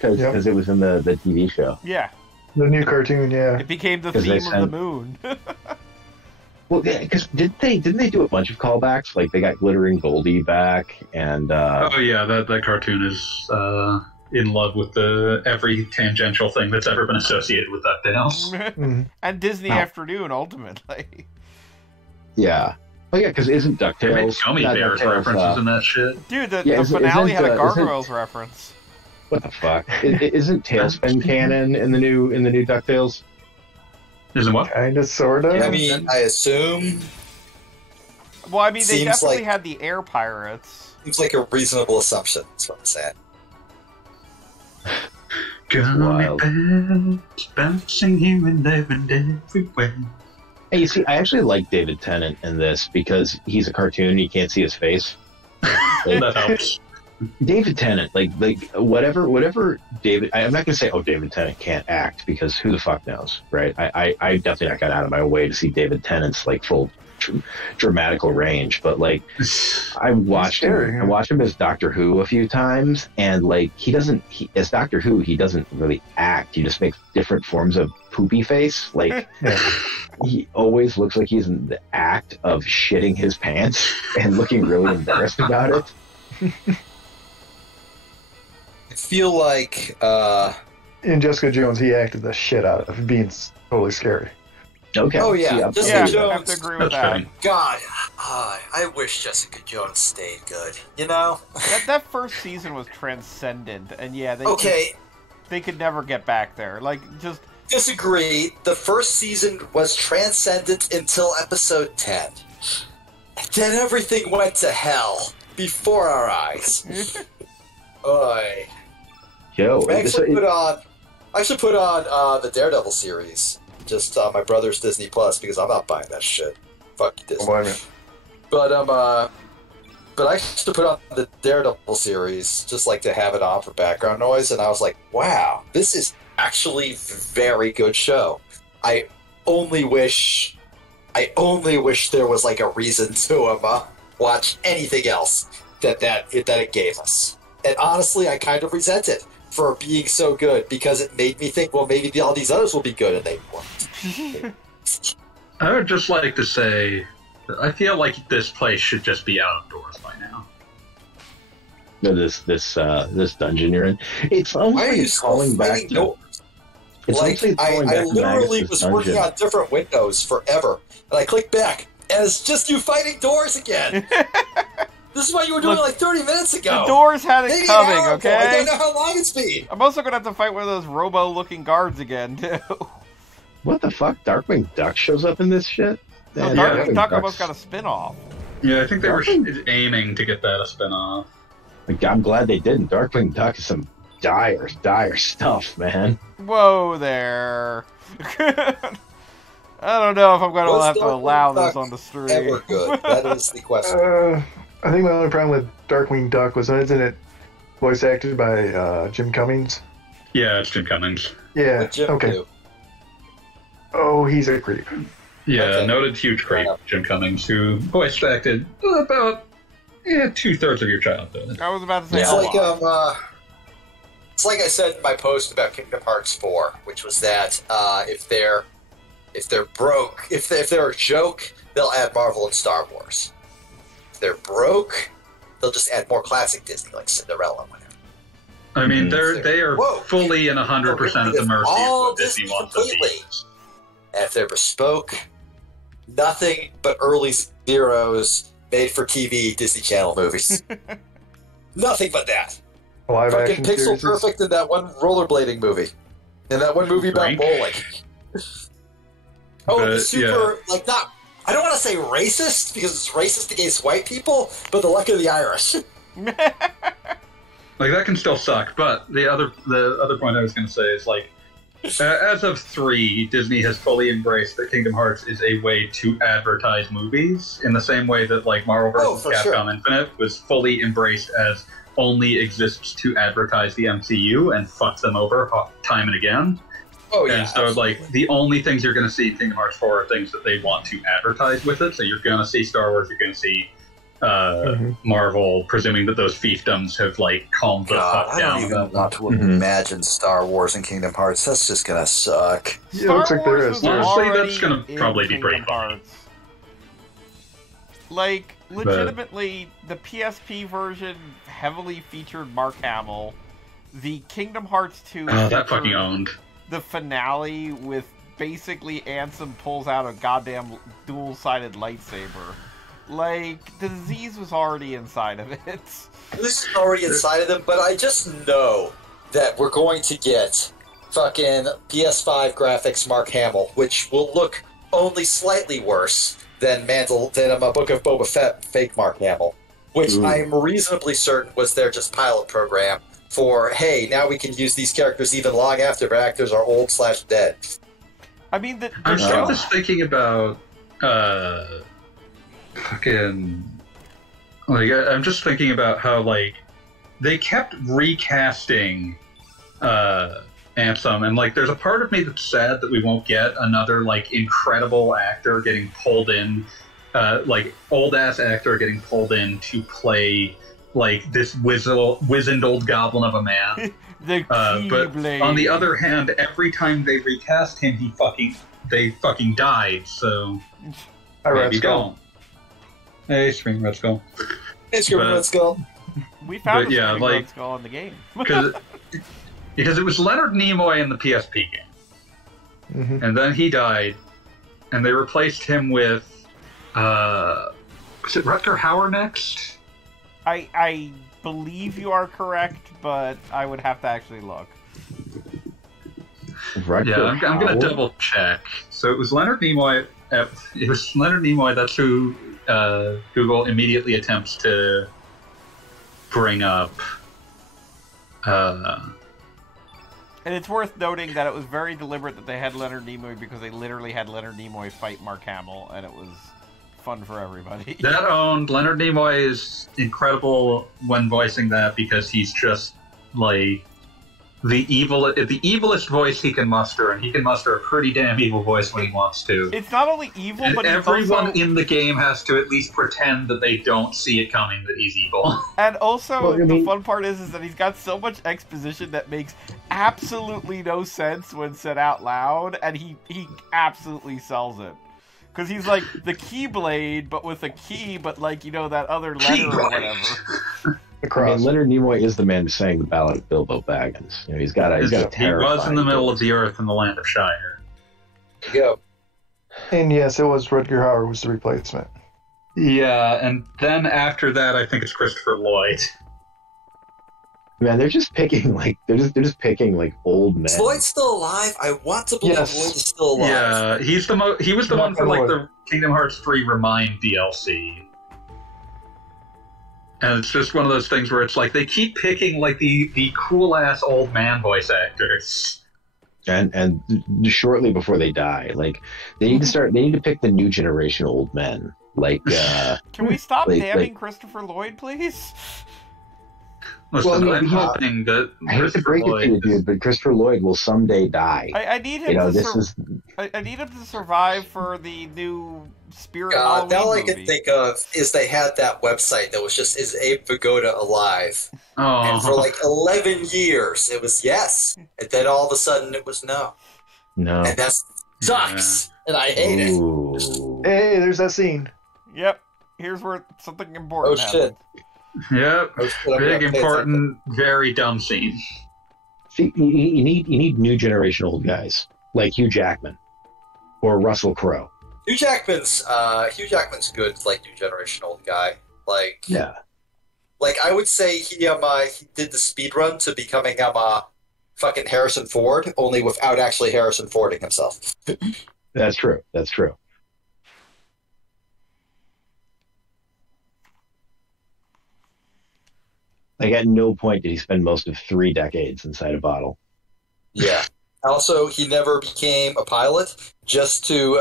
Because it was in the TV show. Yeah, The new cartoon, yeah. it became the 'Cause they theme of the sent- moon. Well, because didn't they do a bunch of callbacks? Like, they got Glittering Goldie back, and Oh yeah, that cartoon is in love with every tangential thing that's ever been associated with DuckTales. Mhm. And Disney Wow. Afternoon, ultimately. yeah. Oh yeah, because isn't They DuckTales? made Gummy not Bears DuckTales, references in that shit. Dude, the Yeah, finale had a isn't Gargoyles reference. What the fuck? Isn't Tailspin canon in the new DuckTales? Isn't what? Kinda, sorta. I mean, I assume Well, I mean, they Seems definitely like- had the air pirates. seems like a reasonable assumption. That's what I'm saying. Gummy wild. Bears bouncing here and there and everywhere. Hey, you see, I actually like David Tennant in this because he's a cartoon. You can't see his face. That helps. David Tennant, like whatever David. I'm not gonna say, oh, David Tennant can't act, because who the fuck knows, right? I definitely not got out of my way to see David Tennant's like full dramatical range, but like I watched him as Doctor Who a few times, and like as Doctor Who, he doesn't really act. He just makes different forms of poopy face. Like he always looks like he's in the act of shitting his pants and looking really embarrassed about it. I feel like In Jessica Jones, he acted the shit out of being totally scary. Okay. Oh, yeah. See, I'm Just Yeah, totally Jones. I have to agree with That's that. fitting. God, I wish Jessica Jones stayed good. You know? That first season was transcendent, and yeah, they could never get back there. Like, just Disagree. The first season was transcendent until episode 10. Then everything went to hell before our eyes. I Yo, actually put on the Daredevil series just on my brother's Disney Plus because I'm not buying that shit. Fuck you, Disney. Why, man? But I used to put on the Daredevil series just like to have it on for background noise, and I was like, wow, this is actually a very good show. I only wish there was like a reason to watch anything else that it gave us. And honestly, I kind of resent it for being so good because it made me think, well, maybe all these others will be good, and they weren't. I would just like to say, I feel like this place should just be outdoors by now. This dungeon you're in. It's almost Why are like you it's calling back to. doors? It's Like, almost like it's calling I back to literally Magus' was working dungeon. on different windows forever, and I clicked back, and it's just you fighting doors again. This is what you were doing Look, like 30 minutes ago. The doors had it Maybe an coming, hour ago. I okay? don't know how long it's been. I'm also gonna have to fight one of those robo-looking guards again, too. What the fuck? Darkwing Duck shows up in this shit? No, Man, Darkwing Duck Duck's- almost got a spin-off. Yeah, I think they were aiming to get that a spin-off. Like, I'm glad they didn't. Darkwing Duck is some dire stuff, man. Whoa there. I don't know if I'm gonna Was have to Darkwing allow this Duck on the stream. Ever good? That is the question. I think my only problem with Darkwing Duck was, isn't it voice acted by Jim Cummings? Yeah, it's Jim Cummings. Yeah. What Jim Okay. do? Oh, he's a creep. Yeah, Okay. noted huge creep, Jim Cummings, who voice acted about 2/3 of your childhood. I was about to say It's a like lot. it's like I said in my post about Kingdom Hearts 4, which was that if they're broke, if they're a joke, they'll add Marvel and Star Wars. If they're broke, they'll just add more classic Disney like Cinderella. Whatever. I mean, Mhm. they are Whoa. fully and 100% at the mercy of All what Disney Disney wants to completely. be. And if they're bespoke, nothing but early zeros made for TV Disney Channel movies. Nothing but that. Live Fucking action pixel series. perfect in that one rollerblading movie. In that one movie about Frank? bowling. Oh, But, the super, like, not, I don't want to say racist, because it's racist against white people, but the luck of the Irish. Like, that can still suck, but the other point I was going to say is, like, as of 3, Disney has fully embraced that Kingdom Hearts is a way to advertise movies, in the same way that, like, Marvel vs. for Capcom sure. Infinite was fully embraced as only exists to advertise the MCU and fuck them over time and again. Oh, yeah. And so, like, the only things you're going to see in Kingdom Hearts 4 are things that they want to advertise with it. So you're going to see Star Wars, you're going to see Marvel, presuming that those fiefdoms have, like, calmed the God, fuck I down. don't even want to Mhm. imagine Star Wars and Kingdom Hearts. That's just gonna suck. Yeah, it looks like there Wars is. was Honestly, already that's gonna in probably be Kingdom pretty funny. Hearts. Like, legitimately, the PSP version heavily featured Mark Hamill. The Kingdom Hearts 2 Oh, that featured fucking owned. the finale with basically Ansem pulls out a goddamn dual-sided lightsaber. Like, the disease was already inside of it. This is already inside of them, but I just know that we're going to get fucking PS5 graphics Mark Hamill, which will look only slightly worse than a Book of Boba Fett fake Mark Hamill, which Ooh. I'm reasonably certain was their just pilot program for, hey, now we can use these characters even long after their actors are old/dead. I mean, the I'm show... still just thinking about fucking like I'm just thinking about how like they kept recasting Ansem, and like there's a part of me that's sad that we won't get another like incredible actor getting pulled in, like old ass actor getting pulled in to play like this wizened old goblin of a man. The But Keyblade. on the other hand, every time they recast him, they fucking died. So All right, maybe let's go. don't. Hey, Scream Red Skull. It's your But- Red Skull. We found but the yeah, Screaming like- Red Skull in the game. Because it was Leonard Nimoy in the PSP game, Mhm. and then he died, and they replaced him with was it Rutger Hauer next? I believe you are correct, but I would have to actually look. Rutger Yeah, I'm gonna Hauer? double check. So it was Leonard Nimoy. It was Leonard Nimoy. That's who Google immediately attempts to bring up. And it's worth noting that it was very deliberate that they had Leonard Nimoy because they literally had Leonard Nimoy fight Mark Hamill, and it was fun for everybody. That owned. Leonard Nimoy is incredible when voicing that because he's just like the evilest voice he can muster, and he can muster a pretty damn evil voice when he wants to. It's not only evil, And but everyone also... in the game has to at least pretend that they don't see it coming that he's evil. And also, Well, I mean- the fun part is that he's got so much exposition that makes absolutely no sense when said out loud, and he absolutely sells it. Because he's like the Keyblade, but with a key, but like, you know, that other letter or whatever. I mean, Leonard Nimoy is the man who sang the Ballad of Bilbo Baggins. You know, he's got a He terrifying was in the middle of voice. the earth in the land of Shire. Go. And yes, it was Rutger Hauer was the replacement. Yeah, and then after that, I think it's Christopher Lloyd. Man, they're just picking picking old men. Is Lloyd still alive? I want to believe Yes. Lloyd is still alive. Yeah, he was the one for like Lloyd. the Kingdom Hearts 3 Remind DLC. And it's just one of those things where it's like they keep picking like the cool ass old man voice actors. And shortly before they die, like they need to pick the new generation old men. Like Can we stop Like- damning Christopher Lloyd, please? Listen, Well, I'm yeah, hoping that I hate to Christopher break it to you, Lloyd dude, but Christopher Lloyd will someday die. I need him You know, to this is I need him to survive for the new Spirit God, Halloween all I movie. can think of is they had that website that was just, is Abe Vigoda alive? Oh, And for like 11 years, it was yes. And then all of a sudden, it was no. no. And that sucks. And I hate it. Ooh. Hey, there's that scene. Yep. Here's where something important Oh, shit. happens. Yep. Oh, shit, I'm Big, gonna pay important, very dumb scene. See, you need new generation old guys like Hugh Jackman or Russell Crowe. Hugh Jackman's good, like new generation old guy. Like, Yeah, like I would say he did the speed run to becoming fucking Harrison Ford, only without actually Harrison Fording himself. that's true. That's true. Like at no point did he spend most of 3 decades inside a bottle. Yeah. Also, he never became a pilot just to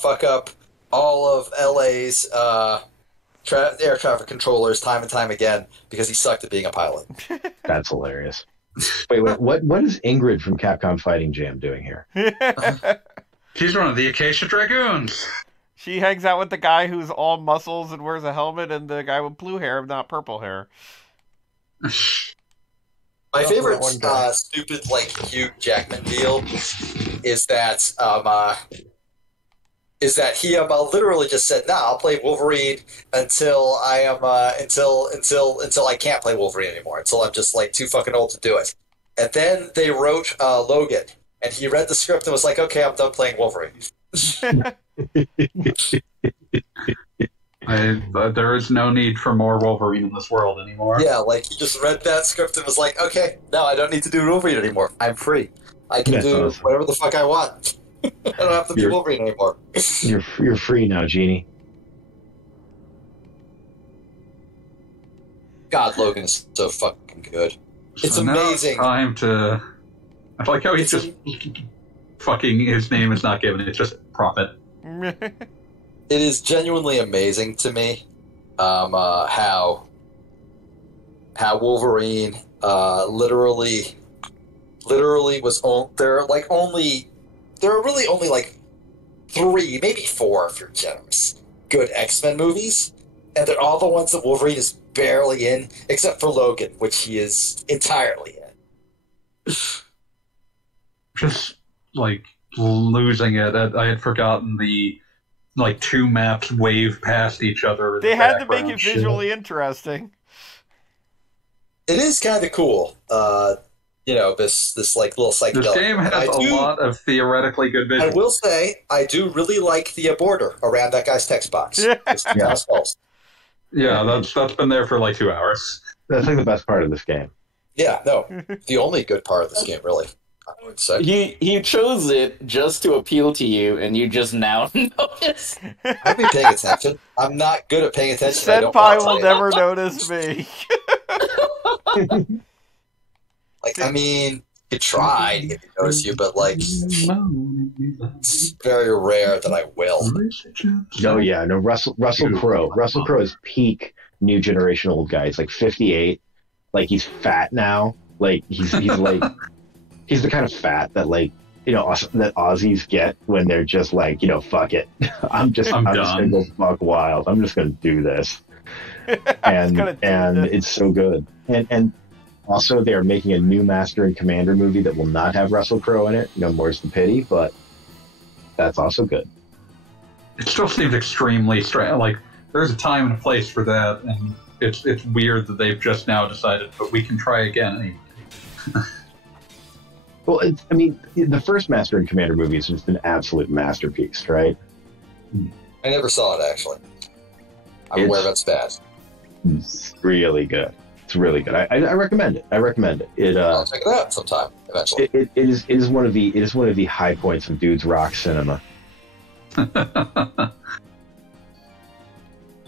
fuck up all of LA's air traffic controllers time and time again because he sucked at being a pilot. That's hilarious. Wait, what is Ingrid from Capcom Fighting Jam doing here? She's one of the Acacia Dragoons. She hangs out with the guy who's all muscles and wears a helmet, and the guy with blue hair, not purple hair. My Oh, favorite that one guy. stupid like Hugh Jackman deal is that he literally just said, "Nah, I'll play Wolverine until I am until I can't play Wolverine anymore, until I'm just like too fucking old to do it." And then they wrote Logan, and he read the script and was like, "Okay, I'm done playing Wolverine." There is no need for more Wolverine in this world anymore. Yeah, like he just read that script and was like, "Okay, no, I don't need to do Wolverine anymore. I'm free. I can That's do awesome. whatever the fuck I want. I don't have to be You're- Wolverine anymore." You're free now, Genie. God, Logan is so fucking good. It's So now amazing. Time to. I like how he's just fucking. His name is not given. It's just Prophet. It is genuinely amazing to me how Wolverine literally was there are really only like 3, maybe 4 if you're generous, good X-Men movies, and they're all the ones that Wolverine is barely in, except for Logan, which he is entirely in. Just like losing it. I had forgotten the like 2 maps wave past each other. In They the had to make background it shit. visually interesting. It is kind of cool, this like little psychedelic. This game And has a lot of theoretically good I visuals. will say, I do really like the border around that guy's text box. Yeah. It's kind of skulls. Yeah, that's been there for like 2 hours. That's like the best part of this game. Yeah, no, the only good part of this game, really, I would say. He chose it just to appeal to you, and you just now notice. I've been paying attention. I'm not good at paying attention. I don't Senpai want will to. never notice me. Like, I mean, he tried to get me to notice you, but, like, it's very rare that I will. No, yeah, no. Russell Crowe. Russell Crowe is peak new generation old guy. He's like 58. Like he's fat now. Like he's like he's the kind of fat that like that Aussies get when they're just like fuck it. I'm just gonna go fuck wild. I'm just gonna do this. And it's so good. And also they're making a new Master and Commander movie that will not have Russell Crowe in it. More's the pity, but that's also good. It still seems extremely strange. Like there's a time and a place for that, and it's weird that they've just now decided, but we can try again anyway. Well, the first Master and Commander movie is just an absolute masterpiece, right? I never saw it, actually. I'm aware that's bad. It's really good. It's really good. I recommend it. I'll check it out sometime eventually. It is one of the high points of dude's rock cinema.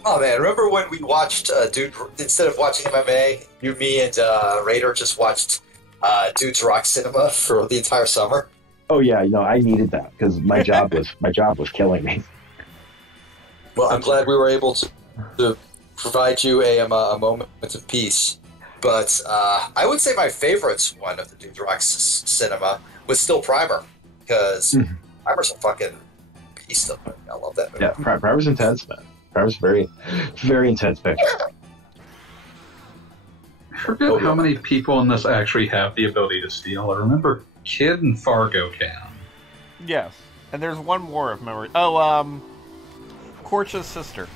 Oh man, remember when we watched instead of watching MMA, me, and Raider just watched Dude's Rock Cinema for the entire summer? Oh yeah, I needed that because my job was killing me. Well, I'm glad we were able to provide you a moment of peace. But I would say my favorite one of the Dude's Rock Cinema was still Primer, because Primer's a fucking beast of it. I love that movie. Yeah, Primer's intense, man. Primer's very, very intense picture. I forget how many people in this actually have the ability to steal. I remember Kid and Fargo can. Yes, and there's one more of memory. Oh, Korcha's sister.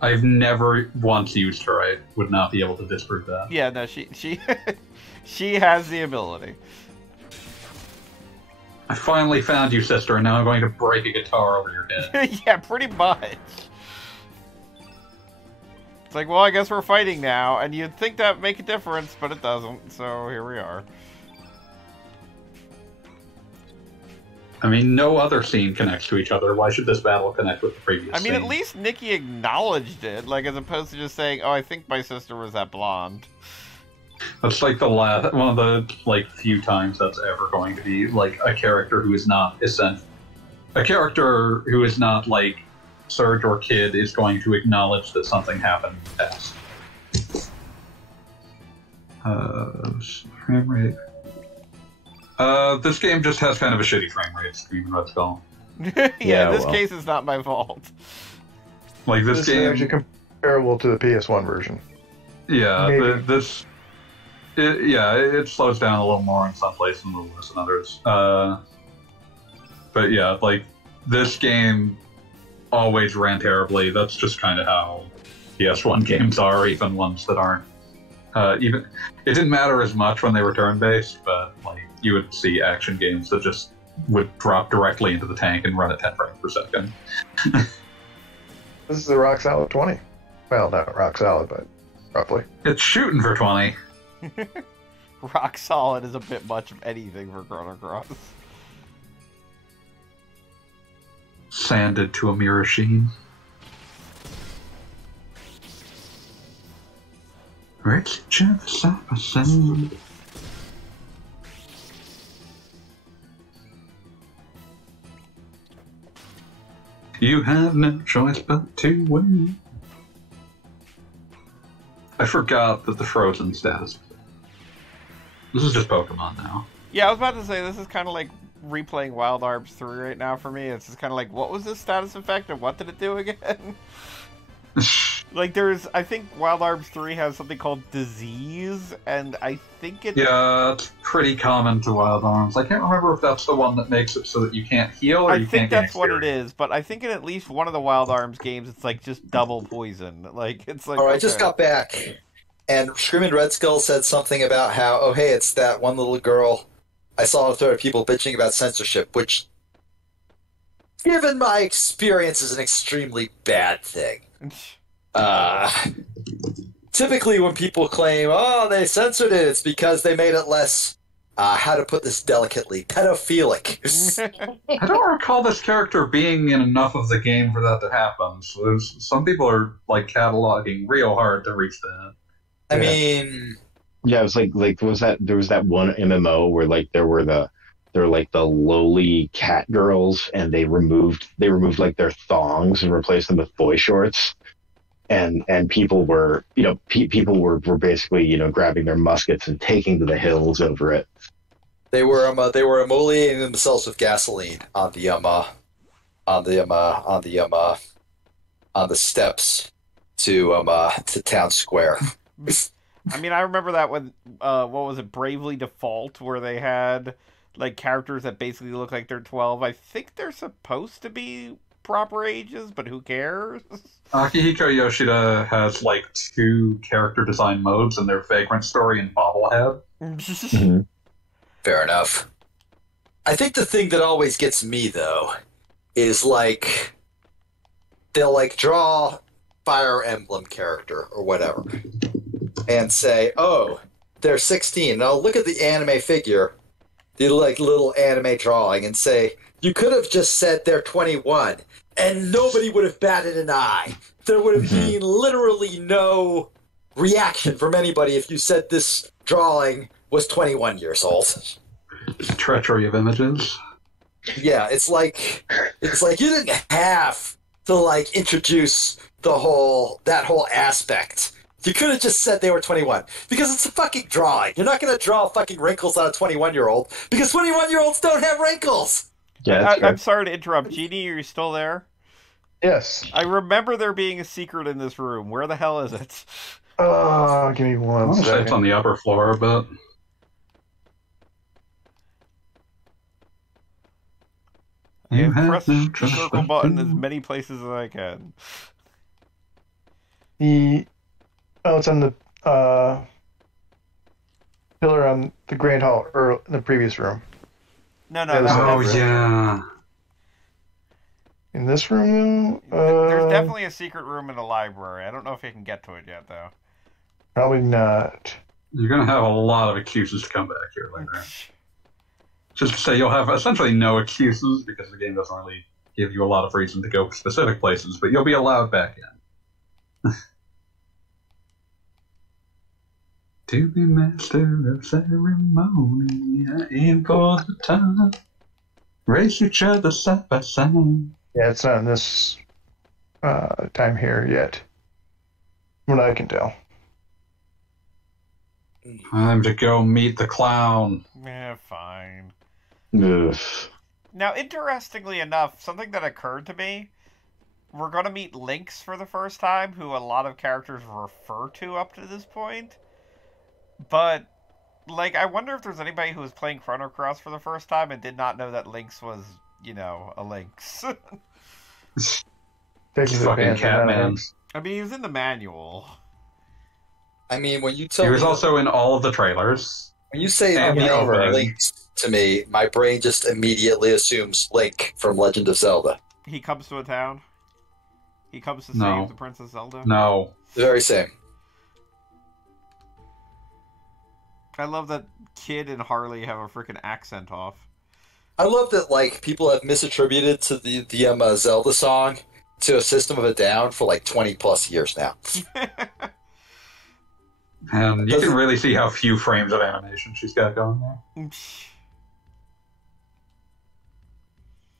I've never once used her. I would not be able to disprove that. Yeah, no, she she has the ability. I finally found you, sister, and now I'm going to break a guitar over your head. Yeah, pretty much. It's like, well, I guess we're fighting now, and you'd think that'd make a difference, but it doesn't, so here we are. I mean, no other scene connects to each other. Why should this battle connect with the previous scene? At least Nikki acknowledged it, like, as opposed to just saying, oh, I think my sister was that blonde. That's like one of the few times that's ever going to be like a character who is not a character who is not like Serge or Kid is going to acknowledge that something happened in the past. Frame rate. This game just has kind of a shitty frame rate. Screaming Red Skull. Yeah, this case is not my fault. Like this game is actually comparable to the PS1 version. Yeah, it slows down a little more in some places and a little less in others. But yeah, like, this game always ran terribly. That's just kind of how PS1 games are, even ones that aren't. It didn't matter as much when they were turn-based, but like you would see action games that just would drop directly into the tank and run at 10 frames per second. This is a rock solid 20. Well, not rock solid, but roughly. It's shooting for 20. Rock solid is a bit much of anything for Chrono Cross. Sanded to a mirror sheen. Rich Jeff sand. You have no choice but to win. I forgot that the frozen status. This is just Pokemon now. Yeah, I was about to say, this is kind of like replaying Wild Arms 3 right now for me. It's just kind of like, what was this status effect and what did it do again? Like, I think Wild Arms 3 has something called Disease, and I think it's... Yeah, it's pretty common to Wild Arms. I can't remember if that's the one that makes it so that you can't heal or you can't get experience. I think that's what it is, but I think in at least one of the Wild Arms games, it's like just double poison. Like, it's like... Alright, I just got back, and Screaming Red Skull said something about how, oh hey, it's that one little girl. I saw a thread of people bitching about censorship, which, given my experience, is an extremely bad thing. Typically when people claim, oh, they censored it, it's because they made it less, how to put this delicately, pedophilic. I don't recall this character being in enough of the game for that to happen, so some people are, like, cataloging real hard to reach that. I mean, Yeah, it was like was that there was that one MMO where like there were like the lowly cat girls, and they removed like their thongs and replaced them with boy shorts, and people were people were basically grabbing their muskets and taking to the hills over it. They were emoliating themselves with gasoline on the steps to town square. I mean, I remember that when what was it, Bravely Default, where they had like characters that basically look like they're 12. I think they're supposed to be proper ages, but who cares? Akihiko Yoshida has like 2 character design modes, and they're Vagrant Story and Bobblehead. Mm-hmm. Fair enough. I think the thing that always gets me, though, is, like, they'll, like, draw Fire Emblem character or whatever and say, oh, they're 16. And I'll look at the anime figure, the, like, little anime drawing, and say, you could have just said they're 21, and nobody would have batted an eye. There would have been literally no reaction from anybody if you said this drawing was 21 years old. Treachery of images. Yeah, it's like you didn't have to like introduce that whole aspect. You could have just said they were 21 because it's a fucking drawing. You're not going to draw fucking wrinkles on a 21-year-old because 21-year-olds don't have wrinkles. Yeah, I'm sorry to interrupt. Genie, are you still there? Yes. I remember there being a secret in this room. Where the hell is it? Give me I one want to say it's on second. the upper floor, but I you have have pressed no the trust circle but button as you. many places as I can. It's on the pillar on the Grand Hall, or in the previous room. No, Yeah, there's no, Oh that's- yeah. In this room, There's definitely a secret room in the library. I don't know if you can get to it yet, though. probably not. You're gonna have a lot of excuses to come back here later. Just to say, you'll have essentially no excuses because the game doesn't really give you a lot of reason to go specific places, but you'll be allowed back in. To be master of ceremony, in for the time. Race each other side by side. Yeah, it's not in this time here yet. From what I can tell. Time to go meet the clown. Fine. Ugh. Now, interestingly enough, something that occurred to me, we're going to meet Lynx for the first time, who a lot of characters refer to up to this point. But, like, I wonder if there's anybody who was playing Chrono Cross for the first time and did not know that Lynx was, a Lynx. Taking Fucking advantage of Catman. that. I mean, he was in the manual. I mean, when you tell He was me, also in all of the trailers. when you say and the the name opening. Link to me, my brain just immediately assumes Link from Legend of Zelda. He comes to a town. He comes to No. save the Princess Zelda. No. The very same. I love that Kid and Harley have a freaking accent off. I love that like people have misattributed to the Zelda song to a System of a Down for like 20 plus years now. And you can really see how few frames of animation she's got going there.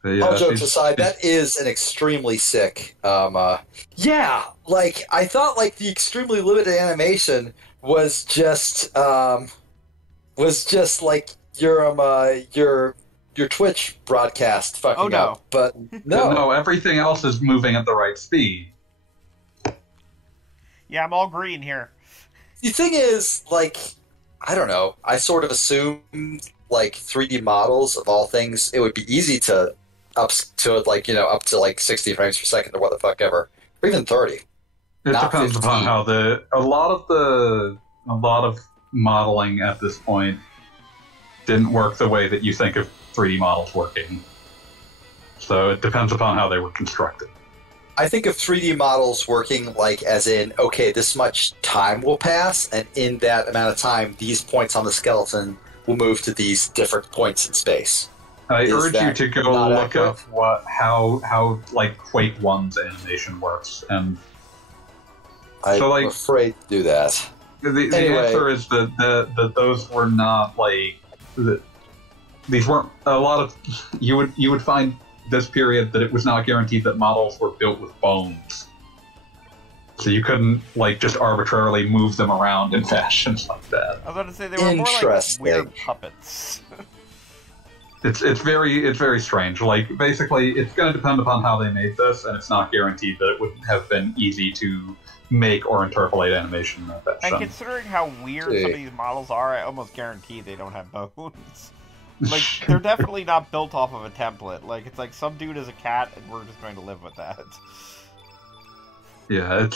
But yeah, All jokes she's- aside, that is an extremely sick. Yeah, like I thought, like the extremely limited animation was just like your Twitch broadcast fucking Oh, no. up, but no, everything else is moving at the right speed. Yeah, I'm all green here. The thing is, like, I don't know. I sort of assumed like 3D models of all things, it would be easy to up to like 60 frames per second or what the fuck ever, or even 30. It Not depends 15. upon how a lot of modeling at this point didn't work the way that you think of 3D models working. So it depends upon how they were constructed. I think of 3D models working like as in, okay, this much time will pass, and in that amount of time, these points on the skeleton will move to these different points in space. I Is urge you that to go not look accurate? up how like Quake 1's animation works, and I'm So, like- afraid to do that. The Anyway. answer is that those were not like these weren't a lot of you would find this period that it was not guaranteed that models were built with bones, so you couldn't like just arbitrarily move them around in fashions like that. I was about to say they were more like Interesting. weird puppets. It's very strange. Like basically, it's going to depend upon how they made this, and it's not guaranteed that it would have been easy to make or interpolate animation in that And fashion. considering how weird some of these models are, I almost guarantee they don't have bones. Like, they're definitely not built off of a template. Like, it's like some dude is a cat, and we're just going to live with that. Yeah,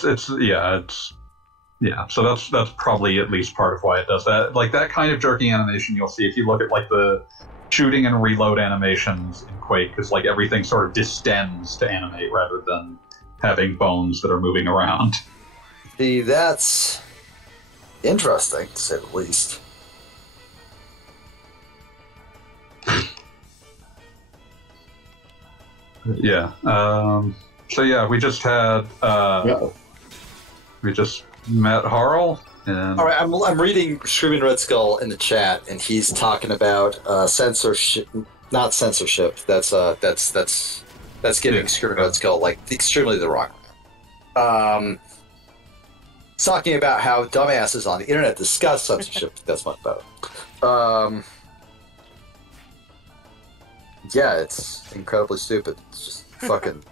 So that's probably at least part of why it does that. Like that kind of jerky animation you'll see if you look at like the shooting and reload animations in Quake, because like everything sort of distends to animate rather than having bones that are moving around. See, that's interesting, to say the least. Yeah. So yeah, we just had we just met Harl, and All right, I'm reading Screaming Red Skull in the chat, and he's talking about censorship, not censorship. That's giving Screaming Red Skull like extremely the wrong. He's talking about how dumbasses on the internet discuss censorship. That's much better. Yeah, it's incredibly stupid. It's just fucking.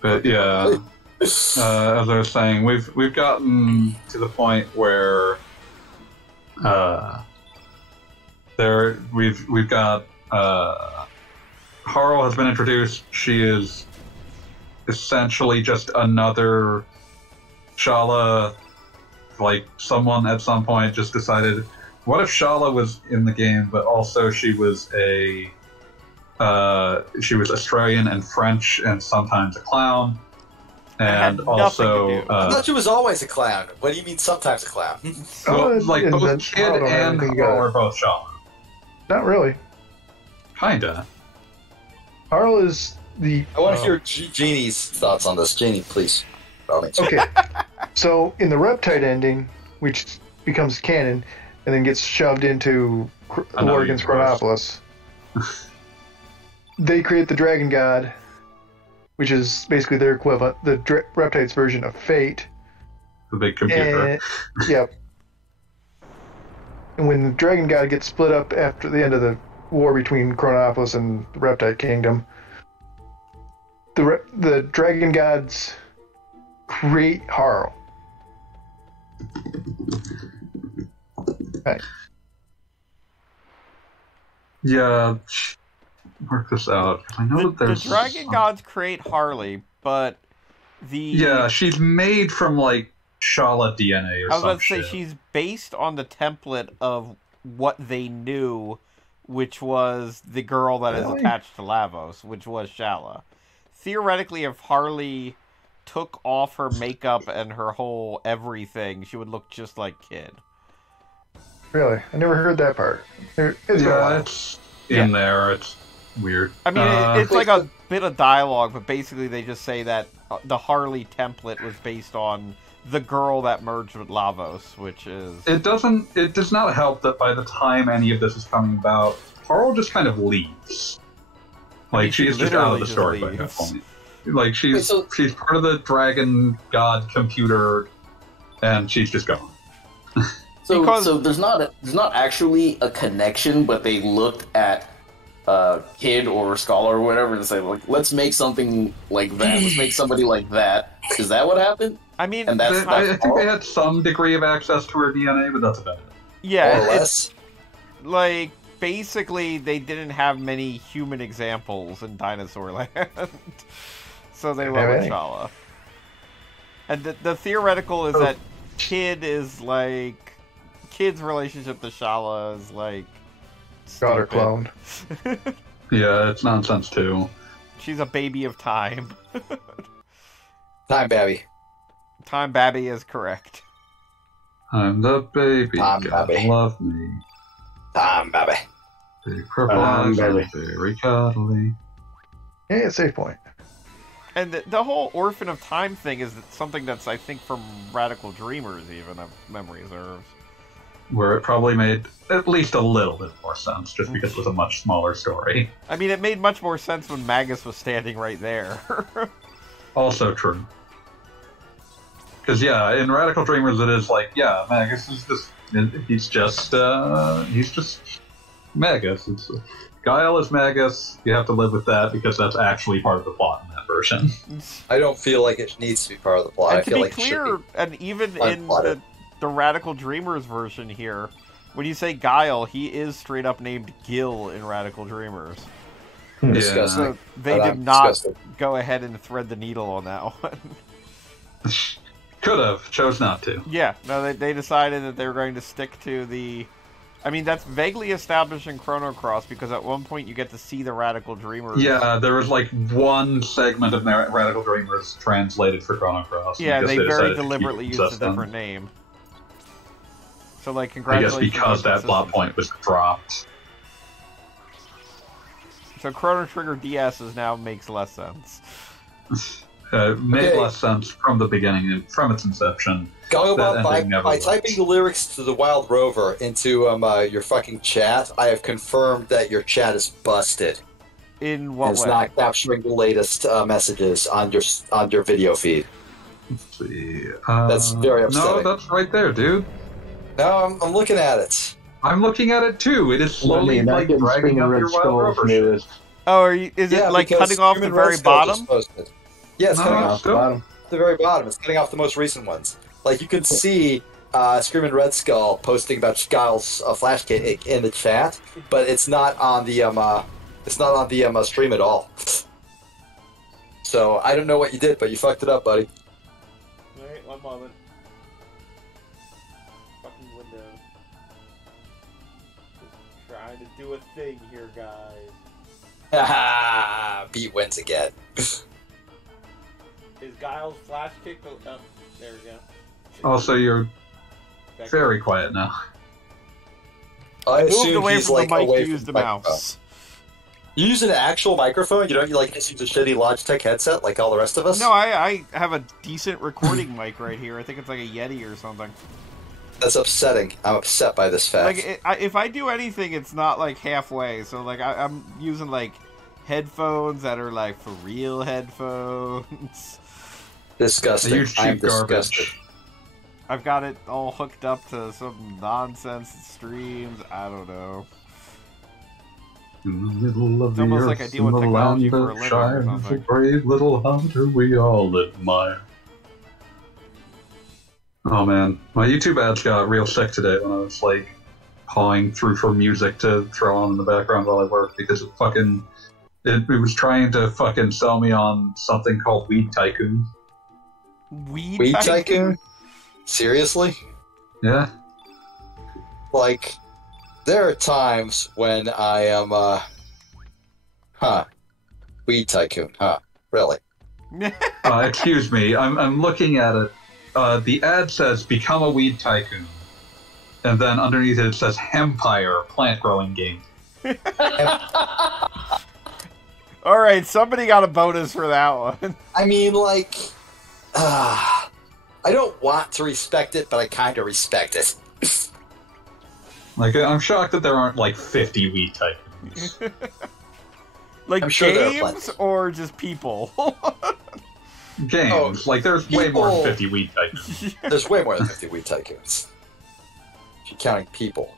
but yeah. As I was saying, we've gotten to the point where we've got Harl has been introduced. She is essentially just another Shala. Like someone at some point just decided, what if Shala was in the game, but also she was Australian and French and sometimes a clown. And had also, nothing to do. I thought she was always a clown. What do you mean sometimes a clown? like and both then Kid Harl don't have and anything Harl to- are both Shala. Not really. Kinda. Harl is the. I want to hear Jeannie's thoughts on this. Jeannie, please. Okay. So in the Reptide ending, which becomes canon, and then gets shoved into I know War you Against gross. Chronopolis, they create the Dragon God, which is basically their equivalent, the Reptide's version of Fate. The big computer. And, yep. And when the Dragon God gets split up after the end of the war between Chronopolis and the Reptide Kingdom, the Dragon Gods create Harl. Right. Yeah, work this out. I know that The there's Dragon Gods create Harley, but the... Yeah, she's made from like Shala DNA or I was some about to say, shit. she's based on the template of what they knew, which was the girl that is Really? attached to Lavos, which was Shala. Theoretically, if Harley took off her makeup and her whole everything, she would look just like Kid. Really? I never heard that part. It's been a Yeah, while. it's in there. It's weird. I mean, Uh, it's like a bit of dialogue, but basically they just say that the Harley template was based on the girl that merged with Lavos, which is... It does not help that by the time any of this is coming about, Harl just kind of leaves. Like, she is just out of the story by that leaves. point. Like, she's Wait, so- she's part of the Dragon God computer, and she's just gone. Because- So there's not actually a connection, but they looked at Kid or Scholar or whatever and say, like, let's make something like that. Let's make somebody like that. Is that what happened? I mean, And that's I think they had some degree of access to her DNA, but that's about it. yeah, More or it's less. like basically they didn't have many human examples in Dinosaur Land, so they went with any. Shala. And the theoretical is that Kid is like Kid's relationship to Shala is like Got her stupid. cloned. Yeah, it's nonsense too. She's a baby of time. Time, Babby. Time Babby is correct. I'm the baby. I'm God baby. love me. Time, Babby. Big purple eyes are baby. very cuddly. Yeah, save point. And the whole Orphan of Time thing is something that's, I think, from Radical Dreamers, even, if memory serves. Where it probably made at least a little bit more sense, just because it was a much smaller story. I mean, it made much more sense when Magus was standing right there. Also true. Because, yeah, in Radical Dreamers it is like, yeah, Magus is just... He's just Magus. Guile is Magus. You have to live with that because that's actually part of the plot in that version. I don't feel like it needs to be part of the plot. And I to feel be like clear, it should and even be in unplotted. the Radical Dreamers version here, when you say Guile, he is straight up named Gil in Radical Dreamers. Disgusting. So they But did I'm not disgusted. go ahead and thread the needle on that one. Could have, chose not to. Yeah, no, they decided that they were going to stick to the... I mean, that's vaguely established in Chrono Cross, because at one point you get to see the Radical Dreamers. Yeah, there was like one segment of Radical Dreamers translated for Chrono Cross. Yeah, because they decided very to keep deliberately used a consistent. different name. So, like, I congratulations. guess because on that plot consistency. point was dropped. So Chrono Trigger DS now makes less sense. Made Okay. less sense from the beginning, from its inception. Gogglebot, That by ending never typing worked. the lyrics to the Wild Rover into your fucking chat, I have confirmed that your chat is busted. In what It's way? not capturing the latest messages on your video feed. Let's see. That's very No, upsetting. that's right there, dude. No, I'm looking at it. I'm looking at it too. It is slowly Not like getting dragging Screaming up Red your Wild Skull's Rover shit. newest. Oh, is Yeah, it like because cutting off the Human very Red Skull bottom? just posted. Yeah, it's No, cutting no. off Still? Bottom. the very bottom. It's cutting off the most recent ones. Like you can see Screaming Red Skull posting about Giles' flash kit in the chat, but it's not on the stream at all. So I don't know what you did, but you fucked it up, buddy. Wait, one moment. Fucking Windows. Just trying to do a thing here, guys. Beat wins again. Is Giles' flash kick? Oh, there we go. Also, you're Back very quiet now. I moved assume away he's from like the mic away to from use the microphone. mouse. You use an actual microphone? You don't just use a shitty Logitech headset like all the rest of us? No, I have a decent recording mic right here. I think it's like a Yeti or something. That's upsetting. I'm upset by this fact. Like, if I do anything, it's not like halfway. So, like, I'm using like headphones that are like for real headphones. Disgusting. You cheap I'm disgusted. garbage. I've got it all hooked up to some nonsense streams. I don't know. In the middle of It's the almost earth, like I deal in with the technology land for a of living or shines, something. a brave little hunter we all admire. Oh man, my YouTube ads got real sick today when I was like pawing through for music to throw on in the background while I work because it was trying to fucking sell me on something called Weed Tycoon. Weed Tycoon? Seriously? Yeah. Like, there are times when I am, Weed Tycoon, really? Excuse me, I'm looking at it. The ad says "Become a Weed Tycoon," and then underneath it says "Hempire Plant Growing Game." All right, somebody got a bonus for that one. I mean, like, I don't want to respect it, but I kind of respect it. Like, I'm shocked that there aren't like 50 Weed Tycoons. Like I'm sure there are games plenty. or just people? Games, like there's way more than people- 50 Weed Tycoons. There's way more than 50 Weed Tycoons. If you're counting people.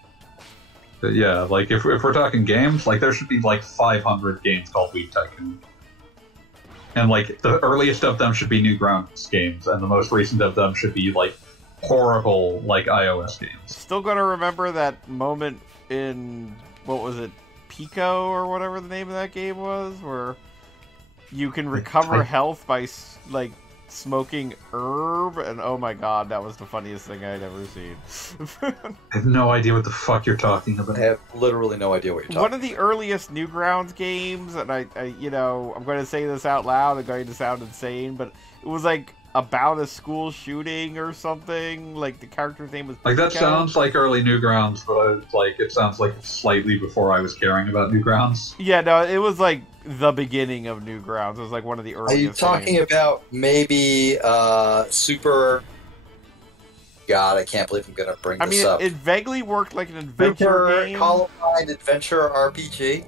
But yeah, like if we're talking games, like there should be like 500 games called Weed Tycoon. And like the earliest of them should be Newgrounds games, and the most recent of them should be like horrible like iOS games. Still gonna remember that moment in, what was it, Pico or whatever the name of that game was, where you can recover health by like smoking herb, and oh my god, that was the funniest thing I'd ever seen. I have no idea what the fuck you're talking about. I have literally no idea what you're talking One of the earliest Newgrounds games, and I, you know, I'm going to say this out loud, I'm going to sound insane, but it was like about a school shooting or something. Like the character's name was Like that Pico. sounds like early Newgrounds, but it sounds like slightly before I was caring about Newgrounds. Yeah, no, it was like the beginning of Newgrounds. It was like one of the earliest. Are you talking games. about maybe Super? God, I can't believe I'm going to bring I this mean, up. it vaguely worked like an adventure Super game. Columbine Adventure RPG.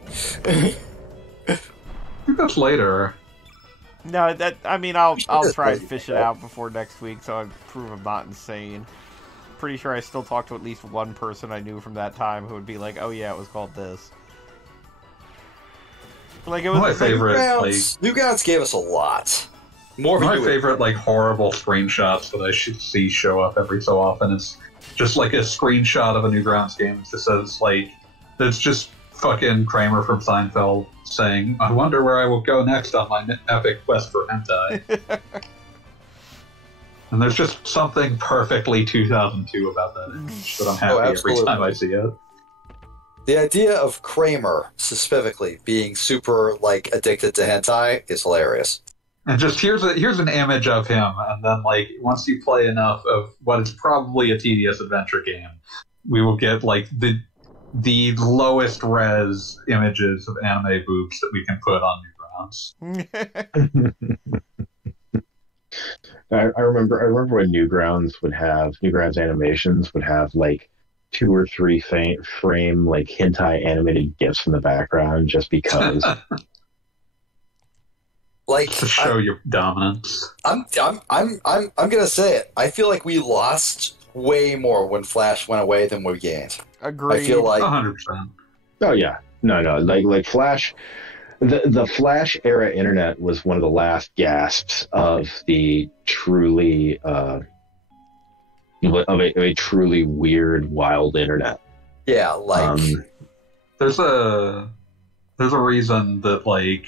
I think that's later. No, that I mean, I'll just try and play fish it that. out before next week, so I prove I'm not insane. Pretty sure I still talk to at least one person I knew from that time who would be like, "Oh yeah, it was called this." Like it was My it's like- favorite, Newgrounds gave us a lot. More than my you would- favorite, like horrible screenshots that I should see show up every so often is just like a screenshot of a Newgrounds game that just says like, it's just fucking Kramer from Seinfeld saying, "I wonder where I will go next on my epic quest for hentai." And there's just something perfectly 2002 about that image that I'm happy every absolutely. time I see it. The idea of Kramer specifically being super like addicted to hentai is hilarious. And just here's an image of him, and then like once you play enough of what is probably a tedious adventure game, we will get like the lowest res images of anime boobs that we can put on Newgrounds. I remember when Newgrounds animations would have like 2 or 3 frame like hentai animated gifs in the background just because. Like To show your dominance. I'm gonna say it. I feel like we lost way more when Flash went away than we gained. Agreed. I feel like 100%. Oh yeah, no, like Flash. The Flash era internet was one of the last gasps of the truly of a truly weird, wild internet. yeah, like There's a reason that like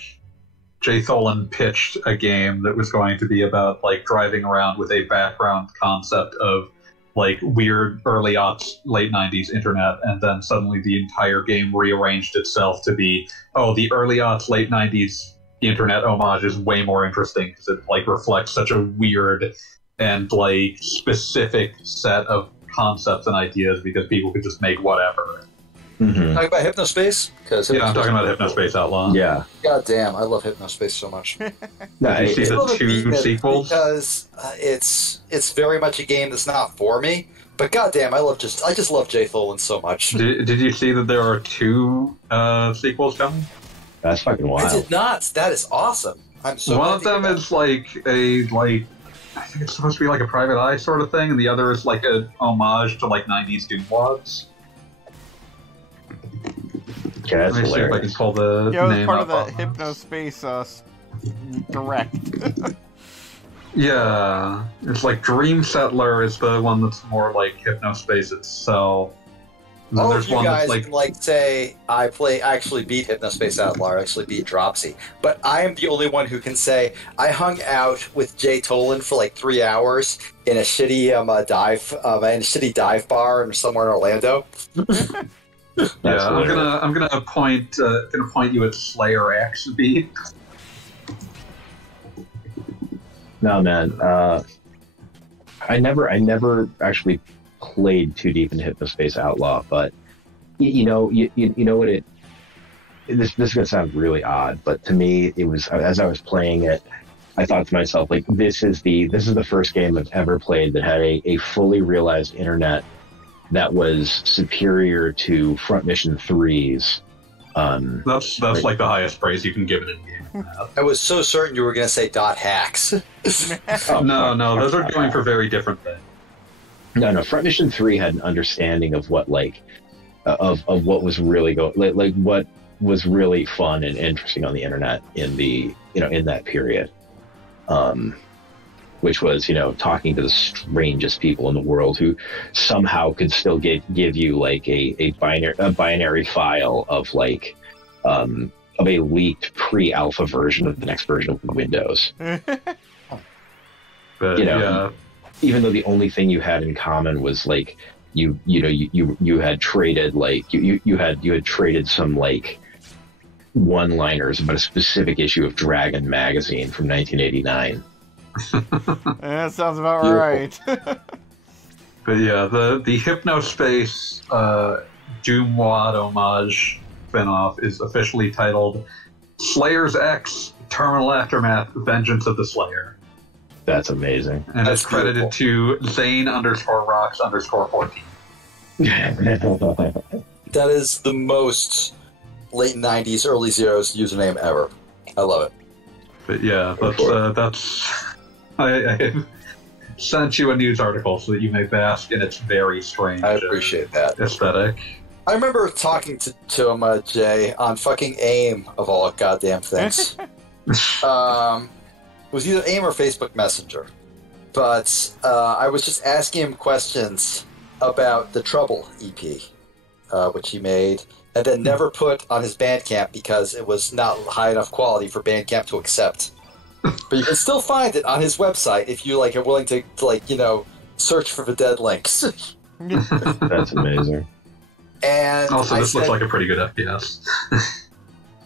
Jay Tholen pitched a game that was going to be about like driving around with a background concept of like weird early aughts, late 90s internet, and then suddenly the entire game rearranged itself to be, oh, the early aughts, late 90s internet homage is way more interesting because it like reflects such a weird and like specific set of concepts and ideas because people could just make whatever. Mm-hmm. talking about Hypnospace because Yeah, I'm talking about Hypnospace Outlaw. Yeah, God damn, I love Hypnospace so much. no, Did you see it- the Love it 2 beating it sequels? because it's very much a game that's not for me. But goddamn, I just love Jay Tholen so much. Did you see that there are 2 sequels coming? that's fucking I wild. did not. That is awesome. I'm so. One glad of to hear them that. is like I think it's supposed to be like a Private Eye sort of thing, and the other is like a homage to like 90s Doom Wads. Okay, that's Let me see if I can hilarious. pull the Yeah, it was name part up of the on Hypnospace direct. Yeah, it's like Dream Settler is the one that's more like Hypnospace itself. And then All there's of you one guys that's can like say I actually beat Hypnospace Outlaw, I actually beat Dropsy, but I am the only one who can say I hung out with Jay Tolan for like 3 hours in a shitty dive bar in somewhere in Orlando. yeah. I'm gonna point you at Slayer X beat. No, man. I never actually played too deep into Hypnospace Outlaw, but you know what it. This is gonna sound really odd, but to me, it was as I was playing it, I thought to myself like, this is the first game I've ever played that had a fully realized internet that was superior to Front Mission 3's. That's like the highest praise you can give it in game. I was so certain you were going to say .hacks. Oh, No, fuck, those fuck, are going fuck. for very different things. No. Front Mission 3 had an understanding of what of what was really like what was really fun and interesting on the internet in the in that period, which was talking to the strangest people in the world who somehow could still give you like a binary file of like of a leaked pre-alpha version of the next version of Windows. But yeah, Even though the only thing you had in common was like you had traded like you had traded some like one-liners about a specific issue of Dragon magazine from 1989. That sounds about Beautiful. right. But yeah, the Hypnospace Doomwad homage spinoff is officially titled Slayer's X Terminal Aftermath Vengeance of the Slayer. That's amazing. And That's it's credited to Zane_Rocks_14. That is the most late 90s, early zeros username ever. I love it. But yeah, that's I sent you a news article so that you may bask in its very strange I appreciate that. aesthetic. I remember talking to him, Jay, on fucking AIM, of all goddamn things. It was either AIM or Facebook Messenger. But I was just asking him questions about the Trouble EP, which he made, and then never put on his Bandcamp because it was not high enough quality for Bandcamp to accept. But you can still find it on his website if you are willing to search for the dead links. That's amazing. And Also, this looks said, like a pretty good FPS.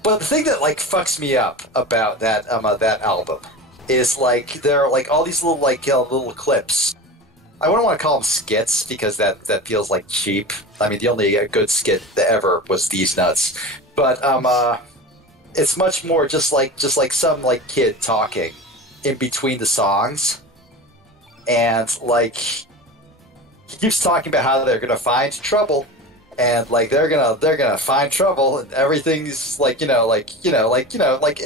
but the thing that fucks me up about that that album is there are all these little little clips. I wouldn't want to call them skits because that feels cheap. I mean, the only good skit ever was These Nuts, but it's much more just like some kid talking in between the songs, and he keeps talking about how they're gonna find trouble, and they're gonna find trouble, and everything's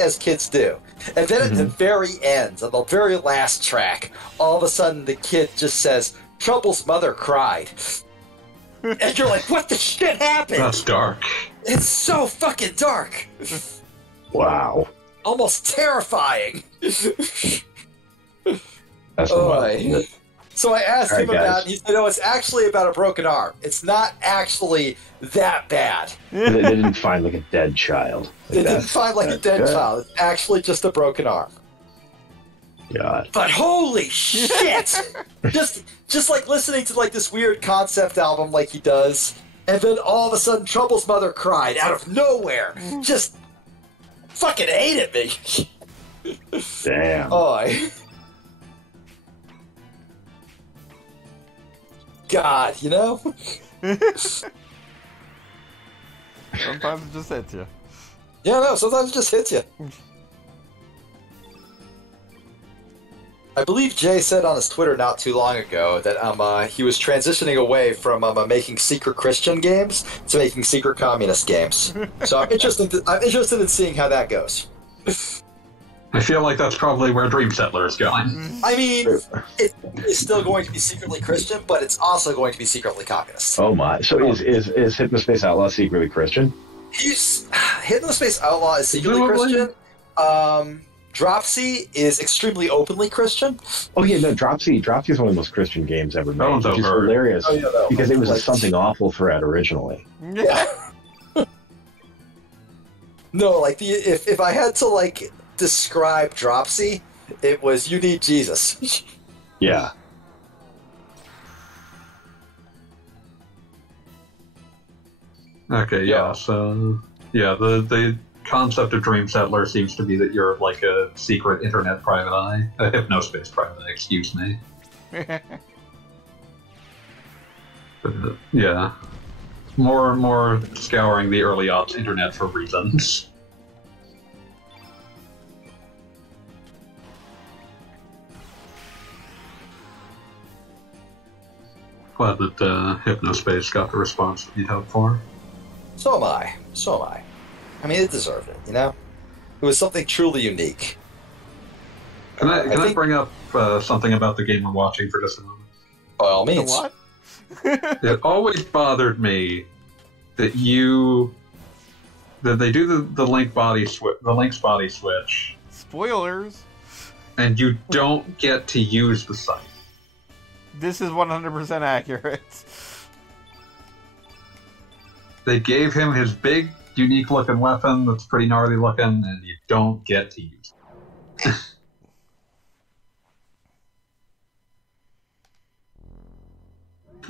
as kids do. And then at the very end, on the very last track, all of a sudden the kid just says, "Trouble's mother cried." And you're like, what the shit happened? That's dark. It's so fucking dark. Wow. Almost terrifying. That's Oh, wild. So I asked All him right, about guys. it, and he said, no, it's actually about a broken arm. It's not actually that bad. They didn't find a dead child. They didn't find a dead child. It's actually just a broken arm. God. But holy shit! just listening to this weird concept album he does, and then all of a sudden Trouble's mother cried out of nowhere. Just fucking hated me. Damn. Oh, God, Sometimes it just hits you. Yeah, no, sometimes it just hits you. I believe Jay said on his Twitter not too long ago that he was transitioning away from making secret Christian games to making secret communist games. So I'm interested in seeing how that goes. I feel like that's probably where Dream Settler is going. I mean, it's still going to be secretly Christian, but it's also going to be secretly communist. Oh my. So is Hypnospace Outlaw secretly Christian? He's Hypnospace Outlaw is secretly Presumably. Christian. Dropsy is extremely openly Christian. Oh yeah, no, Dropsy is one of the most Christian games ever made, one's which is over. hilarious Oh, yeah, that because it was one's something awful for it originally. Yeah. No, if I had to describe Dropsy, it was you need Jesus. Yeah. Okay, yeah, so yeah, the concept of Dream Settler seems to be that you're a secret internet private eye, a hypnospace private eye, excuse me. But, yeah, more scouring the early aughts internet for reasons. Glad that Hypnospace got the response that you'd hoped for. So am I. I mean, it deserved it, It was something truly unique. Can I think- bring up something about the game we're watching for just a moment? By all The means. what? It always bothered me that they do the link body the link's body switch, Spoilers. and you don't get to use the site. This is 100% accurate. They gave him his big, unique-looking weapon that's pretty gnarly looking, and you don't get to use it.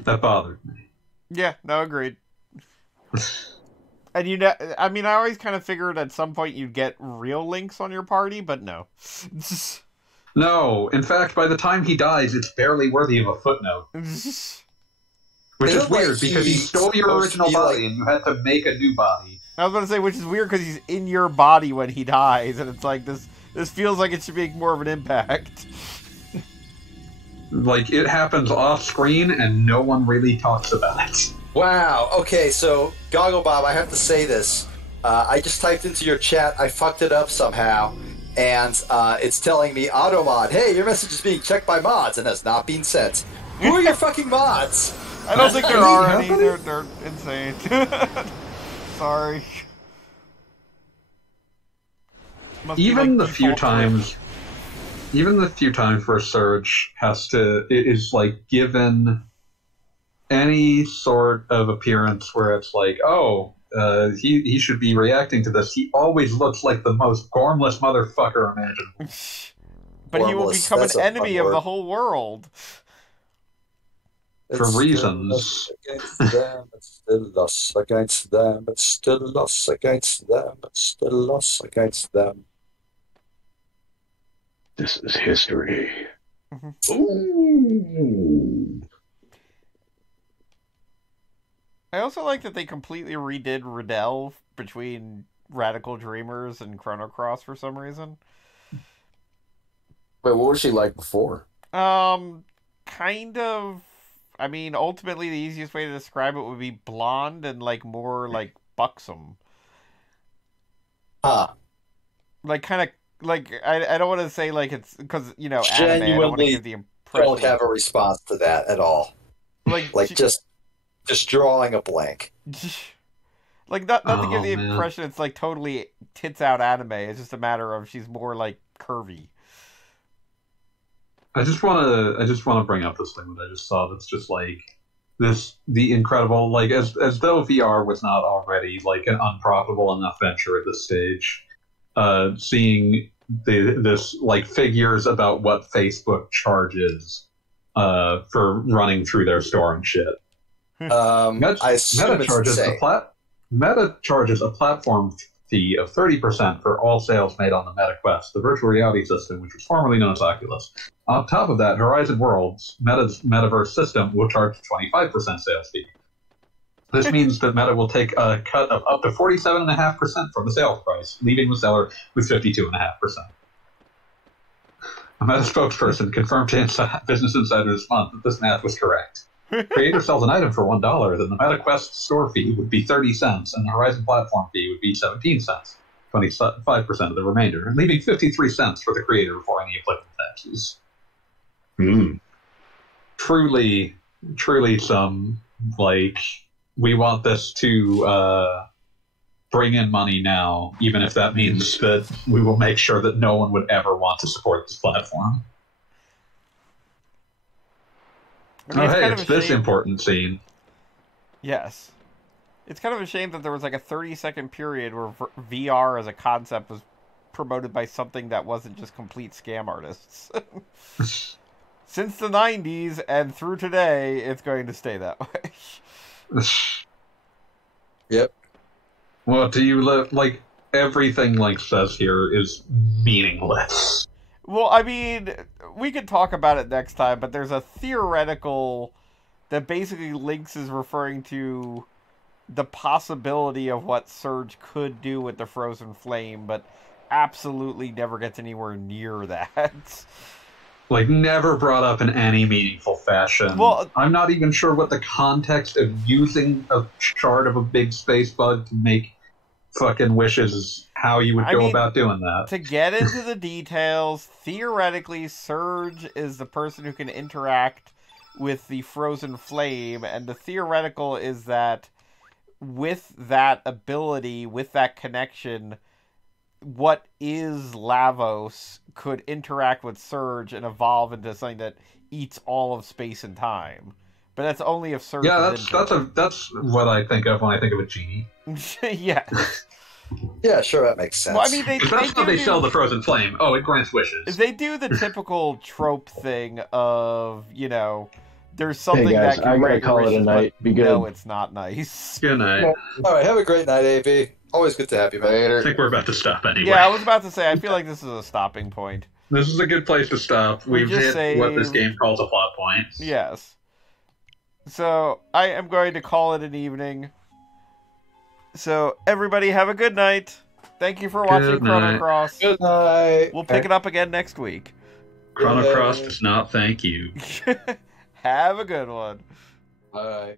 That bothered me. Yeah, no, agreed. And I mean, I always kind of figured at some point you'd get real links on your party, but no. No, in fact, by the time he dies, it's barely worthy of a footnote. Which Is is it weird, like because he he's stole your supposed to original be, body, like- and you had to make a new body. I was going to say, which is weird because he's in your body when he dies, and it's like this feels like it should make more of an impact. Like, it happens off-screen, and no one really talks about it. Wow. Okay, so Goggle Bob, I have to say this. I just typed into your chat. I fucked it up somehow, and it's telling me Automod. Hey, your message is being checked by mods and has not been sent. Who are your fucking mods? I don't think there are any. They're insane. Sorry. Must be, Even like, the few default times where Serge is like given any sort of appearance where it's like, oh, he should be reacting to this, he always looks like the most gormless motherfucker imaginable. But he will Formless, become an that's a fun enemy of word. the whole world. For It's reasons. still us against them, it's still us against them, it's still us against them, it's still us against them. This is history. Mhm. Ooh. I also like that they completely redid Riddell between Radical Dreamers and Chrono Cross for some reason. Wait, what was she like before? Kind of. I mean, ultimately, the easiest way to describe it would be blonde and like more like buxom. Like kind of like I don't want to say like it's because anime. I don't want to Genuinely give the impression. Don't have a response to that at all. like Like just drawing a blank. like not to give Oh, the man. impression it's like totally tits out anime. It's just a matter of she's more like curvy. I just want to bring up this thing that I just saw. That's just like the incredible, like as though VR was not already like an unprofitable enough venture at this stage. Seeing this like figures about what Facebook charges for running through their store and shit. I assume it's insane. Meta charges a platform fee of 30% for all sales made on the Meta Quest, the virtual reality system, which was formerly known as Oculus. On top of that, Horizon Worlds, Meta's metaverse system, will charge 25% sales fee. This means that Meta will take a cut of up to 47.5% from the sales price, leaving the seller with 52.5%. A Meta spokesperson confirmed to Business Insider this month that this math was correct. Creator sells an item for $1, then the Meta Quest store fee would be 30 cents, and the Horizon platform fee would be 17 cents, 25% of the remainder, leaving 53 cents for the creator before any applicable taxes. Truly some, like, we want this to bring in money now, even if that means that we will make sure that no one would ever want to support this platform. I mean, Oh, hey, kind it's of a this shame- important scene. Yes. It's kind of a shame that there was like a 30-second period where VR as a concept was promoted by something that wasn't just complete scam artists. Since the 90s and through today, it's going to stay that way. Yep. Well, do you like everything Link says here is meaningless? Well, I mean, we could talk about it next time, but there's a theoretical that basically Lynx is referring to the possibility of what Serge could do with the Frozen Flame, but absolutely never gets anywhere near that. Like, never brought up in any meaningful fashion. Well, I'm not even sure what the context of using a shard of a big space bug to make fucking wishes is, how you would go about doing that. To get into the details, theoretically, Serge is the person who can interact with the Frozen Flame, and the theoretical is that with that ability, with that connection, what is Lavos could interact with Serge and evolve into something that eats all of space and time. But that's only if Serge. Yeah, is that's what I think of when I think of a genie. Yeah. Yeah, sure, that makes sense. Well, I mean, Because that's how they sell the Frozen Flame. Oh, it grants wishes. They do the typical trope thing of, there's something Hey guys, that can I gotta grant call it a wishes, night. but Be good. no, it's not nice. Good night. All right, have a great night, AV. Always good to have you, man. I Later. think we're about to stop anyway. Yeah, I was about to say, I feel like this is a stopping point. This is a good place to stop. We We've just hit what this saved- game calls a plot point. Yes. So, I am going to call it an evening. So, everybody have a good night. Thank you for watching Good Chrono night. Cross. Good night. We'll pick it up again next week. Chrono Cross does not thank you. Have a good one. Bye.